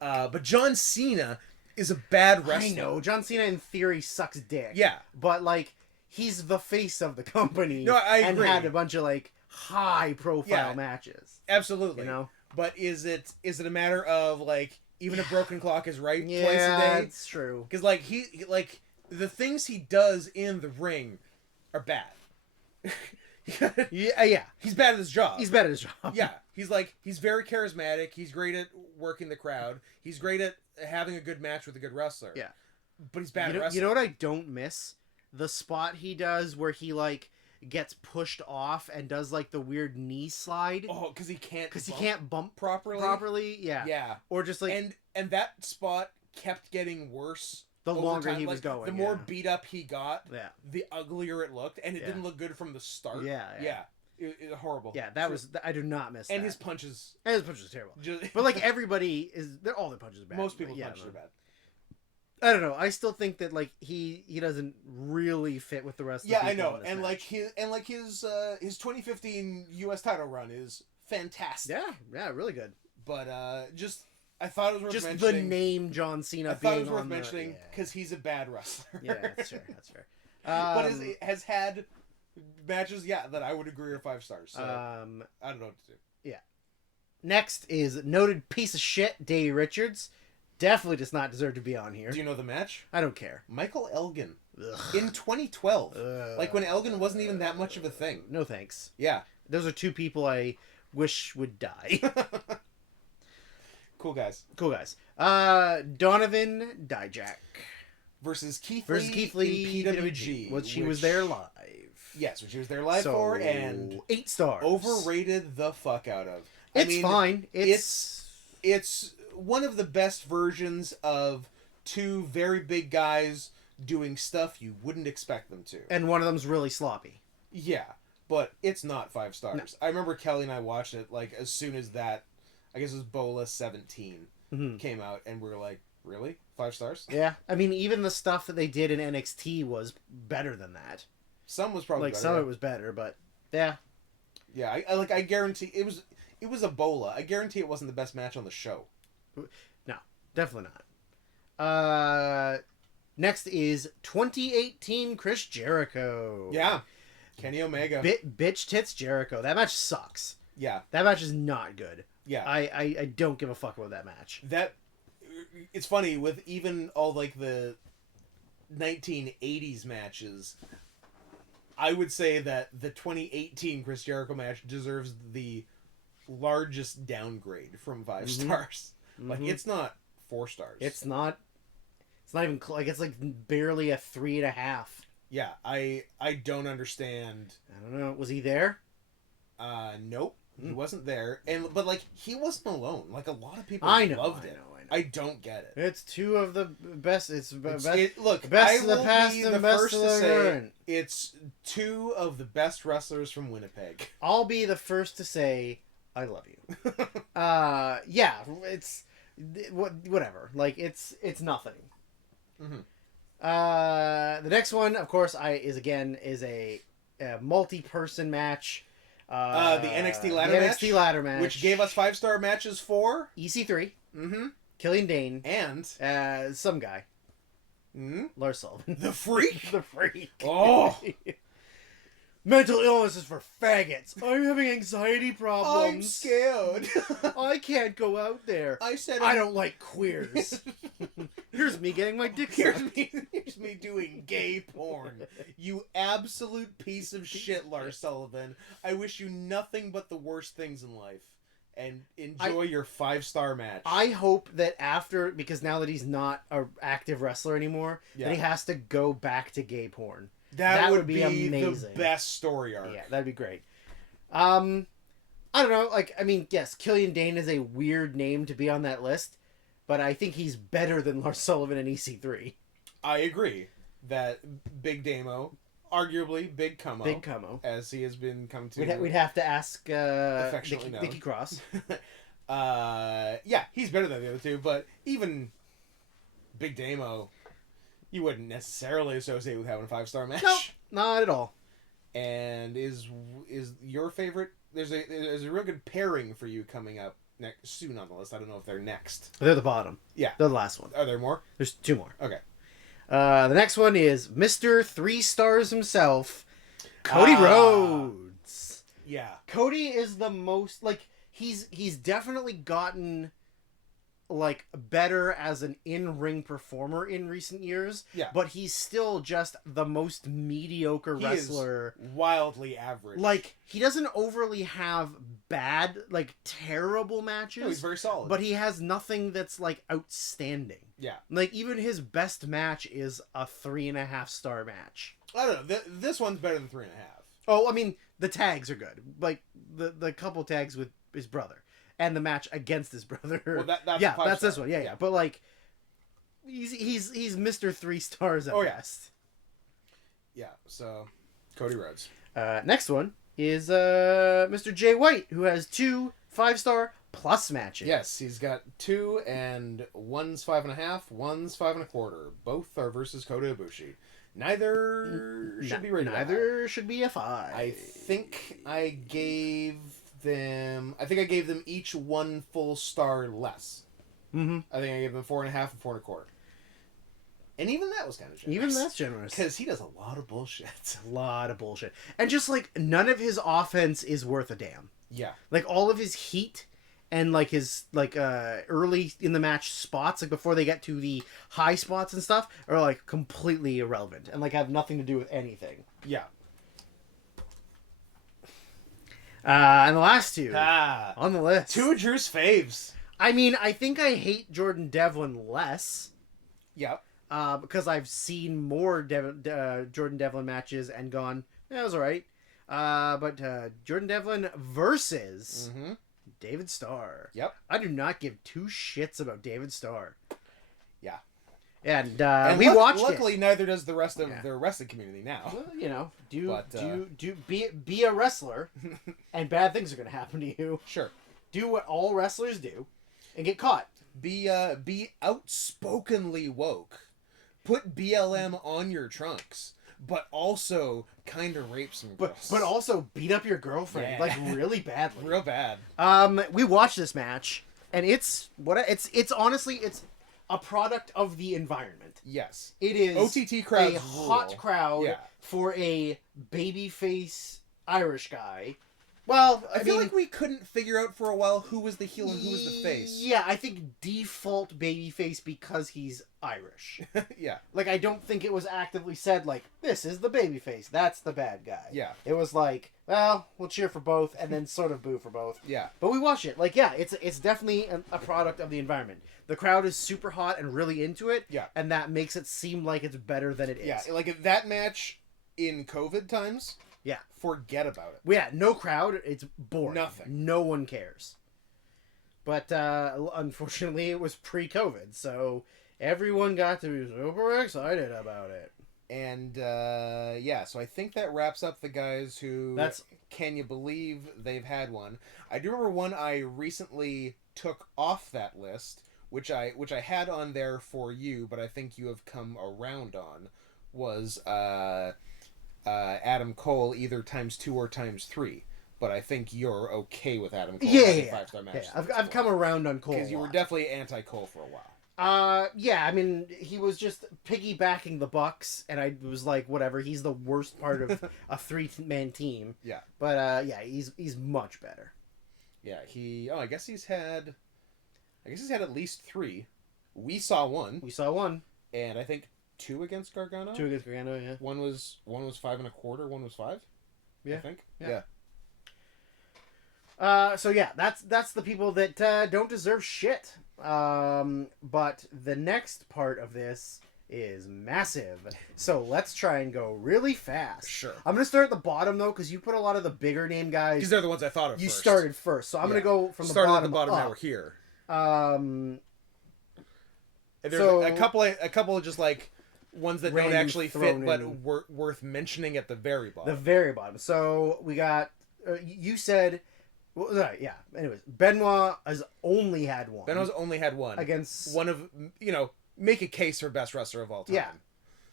But John Cena is a bad wrestler. I know. John Cena in theory sucks dick. Yeah. But like he's the face of the company. No, I agree. And had a bunch of like high profile matches. Absolutely. You know. But is it a matter of like even a broken clock is right twice a day? Yeah, it's true. Because like he the things he does in the ring are bad. Yeah. He's bad at his job. He's bad at his job. Yeah. He's very charismatic. He's great at working the crowd. He's great at having a good match with a good wrestler. Yeah. But he's bad at wrestling. You know what I don't miss? The spot he does where he like gets pushed off and does like the weird knee slide. Oh, because he can't bump properly. Yeah. Or just like and that spot kept getting worse the longer he was going. The more beat up he got, the uglier it looked, and it didn't look good from the start. Yeah. It horrible. Yeah, I do not miss and that. His punches. And his punches are terrible. But like everybody all their punches are bad. Most people's punches are bad. I don't know. I still think that like he doesn't really fit with the rest of the people. I know. And match. His 2015 US title run is fantastic. Yeah, really good. But I thought it was worth just mentioning. The name John Cena. I thought it was worth mentioning because he's a bad wrestler. Yeah, that's fair. That's fair. But has had matches, that I would agree are 5 stars. So I don't know what to do. Yeah. Next is noted piece of shit Davey Richards. Definitely does not deserve to be on here. Do you know the match? I don't care. Michael Elgin. In 2012. Like when Elgin wasn't even that much of a thing. No thanks. Yeah. Those are 2 people I wish would die. Cool guys. Donovan Dijak. Versus Keith Lee in PWG. She was there live. Yes, which she was there live for, and 8 stars. Overrated the fuck out of. It's fine. It's one of the best versions of 2 very big guys doing stuff you wouldn't expect them to. And one of them's really sloppy. Yeah, but it's not 5 stars. No. I remember Kelly and I watched it like as soon as that, I guess it was Bola 17 came out, and we were like, really? 5 stars? Yeah. I mean, even the stuff that they did in NXT was better than that. Some was probably better. Some of it was better, but yeah. Yeah, I guarantee it was a Bola. I guarantee it wasn't the best match on the show. No, definitely not. Next is 2018 Chris Jericho. Yeah. Kenny Omega. Bitch tits Jericho. That match sucks. Yeah. That match is not good. Yeah. I don't give a fuck about that match. It's funny, with even all, like, the 1980s matches, I would say that the 2018 Chris Jericho match deserves the largest downgrade from 5 stars. Like, it's not 4 stars. It's not even like, it's like barely a 3.5. Yeah, I don't understand. I don't know. Was he there? Nope. He wasn't there. But like, he wasn't alone. Like, a lot of people loved it. I don't get it. It's two of the best. It's best. Look, best I of the will past be and the best first of to the say current. it's 2 of the best wrestlers from Winnipeg. I'll be the first to say I love you. Yeah, it's whatever. Like, it's nothing. The next one, of course, is a multi-person match. The NXT ladder match, which gave us 5-star matches for EC3, Killian Dane, and some guy, Lars Sullivan, the Freak. The Freak. Oh, mental illness is for faggots. I'm having anxiety problems. I'm scared. I can't go out there. I said I don't like queers. Here's me getting my dick sucked. Here's me doing gay porn. You absolute piece of shit, Lars Sullivan. I wish you nothing but the worst things in life. And enjoy your 5-star match. I hope that because now that he's not an active wrestler anymore, that he has to go back to gay porn. That would be amazing. The best story arc. Yeah, that'd be great. I don't know. Like, I mean, yes, Killian Dane is a weird name to be on that list, but I think he's better than Lars Sullivan and EC3. I agree that Big Damo, arguably Big Como, as he has been come to. We'd have to ask Nikki Cross. Yeah, he's better than the other two, but even Big Damo, you wouldn't necessarily associate with having a 5-star match. No, not at all. And is your favorite? There's a real good pairing for you coming up soon on the list. I don't know if they're next. They're the bottom. Yeah, they're the last one. Are there more? There's 2 more. Okay. The next one is Mr. 3 stars himself, Cody Rhodes. Yeah, Cody is the most, like, he's definitely gotten, like, better as an in-ring performer in recent years. Yeah. But he's still just the most mediocre wrestler. He is wildly average. Like, he doesn't overly have bad, like, terrible matches. No, he's very solid. But he has nothing that's, like, outstanding. Yeah. Like, even his best match is a 3.5-star match. I don't know. This one's better than 3.5. Oh, I mean, the tags are good. Like, the couple tags with his brother. And the match against his brother. Well, that's that's this one. Yeah. But, like, he's Mr. 3 stars at best. Yeah, so, Cody Rhodes. Next one is Mr. Jay White, who has 2 5-star plus matches. Yes, he's got 2, and one's 5.5, one's 5.25. Both are versus Kota Ibushi. Neither should be rated. Neither should be a 5. I think I gave them each 1 full star less. Mm-hmm. I think I gave them 4.5 and 4.25. And even that was kind of generous. Even that's generous. Because he does a lot of bullshit. A lot of bullshit. And just, like, none of his offense is worth a damn. Yeah. Like, all of his heat and, like, his, like, early in the match spots, like, before they get to the high spots and stuff, are, like, completely irrelevant. And, like, have nothing to do with anything. Yeah. And the last 2 on the list. 2 of Drew's faves. I mean, I think I hate Jordan Devlin less. Yep. Because I've seen more Jordan Devlin matches and gone, that was alright. But Jordan Devlin versus David Starr. Yep. I do not give 2 shits about David Starr. Yeah. And we watched luckily, it. neither does the rest of the wrestling community now. Well, you know, be a wrestler, and bad things are going to happen to you. Sure. Do what all wrestlers do, and get caught. Be outspokenly woke. Put BLM on your trunks, but also kind of rape some girls. But also beat up your girlfriend, like, really badly. Real bad. We watched this match, and it's honestly, a product of the environment. Yes. It is OTT crowds a hot crowd Yeah. for a babyface Irish guy. Well, I feel like we couldn't figure out for a while who was the heel and who was the face. Yeah, I think default babyface because he's Irish. Yeah. Like, I don't think it was actively said, like, this is the babyface, that's the bad guy. Yeah. It was like, well, we'll cheer for both, and then sort of boo for both. Yeah. But we watch it. Like, yeah, it's definitely a product of the environment. The crowd is super hot and really into it. Yeah. And that makes it seem like it's better than it is. Yeah, like that match in COVID times... Yeah. Forget about it. Well, yeah, no crowd. It's boring. Nothing. No one cares. But unfortunately, it was pre-COVID, so everyone got to be super excited about it. And yeah, so I think that wraps up the guys who... Can you believe they've had one? I do remember one I recently took off that list, which I had on there for you, but I think you have come around on, was... Adam Cole either ×2 or ×3, but I think you're okay with Adam Cole. Yeah. 5-star match. Yeah, I've come around on Cole because you were definitely anti-Cole for a while. Yeah, I mean, he was just piggybacking the Bucks, and I was like, whatever. He's the worst part of a 3-man team. Yeah, but yeah, he's much better. Yeah, I guess he's had at least 3. We saw one. And I think 2 against Gargano. 2 against Gargano, yeah. One was 5 1/4. One was 5. Yeah, I think. Yeah. So yeah, that's the people that don't deserve shit. But the next part of this is massive. So let's try and go really fast. Sure. I'm gonna start at the bottom though, because you put a lot of the bigger name guys. Because they're the ones I thought of. You first. started first, so I'm gonna go from the bottom. Started at the bottom. Up. Now we're here. There's a couple of just like ones that don't actually fit, but worth mentioning at the very bottom. The very bottom. So we got. You said. Well, right, yeah. Anyways, Benoit has only had one. Benoit's only had one against one of make a case for best wrestler of all time.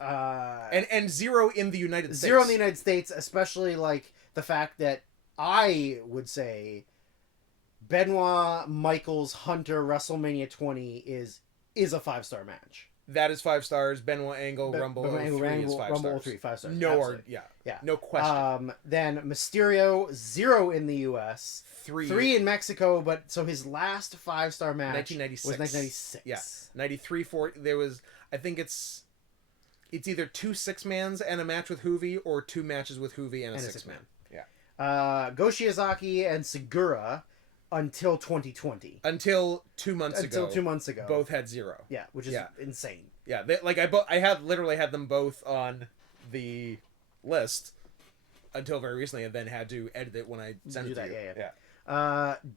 Yeah. And 0 in the United States. 0 in the United States, especially like the fact that I would say Benoit, Michaels, Hunter, WrestleMania 20 is a 5-star match. That is 5 stars. Benoit Angle Rumble 03 is 5 Rumble stars. 03, 5 stars. No, no question. Then Mysterio 0 in the U.S. 3 in Mexico, but so his last 5-star match 1996. was 1996. Yeah, 93. There was, I think it's either 2 6-mans and a match with Hoovy, or 2 matches with Hoovy and a 6-man. Yeah. Go Shiozaki and Segura until 2020. Until 2 months ago. Until 2 months ago. Both had 0. Yeah, which is insane. Yeah, I had literally had them both on the list until very recently, and then had to edit it when I sent it to you. Yeah.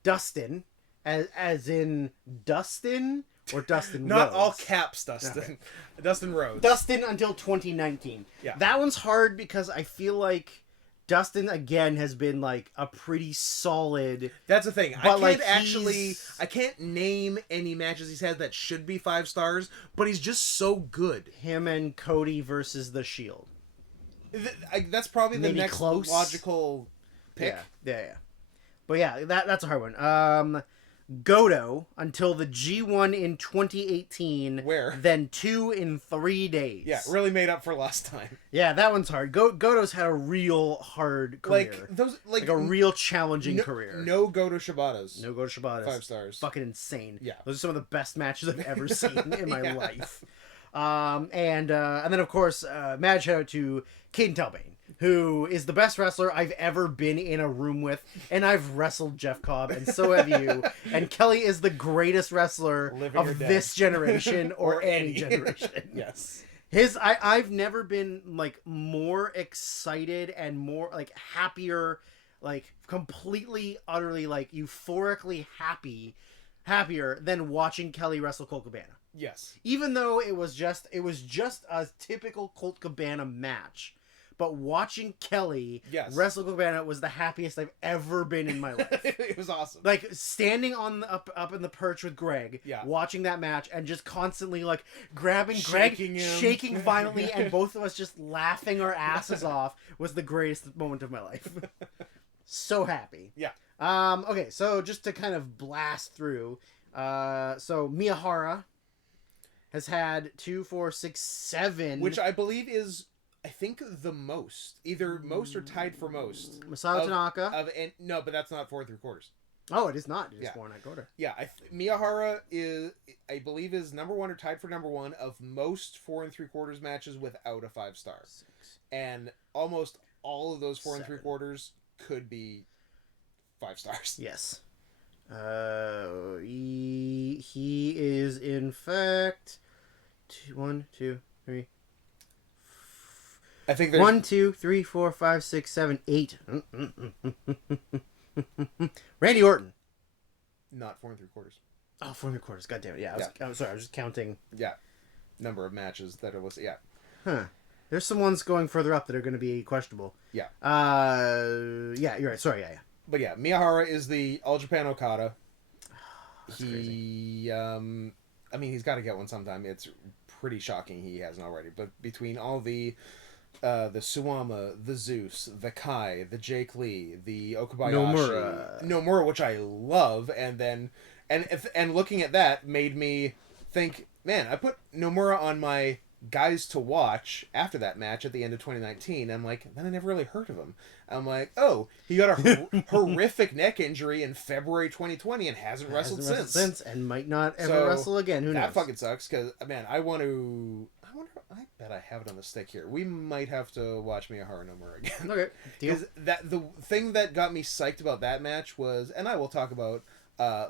Dustin, as in Dustin or Dustin Not Rhodes? all caps, Dustin. Okay. Dustin Rhodes. Dustin until 2019. Yeah. That one's hard because I feel like Dustin again has been like a pretty solid. That's the thing. I can't name any matches he's had that should be 5 stars, but he's just so good. Him and Cody versus the Shield. That's probably the Maybe next close. logical pick. Yeah. But yeah, that's a hard one. Goto until the G1 in 2018. Where? Then 2 in 3 days. Yeah, really made up for last time. Yeah, that one's hard. Goto's had a real hard career. Like a real challenging career. No Goto Shibatas. No Goto Shibatas. 5 stars. Fucking insane. Yeah. Those are some of the best matches I've ever seen in my life. And then of course, mad shout out to Caden Talbane, who is the best wrestler I've ever been in a room with, and I've wrestled Jeff Cobb, and so have you. And Kelly is the greatest wrestler of this generation or any generation. Yes. I've never been like more excited and more like happier, like completely, utterly like euphorically happier than watching Kelly wrestle Colt Cabana. Yes. Even though it was just a typical Colt Cabana match. But watching Kelly wrestle Cabana was the happiest I've ever been in my life. It was awesome. Like standing on up in the perch with Greg, watching that match and just constantly like grabbing Greg, shaking violently, and both of us just laughing our asses off was the greatest moment of my life. So happy. Yeah. Okay, so just to kind of blast through, so Miyahara. has had 2, 4, 6, 7. Which I believe is, I think, the most. Either most or tied for most. Masato Tanaka. No, but that's not 4 3/4. Oh, it is not. It is 4 1/4. Yeah, Miyahara is, I believe, is number 1 or tied for number 1 of most 4 3/4 matches without a 5-star. 6. And almost all of those 4 7. 3/4 could be 5 stars. Yes. He is in fact 1, 2, 3. I think there's 1, 2, 3, 4, 5, 6, 7, 8. Randy Orton. not 4 3/4. Oh, 4 3/4. God damn it. Yeah, I'm sorry. I was just counting. Yeah, number of matches that it was. Yeah. Huh. There's some ones going further up that are going to be questionable. Yeah. Yeah, you're right. Sorry. Yeah. But yeah, Miyahara is the All Japan Okada. That's crazy. I mean, he's got to get one sometime. It's pretty shocking he hasn't already. But between all the Suwama, the Zeus, the Kai, the Jake Lee, the Okabayashi, Nomura, which I love, and looking at that made me think, man, I put Nomura on my guys to watch after that match at the end of 2019. I'm like, then I never really heard of him. I'm like, oh, he got a horrific neck injury in February 2020 and hasn't wrestled since, and might not ever wrestle again. Who knows? That fucking sucks. Because man, I bet I have it on the stick here. We might have to watch Miyahara Nomura again. Okay. Because the thing that got me psyched about that match was, and I will talk about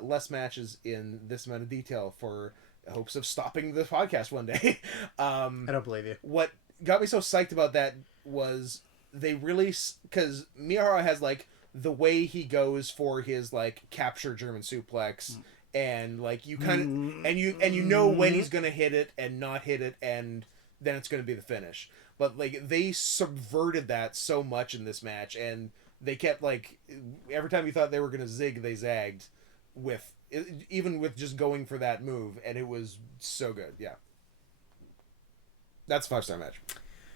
less matches in this amount of detail for hopes of stopping the podcast one day. I don't believe you. What got me so psyched about that was they really, because Miyahara has like the way he goes for his like capture German suplex, and like you kind of and you know when he's gonna hit it and not hit it, and then it's gonna be the finish. But like they subverted that so much in this match, and they kept like every time you thought they were gonna zig, they zagged with. Even with just going for that move, and it was so good. Yeah, that's a 5-star match.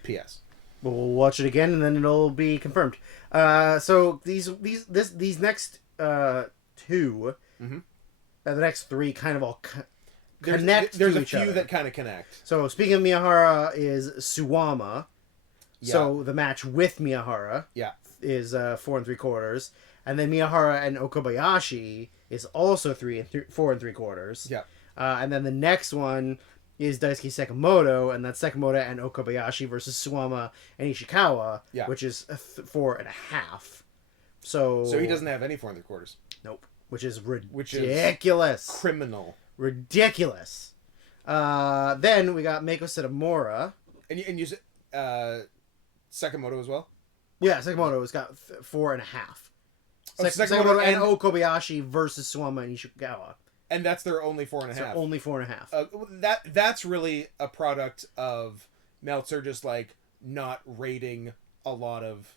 P.S. We'll watch it again, and then it'll be confirmed. So these next 2, the next 3 kind of all connect. There's to a each few other. that kind of connect. So speaking of Miyahara, is Suwama. Yeah. So the match with Miyahara, is 4 3/4, and then Miyahara and Okabayashi is also 4 3/4. Yeah. And then the next one is Daisuke Sekimoto, and that's Sekimoto and Okabayashi versus Suwama and Ishikawa, which is 4 1/2. So he doesn't have any 4 3/4. Nope. Which is ridiculous. Criminal. Ridiculous. Then we got Meiko Satomura. And you Sekimoto as well? Yeah, Sekimoto's got 4 1/2. Sekimoto and Okabayashi versus Suwama and Ishikawa. And that's their only 4 1/2. So only 4 1/2. That's really a product of Meltzer just like not rating a lot of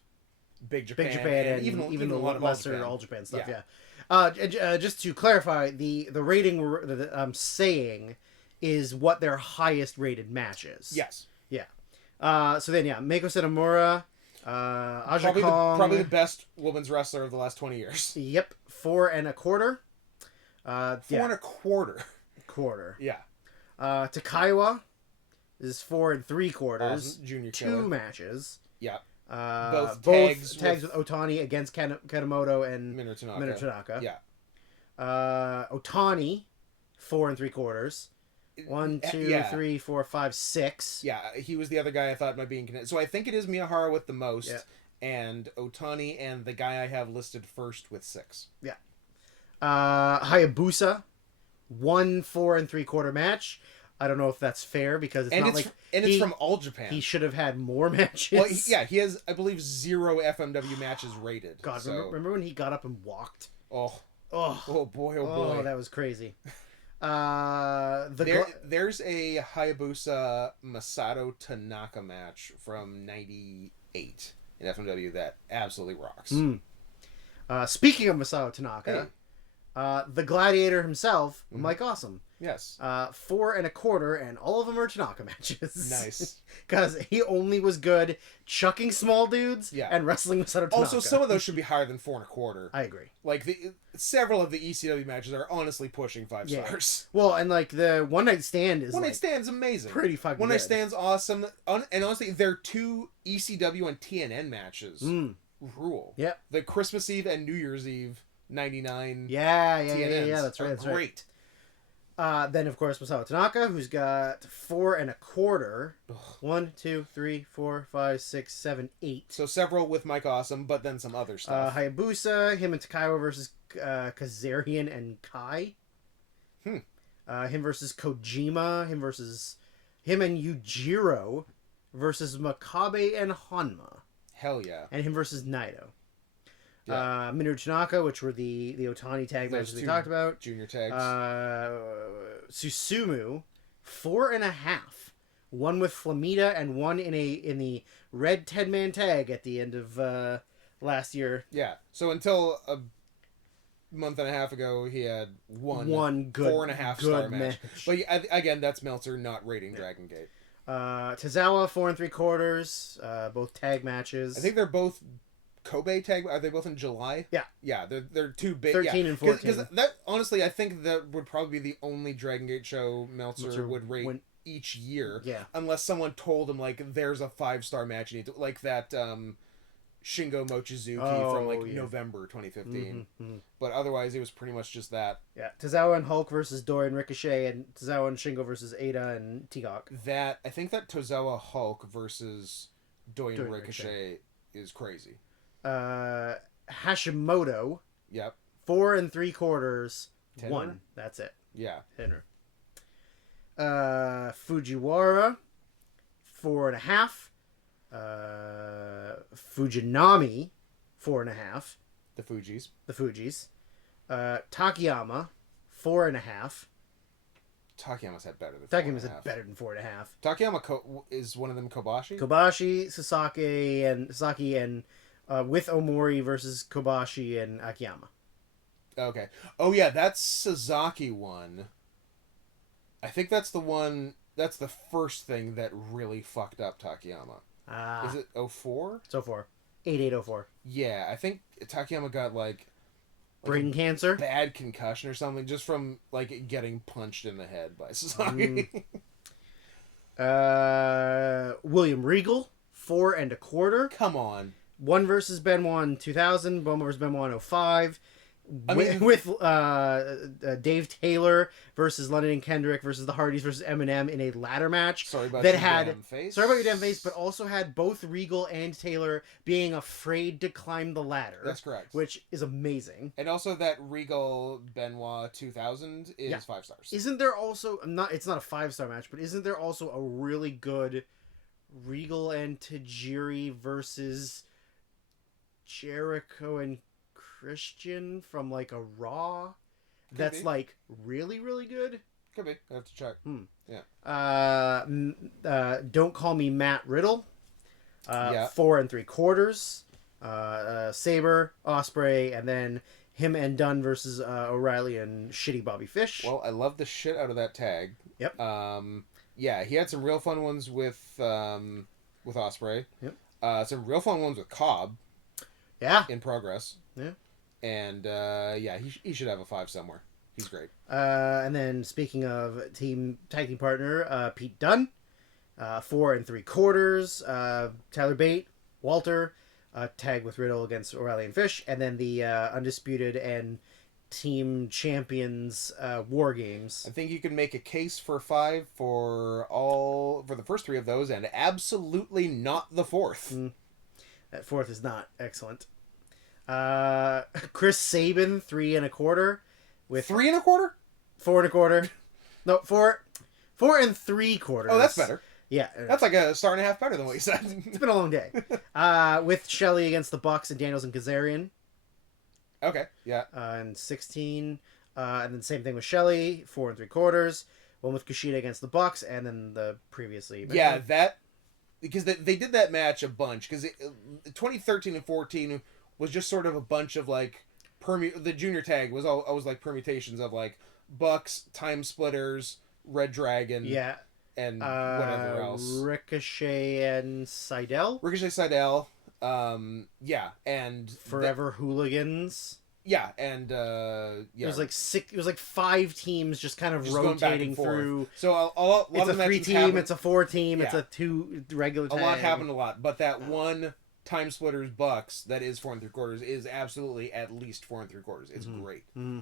Big Japan and even a lot of lesser All Japan stuff. Yeah. Just to clarify, the rating that I'm saying is what their highest rated match is. Yes. Yeah. So then Meiko Satomura, Aja Kong, probably the best women's wrestler of the last 20 years. Yep, 4 1/4. 4 1/4. Quarter. Yeah. Takaiwa is 4 3/4. Awesome. Junior 2 killer. matches. Yeah. Both tags with Otani against Kanemoto and Minoru Tanaka. Yeah. Otani, 4 3/4. 1, 2, 3, 4, 5, 6. Yeah, he was the other guy I thought might be in connect. So I think it is Miyahara with the most, and Otani and the guy I have listed first with 6. Yeah. Hayabusa, 1 4 3/4 match. I don't know if that's fair because it's from All Japan. He should have had more matches. Well, he has, I believe, 0 FMW matches rated. God, remember when he got up and walked? Oh boy, that was crazy. There's a Hayabusa Masato Tanaka match from '98 in FMW that absolutely rocks. Speaking of Masato Tanaka, The Gladiator himself, Mike Awesome. Yes. 4 1/4, and all of them are Tanaka matches. Nice. Because he only was good chucking small dudes and wrestling Masato Tanaka. Also, some of those should be higher than 4 1/4. I agree. Like, several of the ECW matches are honestly pushing 5 stars. Well, and like the One Night Stand is Stand's amazing. Pretty fucking One good. Night Stand's awesome. And honestly, their 2 ECW and TNN matches rule. Yeah. The Christmas Eve and New Year's Eve 99 Yeah, TNNs that's right. That's great. Right. Then, of course, Masato Tanaka, who's got 4 1/4. 1, 2, 3, 4, 5, 6, 7, 8. So several with Mike Awesome, but then some other stuff. Hayabusa, him and Takaiwa versus Kazarian and Kai. Him versus Kojima. Him and Yujiro versus Makabe and Hanma. Hell yeah. And him versus Naito. Yeah. Minoru Tanaka, which were the Otani tag matches we talked about. Junior tags. Susumu, 4 1/2. One with Flamita and one in the red 10-man tag at the end of last year. Yeah. So until a month and a half ago, he had one good 4.5 star match. But again, that's Meltzer not rating Dragon Gate. Tozawa, 4 3/4. Both tag matches. I think they're both Kobe tag. Are they both in July? Yeah. Yeah, they're two big. 13 and 14. Because that, honestly, I think that would probably be the only Dragon Gate show Meltzer would rate each year. Yeah. Unless someone told him, like, there's a 5-star match you need to... Like that Shingo Mochizuki from, like, November 2015. But otherwise, it was pretty much just that. Yeah. Tozawa and Hulk versus Dorian Ricochet, and Tozawa and Shingo versus Ada and T-Hawk. I think that Tozawa Hulk versus Dorian Ricochet is crazy. Hashimoto. Yep. 4 3/4. Tenor? 1. That's it. Yeah. Tenor. Fujiwara. 4 1/2. Fujinami. 4 1/2. The Fujis. Takayama. 4 1/2. Takayama's had better than 4.5. Takayama's had better than 4 1/2. Takayama is one of them Kobashi? Kobashi, Sasaki, and with Omori versus Kobashi and Akiyama. Okay. Oh, yeah, that's Sasaki one. I think that's the one... That's the first thing that really fucked up Takayama. Is it 04? It's 04. 8804. Yeah, I think Takayama got, like brain cancer? Bad concussion or something just from, like, getting punched in the head by Sasaki. William Regal, 4 1/4. Come on. 1 versus Benoit in 2000, Boma versus Benoit in 05. With Dave Taylor versus London and Kendrick versus the Hardys versus Eminem in a ladder match. Sorry about your damn face, but also had both Regal and Taylor being afraid to climb the ladder. That's correct. Which is amazing. And also that Regal Benoit 2000 is 5 stars. Isn't there also it's not a 5-star match, but isn't there also a really good Regal and Tajiri versus Jericho and Christian from like a Raw that's like really, really good? Could be. I have to check. Yeah. Don't Call Me Matt Riddle. 4 3/4. Sabre, Osprey, and then him and Dunn versus O'Reilly and Shitty Bobby Fish. Well, I love the shit out of that tag. Yep. Yeah, he had some real fun ones with Osprey. Yep. Some real fun ones with Cobb. Yeah. In progress. Yeah. And he should have a 5 somewhere. He's great. And then speaking of tag team partner, Pete Dunne, 4 3/4. Tyler Bate, Walter, tag with Riddle against O'Reilly and Fish, and then the undisputed and team champions War Games. I think you can make a case for 5 for the first 3 of those, and absolutely not the 4th. That 4th is not excellent. Chris Sabin, 3 1/4. With 3 1/4? 4 1/4. No, 4 3/4. Oh, that's better. Yeah. That's like a star and a half better than what you said. It's been a long day. With Shelley against the Bucks and Daniels and Kazarian. Okay, yeah. And 16. And then same thing with Shelley, 4 3/4. One with Kushida against the Bucks, and then the previously. Yeah, that... Because they did that match a bunch. Because 2013 and 14 was just sort of a bunch of, like, the junior tag was always like permutations of like Bucks, Time Splitters, Red Dragon, Yeah. and whatever else. Ricochet and Seidel. Yeah, and Forever Hooligans. Yeah, and yeah, it was like 6. It was like 5 teams just kind of just rotating through. So a lot it's of a 3-team. It's a 4-team. Yeah. It's a 2 regular. A lot happened a lot, but that one Time Splitters Bucks that is 4 3/4 is absolutely at least 4 3/4. It's great. Mm-hmm.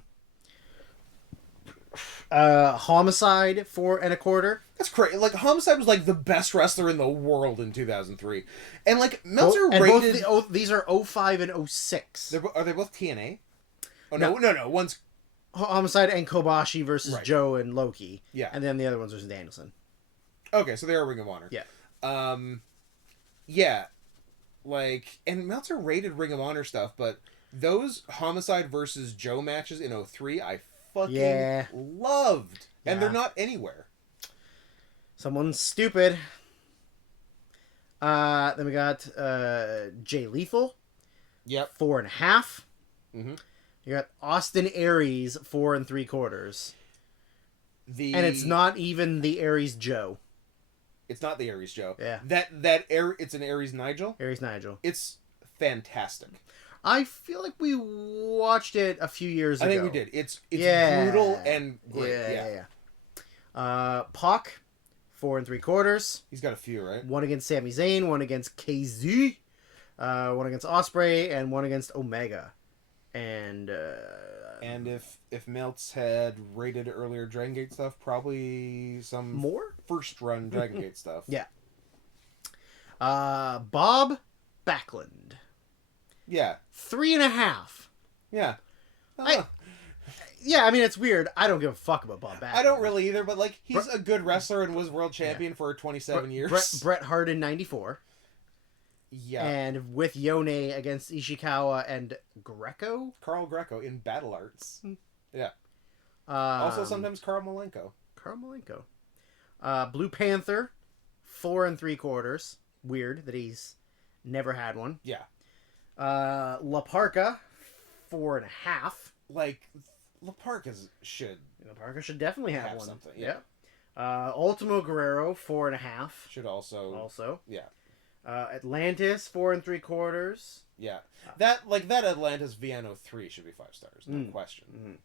Homicide 4 1/4. That's crazy. Like Homicide was like the best wrestler in the world in 2003, and like Meltzer rated. These are 05 and 06. Are they both TNA? Oh no. One's Homicide and Kobashi versus Joe and Loki. Yeah, and then the other ones was Danielson. Okay, so they are Ring of Honor. Yeah. Yeah, like, and Meltzer rated Ring of Honor stuff, but those Homicide versus Joe matches in 03, I fucking loved, and they're not anywhere. Someone's stupid. Then we got Jay Lethal. Yep. 4.5. Mm-hmm. You got Austin Aries 4 3/4. And it's not even the Aries Joe. It's not the Aries Joe. Yeah. It's an Aries Nigel. Aries Nigel. It's fantastic. I feel like we watched it a few years ago. I think we did. It's brutal and great. Yeah. Pac 4 3/4. He's got a few, right? One against Sami Zayn, one against KZ, one against Ospreay, and one against Omega. And if Meltz had rated earlier Dragon Gate stuff, probably some more first run Dragon Gate stuff. Yeah. Bob Backlund. Yeah. 3.5. Yeah. Yeah, I mean, it's weird. I don't give a fuck about Bob Backlund. I don't really either, but like he's a good wrestler and was world champion for 27 years. Bret Hart in 94. Yeah. And with Yone against Ishikawa and Greco? Carl Greco in Battle Arts. Yeah. Also sometimes Carl Malenko. Blue Panther, 4 3/4. Weird that he's never had one. Yeah. La Parka, 4.5. Like, La Parka should definitely have one. Something. Yeah. Ultimo Guerrero, 4.5. Should also. Yeah. Atlantis, 4 3/4. Yeah. That Atlantis VN03 should be 5 stars, no question.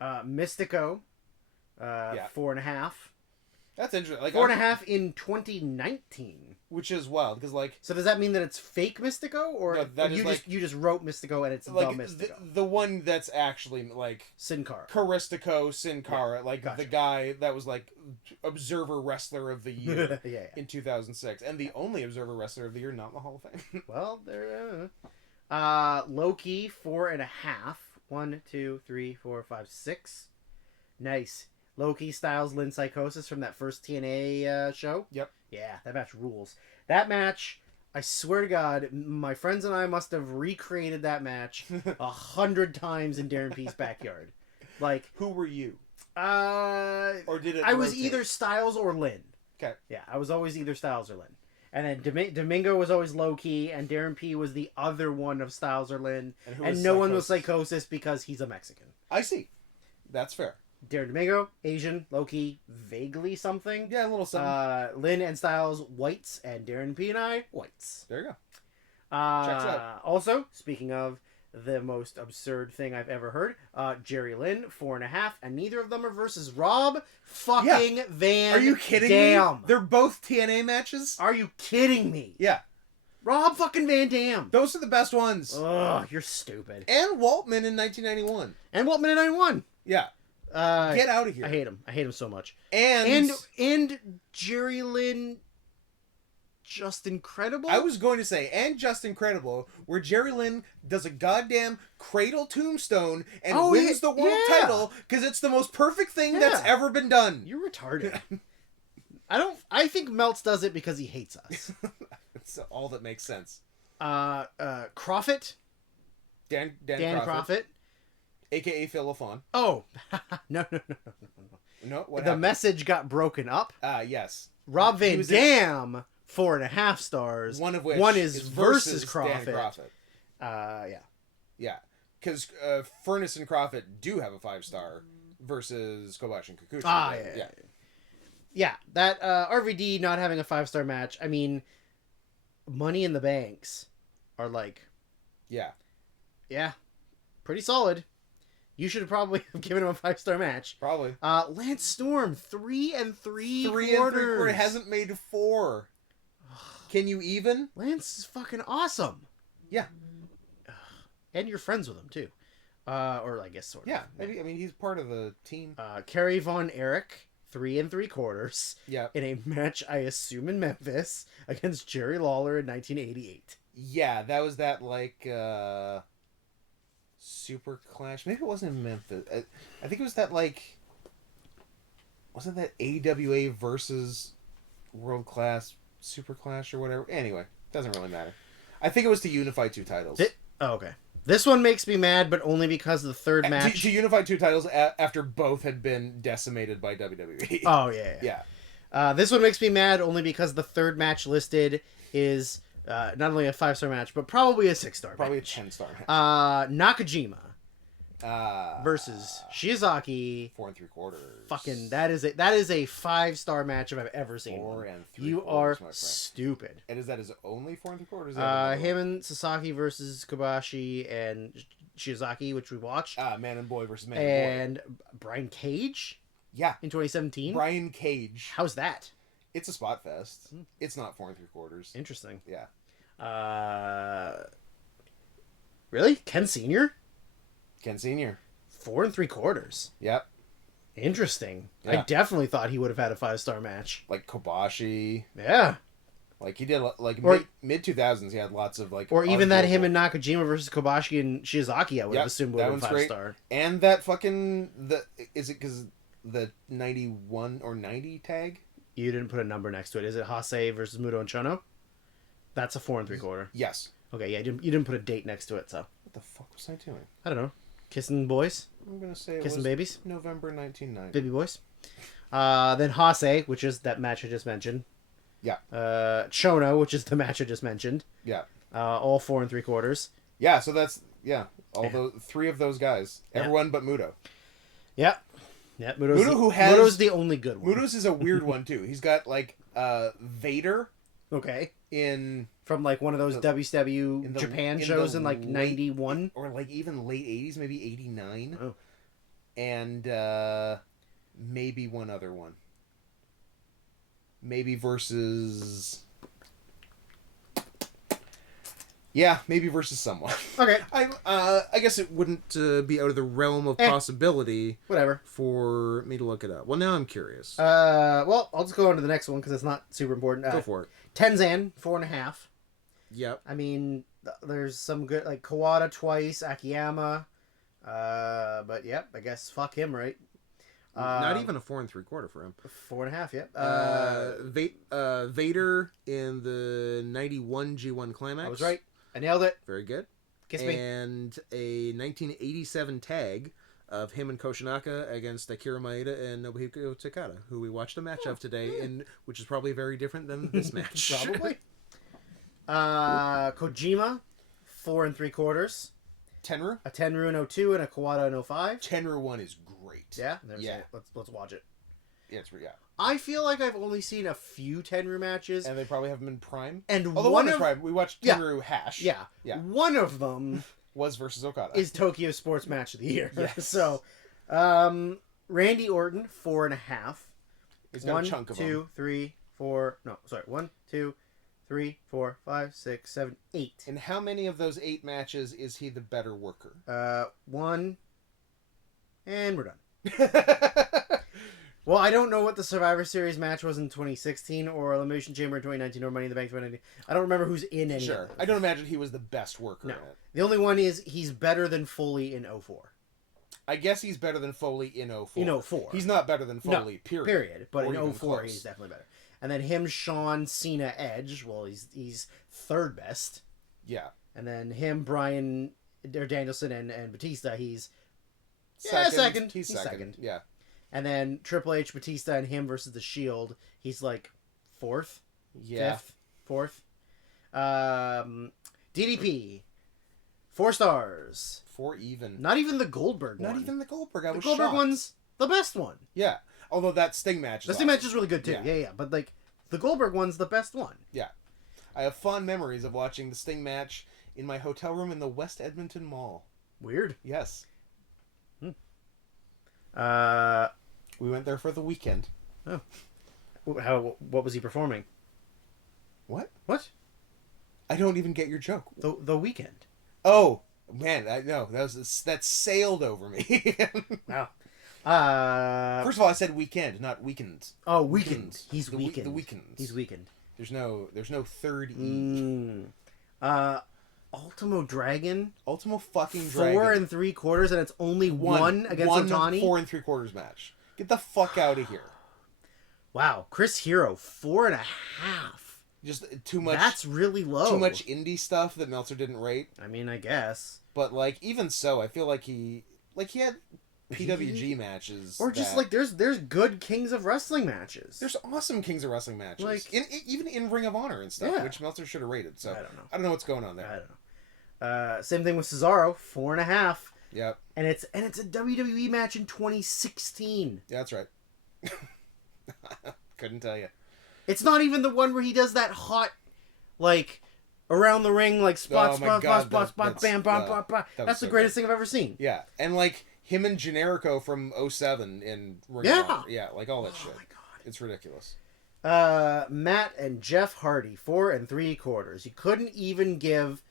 Mystico, 4.5. That's interesting. Like 4.5 in 2019, which is wild because like. So does that mean that it's fake Mystico, or no, you just wrote Mystico and it's like the Mystico? The one that's actually like Sin Cara. Sin Cara, the guy that was like Observer Wrestler of the Year in 2006, and the only Observer Wrestler of the Year not in the Hall of Fame. Well, there. Loki, 4.5. 1, 2, 3, 4, 5, 6. Nice. Loki, Styles, Lynn Psychosis from that first TNA show. Yep. Yeah, that match rules. That match, I swear to God, my friends and I must have recreated that match 100 times in Darren Peace's backyard. Like, who were you? Or did it? I was either Styles or Lynn. Okay. Yeah, I was always either Styles or Lynn. And then Domingo was always Loki, and Darren P was the other one of Styles or Lynn. And no one was Psychosis because he's a Mexican. I see. That's fair. Darren Domingo, Asian, Loki, vaguely something. Yeah, a little something. Lynn and Styles, whites, and Darren P and I, whites. There you go. Checks out. Also, speaking of the most absurd thing I've ever heard, Jerry Lynn, 4.5, and neither of them are versus Rob fucking Van Dam. Are you kidding me? They're both TNA matches? Are you kidding me? Yeah. Rob fucking Van Dam. Those are the best ones. Ugh, you're stupid. And Waltman in 1991. Yeah. Get out of here. I hate him. I hate him so much. And Jerry Lynn, Just Incredible? I was going to say, and Just Incredible, where Jerry Lynn does a goddamn cradle tombstone and wins the world title because it's the most perfect thing that's ever been done. You're retarded. I think Meltz does it because he hates us. It's all that makes sense. Crawford. Dan Crawford. AKA Phil LaFawn. Oh. No. No, what The happened? Message got broken up. Yes. Rob Van Dam, 4.5 stars. One of which is versus Dan Crawford. Crawford. Yeah. Yeah. because Furnace and Crawford do have a 5-star versus Kobashi and Kikuchi. Ah, right? Yeah, that RVD not having a 5-star match. I mean, Money in the Banks are like, yeah, pretty solid. You should have probably given him a 5-star match. Probably. Lance Storm 3 and 3 3 quarters. and 3 quarters hasn't made 4. Can you even? Lance is fucking awesome. Yeah. And you're friends with him too. Or I guess sort of. Yeah, maybe. I mean, he's part of the team. Kerry Von Erich 3 and 3 quarters. Yeah. In a match, I assume in Memphis against Jerry Lawler in 1988. Yeah, that was that like Super Clash. Maybe it wasn't in Memphis. I think it was that like. Wasn't that AWA versus World Class Super Clash or whatever? Anyway, doesn't really matter. I think it was to unify 2 titles. Okay. This one makes me mad, but only because the third match... To unify 2 titles after both had been decimated by WWE. Oh, yeah. This one makes me mad only because the third match listed is not only a 5-star match, but probably a 6-star Probably match. a 10-star match. Nakajima versus Shiozaki. 4 and 3 quarters. Fucking, that is a 5-star match if I've ever seen 4 one. and 3 You quarters, are my friend. stupid. And is that his only 4 and 3 quarters? Him and Sasaki versus Kobashi and Shiozaki, which we watched. Man and Boy versus Man and Boy. And Brian Cage? Yeah. In 2017? Brian Cage. How's that? It's a spot fest. It's not 4 and 3 quarters. Interesting. Yeah. Really? Ken Sr.? Ken Sr. 4 and 3 quarters. Yep. Interesting. Yeah. I definitely thought he would have had a 5-star match. Like Kobashi. Yeah. Like he did, like Or, mid 2000s, he had lots of like. Or even that him and Nakajima versus Kobashi and Shiozaki, I would have assumed would have been 5-star. And that fucking is it because the 91 or 90 tag? You didn't put a number next to it. Is it Hase versus Muto and Chono? That's a 4 and 3 quarter. Yes. Okay, yeah, you didn't put a date next to it, so. What the fuck was I doing? I don't know. Kissing boys? I'm gonna say it Kissing was babies? November 1990. Baby boys. Then Hase, which is that match I just mentioned. Yeah. Chono, which is the match I just mentioned. Yeah. All 4 and 3 quarters. Yeah, so that's all those 3 of those guys. Everyone but Muto. Yeah. Yeah, Muto's the only good one. Muto's is a weird one too. He's got like Vader. Okay. From like one of those WCW Japan shows in like 91 or like even late 80s, maybe 89. Oh. And maybe one other one. Maybe versus maybe versus someone. Okay. I guess it wouldn't be out of the realm of possibility. Whatever. For me to look it up. Well, now I'm curious. Well, I'll just go on to the next one because it's not super important. Go for it. Tenzan, 4.5. Yep. I mean, there's some good, like Kawada twice, Akiyama. But yep, I guess fuck him, right? Not even a 4 and 3 quarter for him. 4.5, yep. Vader in the 91 G1 Climax. I was right. I nailed it. Very good. Kiss me. And a 1987 tag of him and Koshinaka against Akira Maeda and Nobuhiko Takada, who we watched a match of today, which is probably very different than this match. Probably. Kojima, 4 and 3 quarters. Tenru? A Tenru in 02 and a Kawada in 05. Tenru 1 is great. Yeah? Yeah. Let's watch it. Yeah, I feel like I've only seen a few Tenru matches. And they probably haven't been Prime. And one is Prime. We watched Tenru Hash. Yeah. One of them was versus Okada. Is Tokyo Sports Match of the Year. Yes. So, Randy Orton, 4.5. He's got a chunk of them. 1, 2, 3, 4. No, sorry. 1, 2, 3, 4, 5, 6, 7, 8. In how many of those 8 matches is he the better worker? 1. And we're done. Well, I don't know what the Survivor Series match was in 2016 or Elimination Chamber in 2019 or Money in the Bank 2019. I don't remember who's in any of them. I don't imagine he was the best worker in it. The only one is he's better than Foley in 04. I guess he's better than Foley in 04. In 04. He's not better than Foley, period. But in 04, he's definitely better. And then him, Shawn, Cena, Edge. Well, he's third best. Yeah. And then him, Bryan, or Danielson, and Batista, he's second. He's second. Yeah. And then Triple H, Batista, and him versus The Shield, he's like 4th? Yeah. 5th? 4th? DDP, 4 stars. 4 even. Not even the Goldberg one. Not even the Goldberg. The Goldberg one's the best one. Yeah. Although that Sting match is The Sting match is really good too. Yeah. But like the Goldberg one's the best one. Yeah. I have fond memories of watching the Sting match in my hotel room in the West Edmonton Mall. Weird. Yes. We went there for the weekend. Oh. What was he performing? What? What? I don't even get your joke. The weekend. Oh, man, that sailed over me. Wow. First of all, I said weekend, not weekends. Oh, weekend. He's weakened. The weekends. He's weakened. There's no third E. Ultimo Dragon. Ultimo fucking Dragon. 4 3/4, and it's only one against Otani. 4 3/4 match. Get the fuck out of here. Wow, Chris Hero 4.5. Just too much. That's really low. Too much indie stuff that Meltzer didn't rate. I mean, I guess. But like, even so, I feel like he had PWG matches, or just like there's good Kings of Wrestling matches. There's awesome Kings of Wrestling matches, like even in Ring of Honor and stuff, which Meltzer should have rated. So I don't know what's going on there. I don't know. Same thing with Cesaro, 4.5. Yep. And it's a WWE match in 2016. Yeah, that's right. Couldn't tell you. It's not even the one where he does that hot, like, around the ring, like, spot, bam, bam, bam, bam. That's the greatest thing I've ever seen. Yeah, and, like, him and Generico from 07 in Ring of Honor. Yeah, like, all that shit. Oh, my God. It's ridiculous. Matt and Jeff Hardy, 4 3/4. You couldn't even give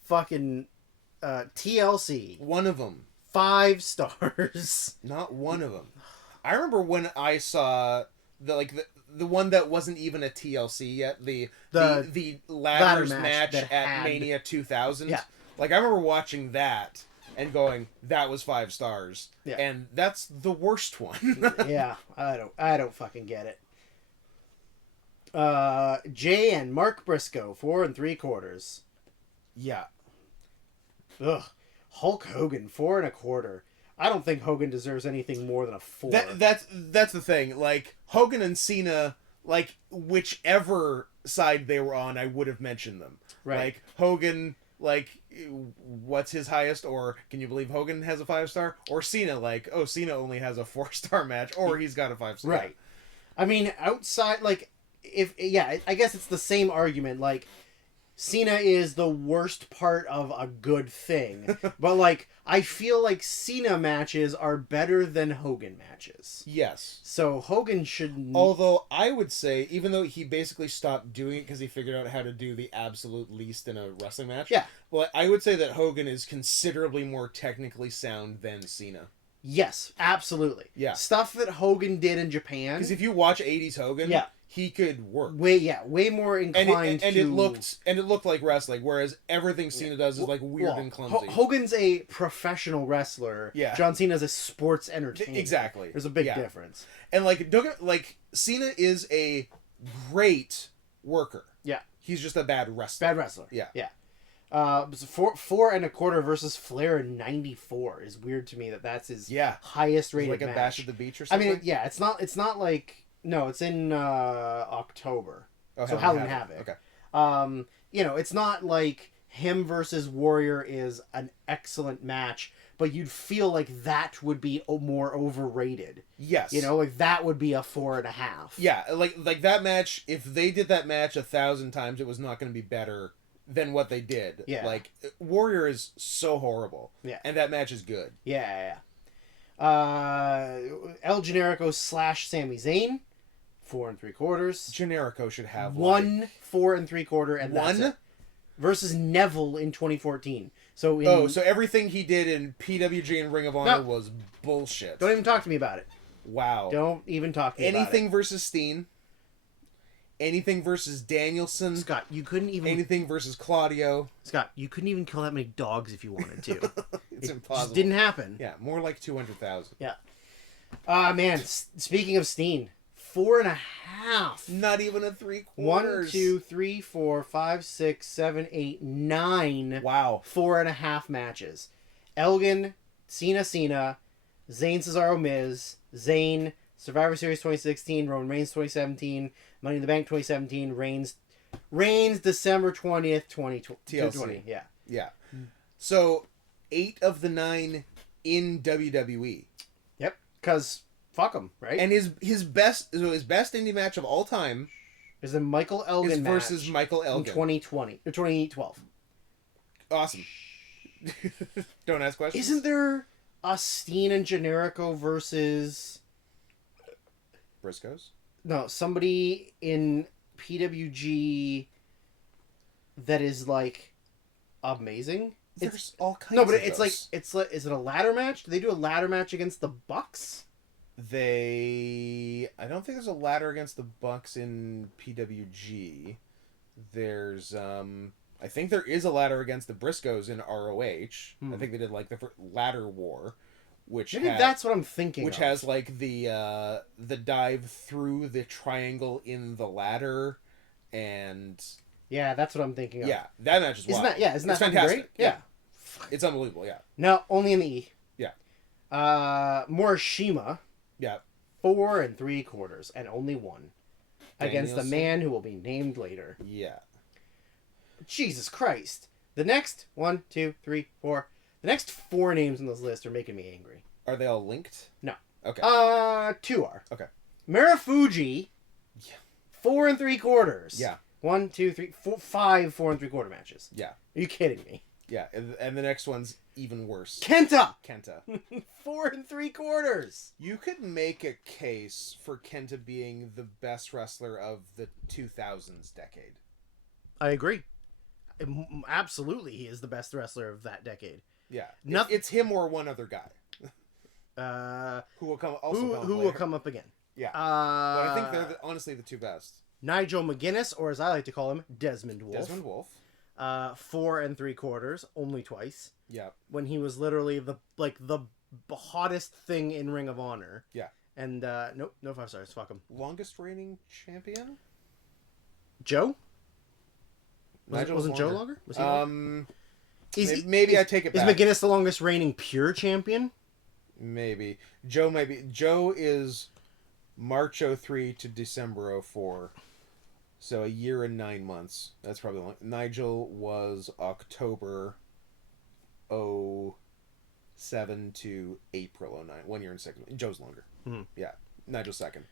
fucking TLC. One of them. 5 stars. Not one of them. I remember when I saw the one that wasn't even a TLC yet, the ladders match at Mania 2000. Yeah. Like, I remember watching that and going, that was 5 stars. Yeah. And that's the worst one. Yeah, I don't fucking get it. Jay and Mark Briscoe, 4 3/4. Yeah. Ugh. Hulk Hogan, 4 1/4. I don't think Hogan deserves anything more than a 4. That's the thing. Like, Hogan and Cena, like, whichever side they were on, I would have mentioned them. Right. Like, Hogan, like, what's his highest? Or, can you believe Hogan has a 5-star? Or Cena, like, oh, Cena only has a 4-star match, or he's got a 5-star. Right. I mean, outside, like, I guess it's the same argument. Like, Cena is the worst part of a good thing. But, like, I feel like Cena matches are better than Hogan matches. Yes. So Hogan should... Although, I would say, even though he basically stopped doing it because he figured out how to do the absolute least in a wrestling match. Yeah. Well, I would say that Hogan is considerably more technically sound than Cena. Yes, absolutely. Yeah. Stuff that Hogan did in Japan... Because if you watch 80s Hogan... Yeah. He could work. Way more inclined and it looked like wrestling, whereas everything Cena does is like weird and clumsy. Hogan's a professional wrestler. Yeah. John Cena's a sports entertainer. Exactly. There's a big difference. And Cena is a great worker. Yeah. He's just a bad wrestler. Bad wrestler. Yeah. Yeah. 4 1/4 versus Flair in *94 is weird to me that's his highest rated like a match. Bash at the Beach or something. I mean, it's not like. No, it's in October. Oh, so Halloween Havoc. Okay. It's not like him versus Warrior is an excellent match, but you'd feel like that would be more overrated. Yes. Like that would be a 4.5. Yeah, like that match, if they did that match 1,000 times, it was not going to be better than what they did. Yeah. Like, Warrior is so horrible. Yeah. And that match is good. Yeah. El Generico / Sami Zayn, 4 3/4. Generico should have 1 4 3/4, and that's it. Versus Neville in 2014. So so everything he did in PWG and Ring of Honor was bullshit. Don't even talk to me about it. Wow. Don't even talk to me about it. Anything versus Steen. Anything versus Danielson. Scott, you couldn't even... Anything versus Claudio. Scott, you couldn't even kill that many dogs if you wanted to. It's impossible. Just didn't happen. Yeah, more like 200,000. Yeah. Man, speaking of Steen, 4.5. Not even a 3/4. 1, 2, 3, 4, 5, 6, 7, 8, 9. Wow. 4.5 matches. Elgin, Cena, Zayn, Cesaro, Miz, Zayn, Survivor Series 2016, Roman Reigns 2017, Money in the Bank 2017, Reigns December 20th, 2020. TLC. Yeah. Yeah. So 8 of the 9 in WWE. Yep. Because fuck him, right? And his best indie match of all time is a Michael Elgin match versus Michael Elgin in 2020 or 2012. Awesome. Don't ask questions. Isn't there a Steen and Generico versus Briscoes? No, somebody in PWG that is like amazing. There's all kinds. No, but of it's those. like is it a ladder match? Do they do a ladder match against the Bucks? I don't think there's a ladder against the Bucks in PWG. There's I think there is a ladder against the Briscoes in ROH. I think they did like the ladder war, which maybe that's what I'm thinking. Which has like the dive through the triangle in the ladder, and yeah, that's what I'm thinking of. Yeah, that match is wild. Isn't that fantastic? Great? Yeah. It's unbelievable. Yeah. No, only in the E. Yeah. Morishima. Yeah. 4 3/4 and only 1 against the man who will be named later. Yeah. Jesus Christ. The next 1, 2, 3, 4. The next 4 names on this list are making me angry. Are they all linked? No. Okay. 2 are. Okay. Marufuji. Yeah. 4 3/4. Yeah. 1, 2, 3, 4, 5 4 3/4 matches. Yeah. Are you kidding me? Yeah, and the next one's even worse. Kenta. 4 3/4. You could make a case for Kenta being the best wrestler of the 2000s decade. I agree. Absolutely, he is the best wrestler of that decade. Yeah, it's him or one other guy. Who will come? Who will come up again? Yeah, but I think they're honestly the 2 best. Nigel McGuinness, or as I like to call him, Desmond Wolfe. 4 3/4, only twice. Yeah. When he was literally the hottest thing in Ring of Honor. Yeah. And no 5 stars. Fuck him. Longest reigning champion? Joe? Wasn't Joe longer? Was he longer? Maybe I take it back. Is McGuinness the longest reigning pure champion? Maybe. Joe is March 03 to December 04. So a year and 9 months. That's probably long. Nigel was October 07 to April 09. 1 year and 6 months. Joe's longer. Mm-hmm. Yeah. Nigel's second.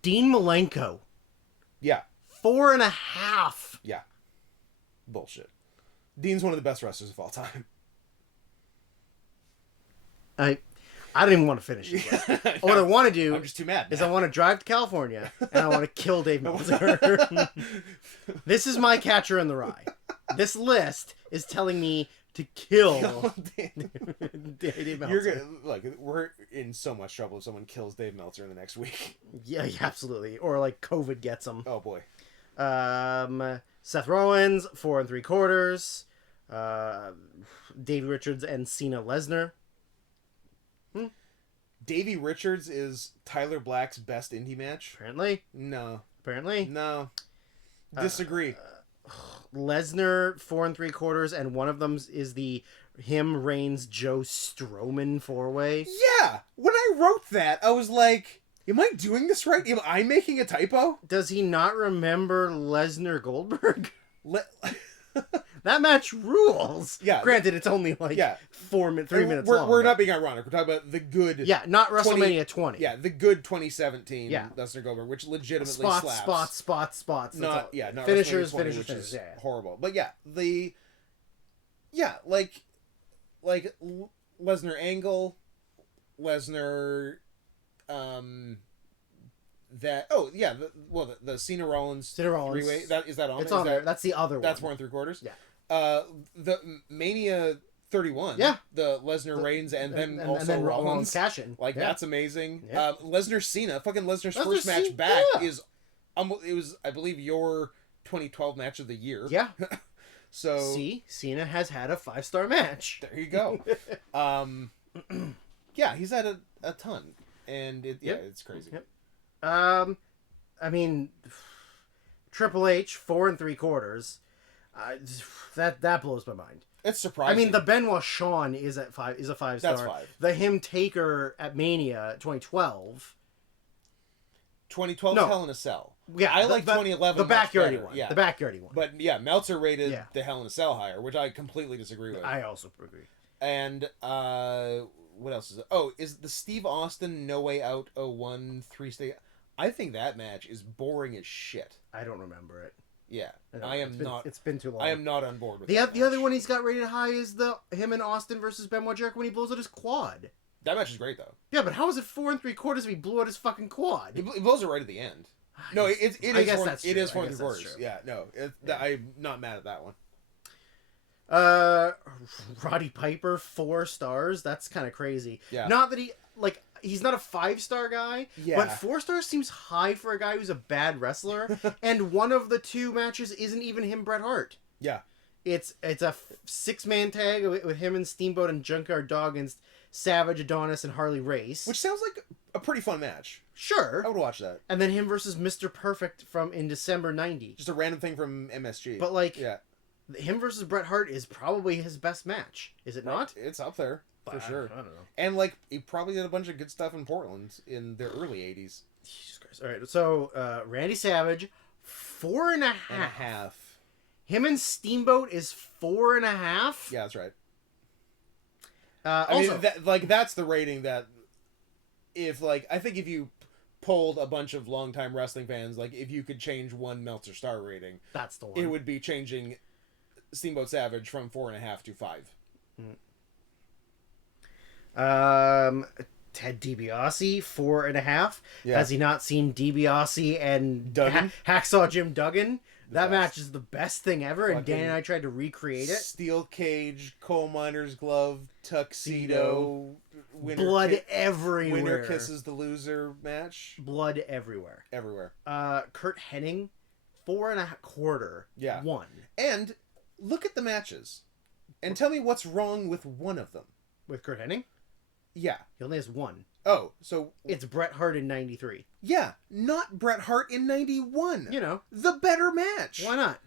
Dean Malenko. Yeah. 4.5. Yeah. Bullshit. Dean's one of the best wrestlers of all time. I don't even want to finish it yet. What I want to do I'm just too mad. Is I want to drive to California and I want to kill Dave Meltzer. This is my catcher in the rye. This list is telling me to kill Dave Meltzer. We're in so much trouble if someone kills Dave Meltzer in the next week. Yeah, absolutely. Or like COVID gets him. Oh boy. Seth Rollins, 4 3/4. Davey Richards and Cena Lesnar. Davey Richards is Tyler Black's best indie match? Apparently. No. Disagree. Lesnar, 4 3/4, and one of them is him, Reigns, Joe Strowman 4-way. Yeah! When I wrote that, I was like, am I doing this right? Am I making a typo? Does he not remember Lesnar Goldberg? That match rules. Yeah. Granted, it's only 3 minutes long. We're not being ironic. We're talking about the good... Yeah, not WrestleMania 20. Yeah, the good 2017 Lesnar Goldberg, which legitimately slaps. Spots. Not finishers, which is horrible. But like Lesnar Angle, Lesnar... the Cena Rollins 3-way. Is that on? It's on there. That's the other one. That's 4 3/4. Yeah. The Mania 31. Yeah. The Lesnar Reigns and then Rollins cash in. That's amazing. Yeah. Lesnar Cena. Fucking Lesnar's first match back is it was, I believe, your 2012 match of the year. Yeah. So see, Cena has had a 5-star match. There you go. He's had a ton, and it's crazy. Yep. I mean, Triple H 4 3/4. That blows my mind. It's surprising. I mean, the Benoit Shawn is a 5-star. That's 5. The him Taker at Mania 2012. 2012 Hell in a Cell. Yeah, I like 2011 the much backyardy better, one. yeah. The backyardy one. But yeah, Meltzer rated Yeah. the Hell in a Cell higher, which I completely disagree with. I also agree. And what else is it? Oh, is the Steve Austin No Way Out 01 3-state? I think that match is boring as shit. I don't remember it. Yeah, It's been too long. I am not on board with the that the other one he's got rated high is him and Austin versus Benoit Jericho when he blows out his quad. That match is great though. Yeah, but how is it 4 3/4 if he blew out his fucking quad? He blows it right at the end. No, it is 4 3/4. Yeah, no, I'm not mad at that one. Roddy Piper 4 stars. That's kind of crazy. Yeah. Not that he's not a 5-star guy. Yeah. But 4 stars seems high for a guy who's a bad wrestler. And one of the 2 matches isn't even him, Bret Hart. Yeah. It's a 6-man tag with him and Steamboat and Junkyard Dog against Savage, Adonis, and Harley Race. Which sounds like a pretty fun match. Sure. I would watch that. And then him versus Mr. Perfect in December 90. Just a random thing from MSG. But yeah. Him versus Bret Hart is probably his best match. Is it not? It's up there for sure. I don't know. And he probably did a bunch of good stuff in Portland in the early 80s. Jesus Christ. All right. So Randy Savage, 4.5. Him and Steamboat is 4.5. Yeah, that's right. Also, that's the rating that I think if you polled a bunch of longtime wrestling fans, if you could change one Meltzer Starr rating, that's the one. It would be changing Steamboat Savage from 4.5 to 5. Ted DiBiase, 4.5. Yeah. Has he not seen DiBiase and Duggan? Hacksaw Jim Duggan? That best. match is the best thing ever, and Dan and I tried to recreate it. Steel cage, coal miner's glove, tuxedo, blood everywhere. Winner kisses the loser match. Blood everywhere. Everywhere. Kurt Hennig, 4.25. Yeah. 1. And look at the matches, and tell me what's wrong with one of them. With Kurt Hennig? Yeah. He only has 1. Oh, so it's Bret Hart in 93. Yeah, not Bret Hart in 91. You know. The better match. Why not?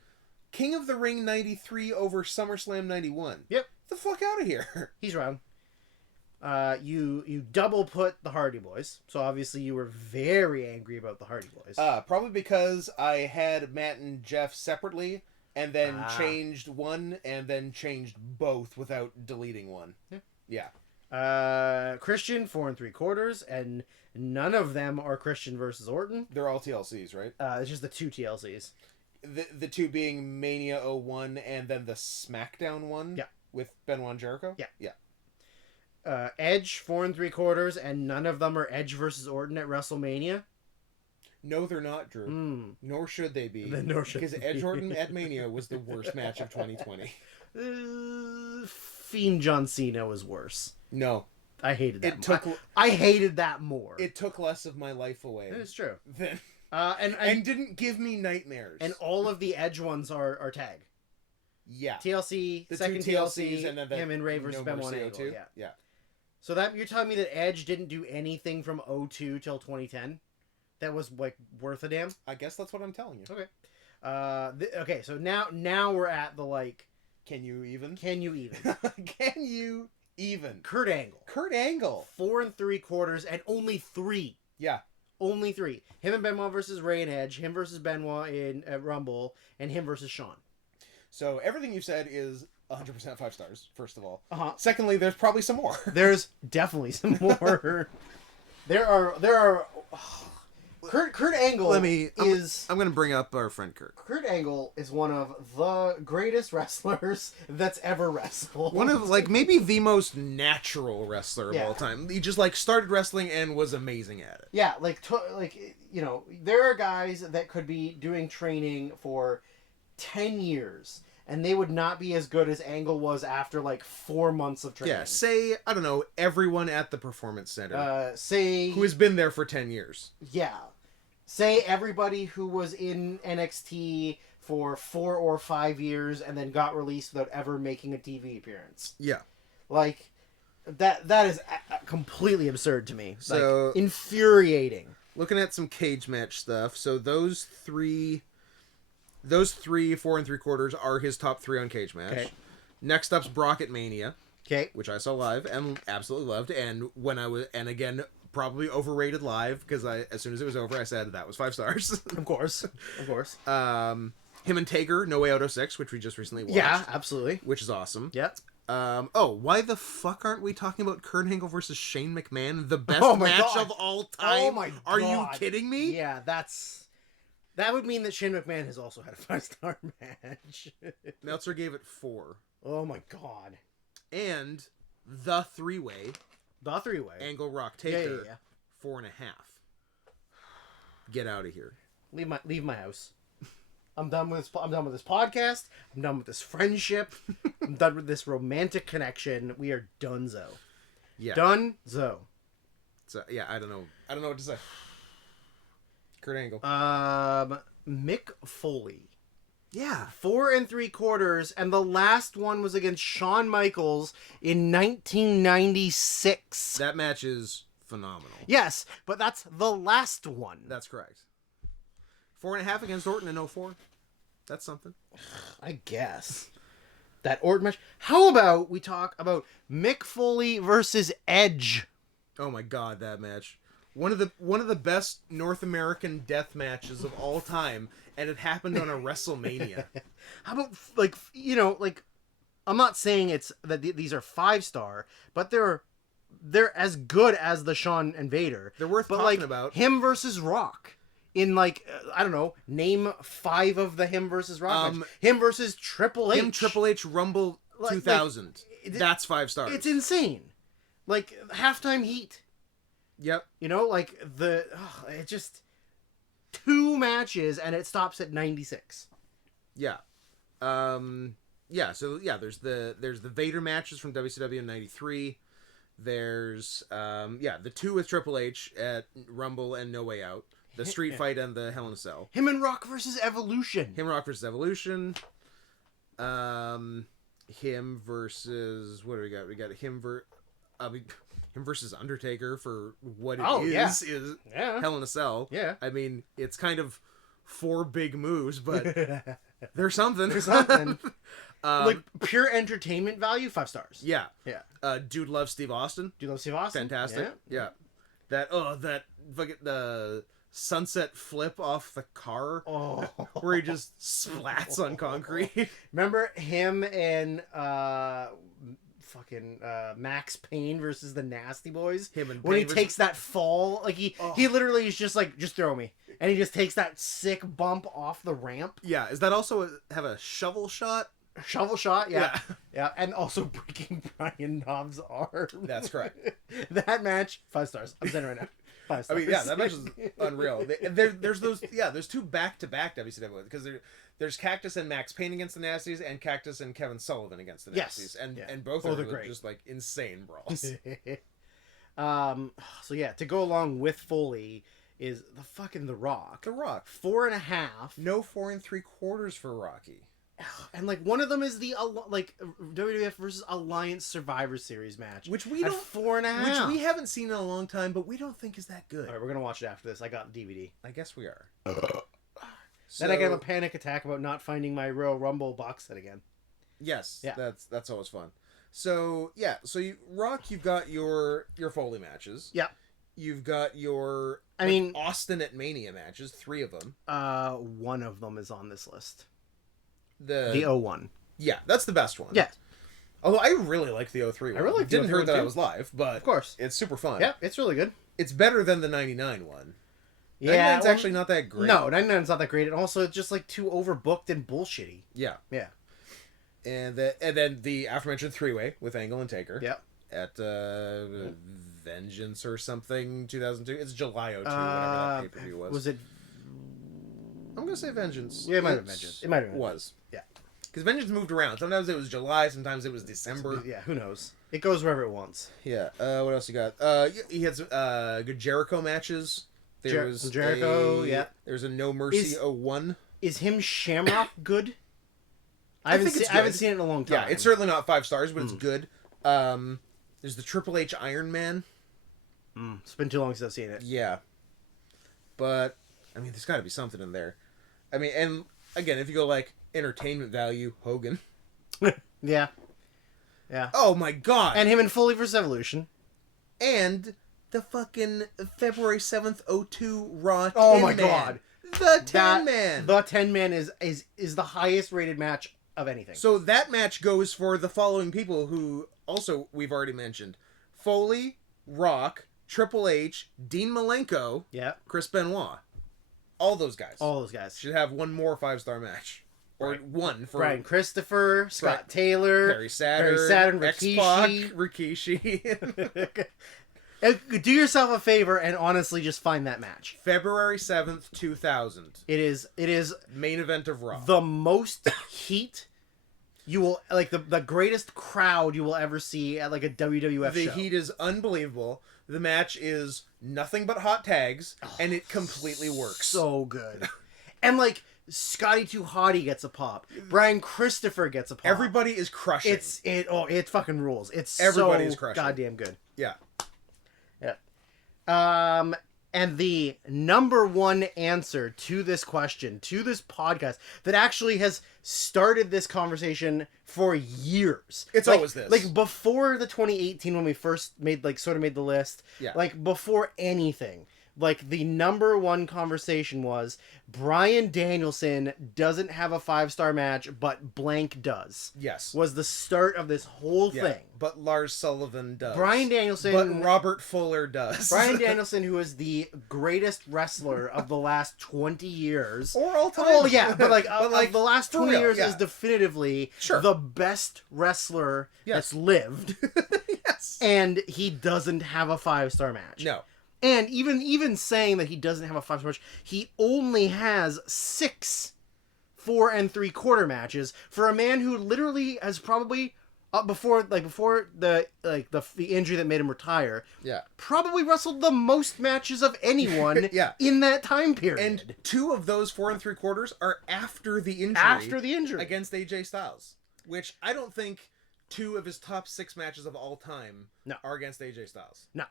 King of the Ring 93 over SummerSlam 91. Yep. The fuck out of here. He's wrong. You double put the Hardy Boys, so obviously you were very angry about the Hardy Boys. Probably because I had Matt and Jeff separately, and then changed one, and then changed both without deleting one. Yeah. Christian, 4 3/4, and none of them are Christian versus Orton. They're all TLCs, right? It's just the 2 TLCs. The 2 being Mania 01 and then the SmackDown one. Yeah. With Benoit and Jericho. Yeah. Yeah. Edge, 4 3/4, and none of them are Edge versus Orton at WrestleMania. No, they're not, Drew. Nor should they be. Because Edge Orton at Mania was the worst match of 2020. Fiend John Cena was worse. No. I hated that. I hated that more. It took less of my life away. It is true. Then, and didn't give me nightmares. And all of the Edge ones are tag. Yeah. TLC, the second 2 TLC, and then him and Ray versus Benoit and Angle. Yeah. So that you're telling me that Edge didn't do anything from 02 till 2010? That was worth a damn? I guess that's what I'm telling you. Okay. Okay, so now we're at the Can you even? Can you even? Can you even? Kurt Angle. 4 3/4 and only 3. Yeah. Only 3. Him and Benoit versus Ray and Edge. Him versus Benoit in Rumble. And him versus Shawn. So everything you said is 100% 5 stars, first of all. Secondly, there's probably some more. There's definitely some more. There are... Kurt Angle I'm going to bring up our friend Kurt. Kurt Angle is one of the greatest wrestlers that's ever wrestled. One of, maybe the most natural wrestler of all time. He just, started wrestling and was amazing at it. Yeah, there are guys that could be doing training for 10 years, and they would not be as good as Angle was after, 4 months of training. Yeah, say, I don't know, everyone at the Performance Center. Who has been there for 10 years. Yeah. Say everybody who was in NXT for 4 or 5 years and then got released without ever making a TV appearance. Yeah. That is completely absurd to me. So, infuriating. Looking at some cage match stuff. So those three 4 3/4 are his top 3 on cage match. Okay. Next up's Brock at Mania. Okay. Which I saw live and absolutely loved. And again, probably overrated live, because as soon as it was over, I said that was 5 stars. Of course. Him and Taker, No Way Out 06, which we just recently watched. Yeah, absolutely. Which is awesome. Yep. Why the fuck aren't we talking about Kurt Angle versus Shane McMahon, the best match of all time? Oh my God. Are you kidding me? Yeah, that would mean that Shane McMahon has also had a 5-star match. Meltzer gave it 4. Oh my God. And the 3-way. The 3-way. Angle Rock Taker. Yeah. 4.5. Get out of here. Leave my house. I'm done with this. I'm done with this podcast. I'm done with this friendship. I'm done with this romantic connection. We are donezo. Yeah. Donezo. So yeah, I don't know what to say. Kurt Angle. Mick Foley. Yeah. 4 3/4, and the last one was against Shawn Michaels in 1996. That match is phenomenal. Yes, but that's the last one. That's correct. 4.5 against Orton in 04. That's something. I guess. That Orton match. How about we talk about Mick Foley versus Edge? Oh my God, that match. One of the best North American death matches of all time, and it happened on a WrestleMania. How about, I'm not saying it's that these are 5-star, but they're as good as the Shawn and Vader. They're worth talking about. Him versus Rock. In I don't know, name 5 of the him versus Rock match. Him versus Triple H. Triple H Rumble 2000. That's 5 stars. It's insane. Halftime heat. Yep. It just 2 matches and it stops at 96. Yeah. So there's the Vader matches from WCW in 93. There's the 2 with Triple H at Rumble and No Way Out. The street fight and the Hell in a Cell. Him and Rock versus Evolution. Him versus what do we got? We got him versus Undertaker for what it is Hell in a Cell. Yeah. I mean, it's kind of 4 big moves, but there's something. Pure entertainment value, 5 stars. Yeah. Yeah. Dude loves Steve Austin. Fantastic. Yeah. That fucking the sunset flip off the car where he just splats on concrete. Remember him and Max Payne versus the Nasty Boys? When he takes that fall, he literally is just just throw me, and he just takes that sick bump off the ramp. Yeah, is that also have a shovel shot? Shovel shot, yeah, and also breaking Brian Knobbs' arm. That's correct. That match, 5 stars. I'm saying it right now. 5 stars. I mean, yeah, that match is unreal. There's those, there's 2 back-to-back WCW, because there's Cactus and Max Payne against the Nasties, and Cactus and Kevin Sullivan against the Nasties, and both are great. Just insane brawls. To go along with Foley is the Rock. The Rock. 4.5. No 4 3/4 for Rocky. And one of them is the WWF versus Alliance Survivor Series match, which we at don't 4.5, which we haven't seen in a long time, but we don't think is that good. All right, we're gonna watch it after this. I got the DVD. I guess we are. Then I get a panic attack about not finding my Royal Rumble box set again. Yes, yeah. That's always fun. So Rock, you've got your Foley matches. Yeah. You've got your Austin at Mania matches, 3 of them. One of them is on this list. The 01. Yeah, that's the best one. Yeah. Although I really like the 03 one. I really didn't hear that I was live, but of course it's super fun. Yeah, it's really good. It's better than the 99 one. Yeah, 99's actually not that great. No, 99's not that great, and also it's just too overbooked and bullshitty. Yeah. Yeah. And then the aforementioned 3-way with Angle and Taker. Yeah. At Vengeance or something, 2002. It's July 02, whatever that pay-per-view was. Was it? I'm gonna say Vengeance. Yeah, it might have been Vengeance. It might have been. Was. Yeah. Because Vengeance moved around. Sometimes it was July, sometimes it was December. Yeah, who knows? It goes wherever it wants. Yeah. What else you got? He had some good Jericho matches. There was Jericho, There's a No Mercy 01. Is him Shamrock good? I haven't seen it in a long time. Yeah, it's certainly not 5 stars, but it's good. There's the Triple H Iron Man. It's been too long since I've seen it. Yeah. But, I mean, there's got to be something in there. I mean, and again, if you go entertainment value, Hogan. Yeah. Yeah. Oh my god. And him in Foley vs. Evolution. And the fucking February 7th, 02 Raw 10 Oh my man. God. The 10 man. The 10 man is the highest rated match of anything. So that match goes for the following people who also we've already mentioned. Foley, Rock, Triple H, Dean Malenko, Chris Benoit. All those guys. Should have one more 5-star match. Or one for Brian Christopher, Scott Taylor, Perry Saturn, Rikishi. Rikishi. Do yourself a favor and honestly just find that match. February 7th, 2000. It is main event of Raw. The most heat you will, like, the greatest crowd you will ever see at like a WWF show. The heat is unbelievable. The match is nothing but hot tags, and it completely works. So good. And like Scotty 2 Hottie gets a pop. Brian Christopher gets a pop. Everybody is crushing. It fucking rules. Everybody so is crushing. Goddamn good. Yeah. And the number one answer to this question, to this podcast, that actually has started this conversation for years. It's always this. Like, before the 2018, when we first made the list, like, before anything, like, the number one conversation was, Bryan Danielson doesn't have a 5-star match, but blank does. Yes. Was the start of this whole thing. But Lars Sullivan does. Bryan Danielson... But Robert Fuller does. Bryan Danielson, who is the greatest wrestler of the last 20 years. Or all time. Oh, yeah, but like the last 20 years is definitively the best wrestler that's lived. Yes. And he doesn't have a 5-star match. No. And even saying that he doesn't have a 5-star match, he only has 6 4 3/4 matches for a man who literally has probably before the injury that made him retire. Yeah. Probably wrestled the most matches of anyone in that time period. And 2 of those 4 3/4 are after the injury. After the injury. Against AJ Styles. Which I don't think 2 of his top 6 matches of all time are against AJ Styles. No.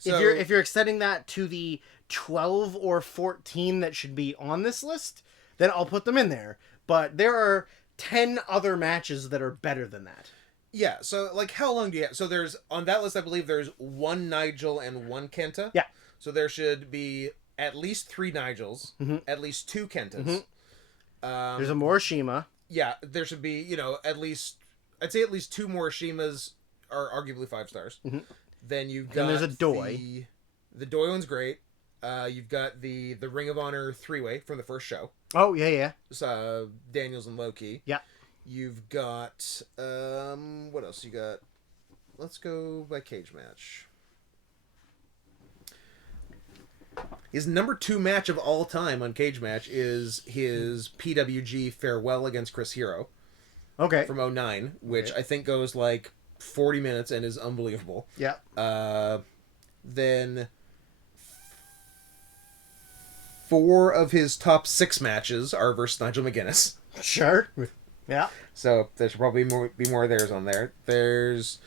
So, if you're extending that to the 12 or 14 that should be on this list, then I'll put them in there. But there are 10 other matches that are better than that. Yeah, so like how long do you have? So there's on that list I believe there's 1 Nigel and 1 Kenta. Yeah. So there should be at least 3 Nigels, at least 2 Kentas. There's a Morishima. Yeah, there should be, at least 2 Morishimas are arguably 5 stars. Then you've got there's a Doi. The Doi one's great. You've got the Ring of Honor 3-way from the first show. Oh, yeah. Daniels and Loki. Yeah. You've got what else you got? Let's go by cage match. His number 2 match of all time on cage match is his PWG farewell against Chris Hero. Okay. From 2009, which I think goes like 40 minutes and is unbelievable. Yeah. Then 4 of his top 6 matches are versus Nigel McGuinness. Sure. Yeah. So there should probably be more of theirs on there. There's,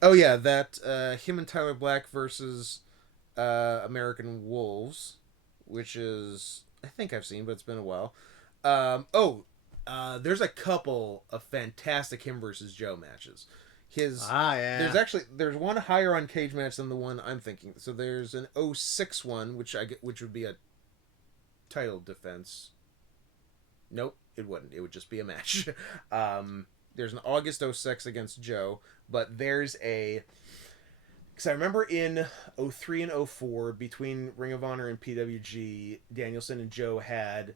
that him and Tyler Black versus American Wolves, which is I think I've seen, but it's been a while. There's a couple of fantastic him versus Joe matches. There's one higher on cage match than the one I'm thinking. So there's an 06 one, which would be a title defense. Nope, it wouldn't. It would just be a match. There's an August 06 against Joe, but there's because I remember in 03 and 04 between Ring of Honor and PWG, Danielson and Joe had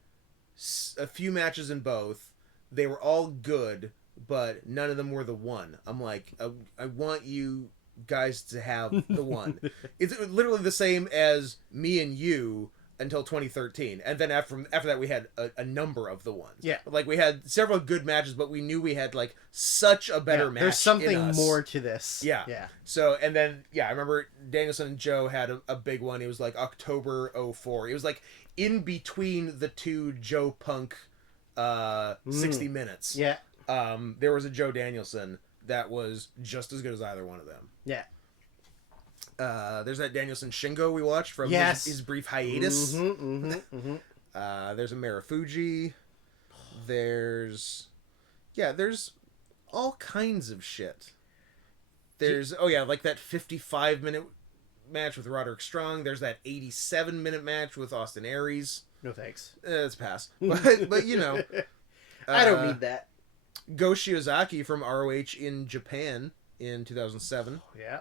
a few matches in both. They were all good, but none of them were the one. I'm like, I want you guys to have the one. It's literally the same as me and you until 2013, and then after that we had a number of the ones. Yeah, like we had several good matches, but we knew we had like such a better match. There's something more to this. Yeah. So and then I remember Danielson and Joe had a big one. It was like October 04. It was like in between the 2 Joe Punk 60 minutes. Yeah. There was a Joe Danielson that was just as good as either one of them. Yeah. There's that Danielson Shingo we watched from his brief hiatus. There's a Marufuji. There's all kinds of shit. There's like that 55-minute match with Roderick Strong. There's that 87-minute match with Austin Aries. No thanks. It's pass. But you know, I don't need that. Go Shiozaki from ROH in Japan in 2007. Yeah.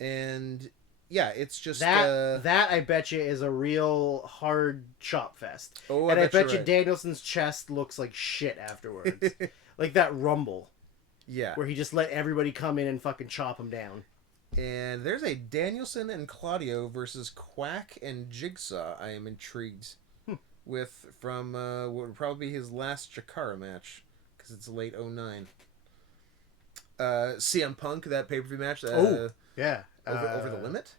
And yeah, it's just that I bet you is a real hard chop fest. Oh, and I bet you right. Danielson's chest looks like shit afterwards. Like that Rumble. Yeah. Where he just let everybody come in and fucking chop him down. And there's a Danielson and Claudio versus Quack and Jigsaw I am intrigued with from what would probably be his last Chikara match because it's late 09. CM Punk, that pay-per-view match. Yeah. Over the Limit?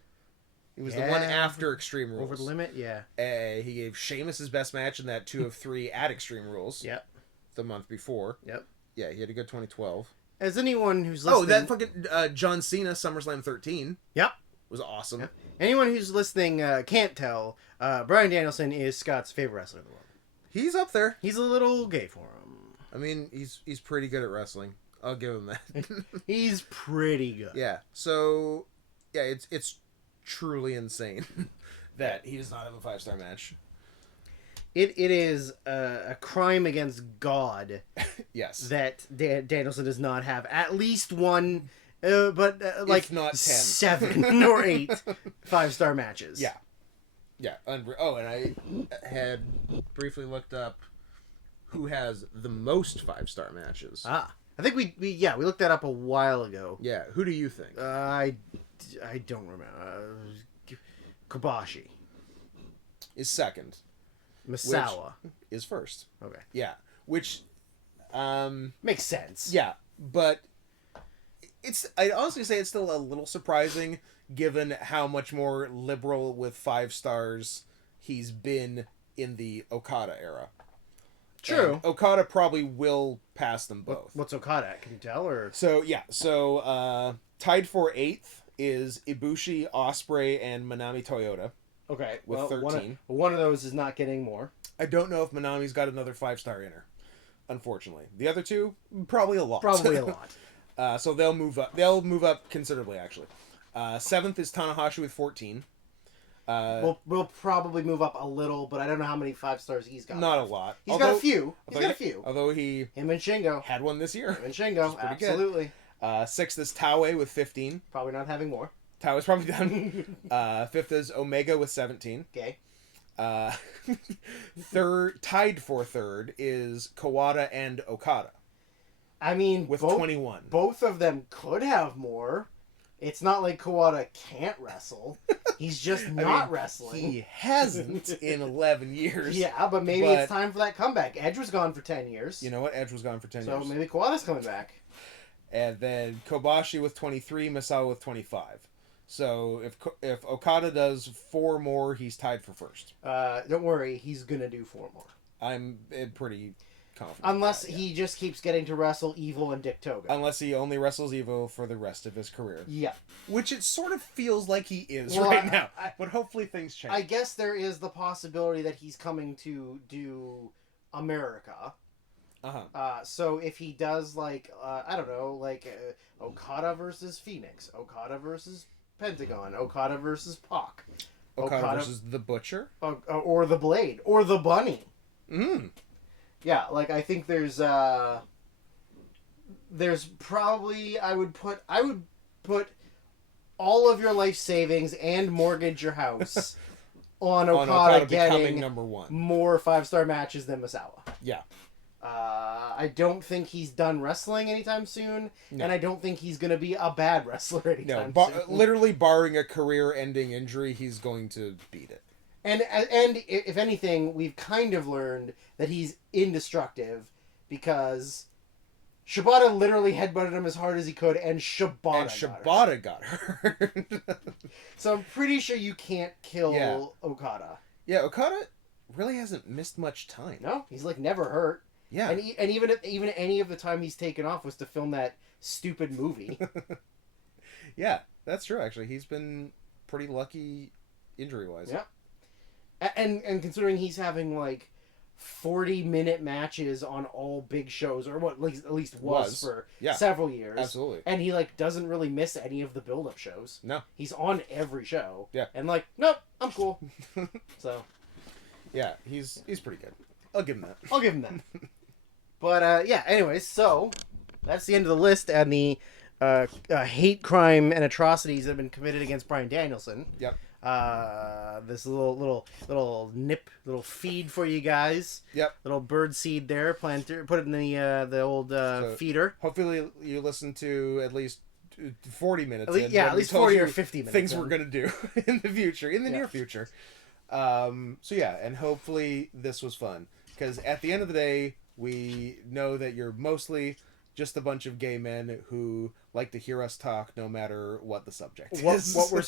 It was the one after Extreme Rules. Over the Limit, yeah. He gave Sheamus his best match in that 2 of 3 at Extreme Rules. Yep. The month before. Yep. Yeah, he had a good 2012. As anyone who's listening... Oh, that fucking John Cena SummerSlam 13. Yep. Was awesome. Yep. Anyone who's listening can't tell, Bryan Danielson is Scott's favorite wrestler in the world. He's up there. He's a little gay for him. I mean, he's pretty good at wrestling. I'll give him that. He's pretty good. Yeah. So, yeah, it's truly insane that he does not have a 5-star match. It is a crime against God. Yes. That Danielson does not have at least one, but like if not 10. 7 or 8 5-star matches. Yeah. Yeah. And I had briefly looked up who has the most 5-star matches. I think we looked that up a while ago. Yeah. Who do you think? I don't remember. Kobashi is second. Misawa is first. Okay. Yeah. Which makes sense. Yeah, but I'd honestly say it's still a little surprising given how much more liberal with 5 stars he's been in the Okada era. True. And Okada probably will pass them both. What's Okada at? Can you tell? Or tied for 8th is Ibushi, Ospreay, and Manami Toyota. Okay. With 13. One of those is not getting more. I don't know if Manami's got another 5-star in her, unfortunately. The other 2, probably a lot. Probably a lot. So they'll move up. They'll move up considerably, actually. 7th is Tanahashi with 14. We'll probably move up a little, but I don't know how many 5 stars he's got. Not a lot. Got a few. He's got a few. Although him and Shingo had one this year. Him and Shingo, absolutely. Good. 6th is Taue with 15. Probably not having more. Taue's probably done. 5th is Omega with 17. Okay. Tied for 3rd is Kawada and Okada. I mean, with 21. Both of them could have more. It's not like Kawada can't wrestle. He's just not wrestling. He hasn't in 11 years. Yeah, but maybe it's time for that comeback. Edge was gone for 10 years. You know what? Edge was gone for 10 years. So maybe Kawada's coming back. And then Kobashi with 23, Misawa with 25. So if Okada does 4 more, he's tied for first. Don't worry, he's gonna do 4 more. I'm pretty confident. Unless he just keeps getting to wrestle Evil and Dick Togo. Unless he only wrestles Evil for the rest of his career. Yeah. Which it sort of feels like he is right now. But hopefully things change. I guess there is the possibility that he's coming to do America. So if he does I don't know, Okada versus Phoenix, Okada versus Pentagon, Okada versus Pac, Okada versus the Butcher, or the Blade, or the Bunny. Mm. Yeah, I think there's probably I would put all of your life savings and mortgage your house on Okada getting number 1. More 5-star matches than Misawa. Yeah. I don't think he's done wrestling anytime soon, and I don't think he's going to be a bad wrestler anytime soon. Literally barring a career-ending injury, he's going to beat it. And if anything, we've kind of learned that he's indestructible because Shibata literally headbutted him as hard as he could, and Shibata got hurt. So I'm pretty sure you can't kill Okada. Yeah, Okada really hasn't missed much time. No, he's never hurt. Yeah, and even any of the time he's taken off was to film that stupid movie. Yeah, that's true. Actually, he's been pretty lucky injury wise. Yeah, and considering he's having 40-minute matches on all big shows, or what at least was for several years. Absolutely. And he like doesn't really miss any of the build-up shows. No. He's on every show. Yeah. And like, nope, I'm cool. So. Yeah, he's pretty good. I'll give him that. I'll give him that. But yeah, anyways, so that's the end of the list and the hate crime and atrocities that have been committed against Bryan Danielson. Yep. This little feed for you guys. Yep. Little bird seed there, planter. Put it in the old feeder. Hopefully you listen to at least 40 minutes. At least 40 or 50 minutes. Things we're gonna do in the future, near future. So yeah, and hopefully this was fun, because at the end of the day, we know that you're mostly just a bunch of gay men who like to hear us talk, no matter what the subject is. What we're saying.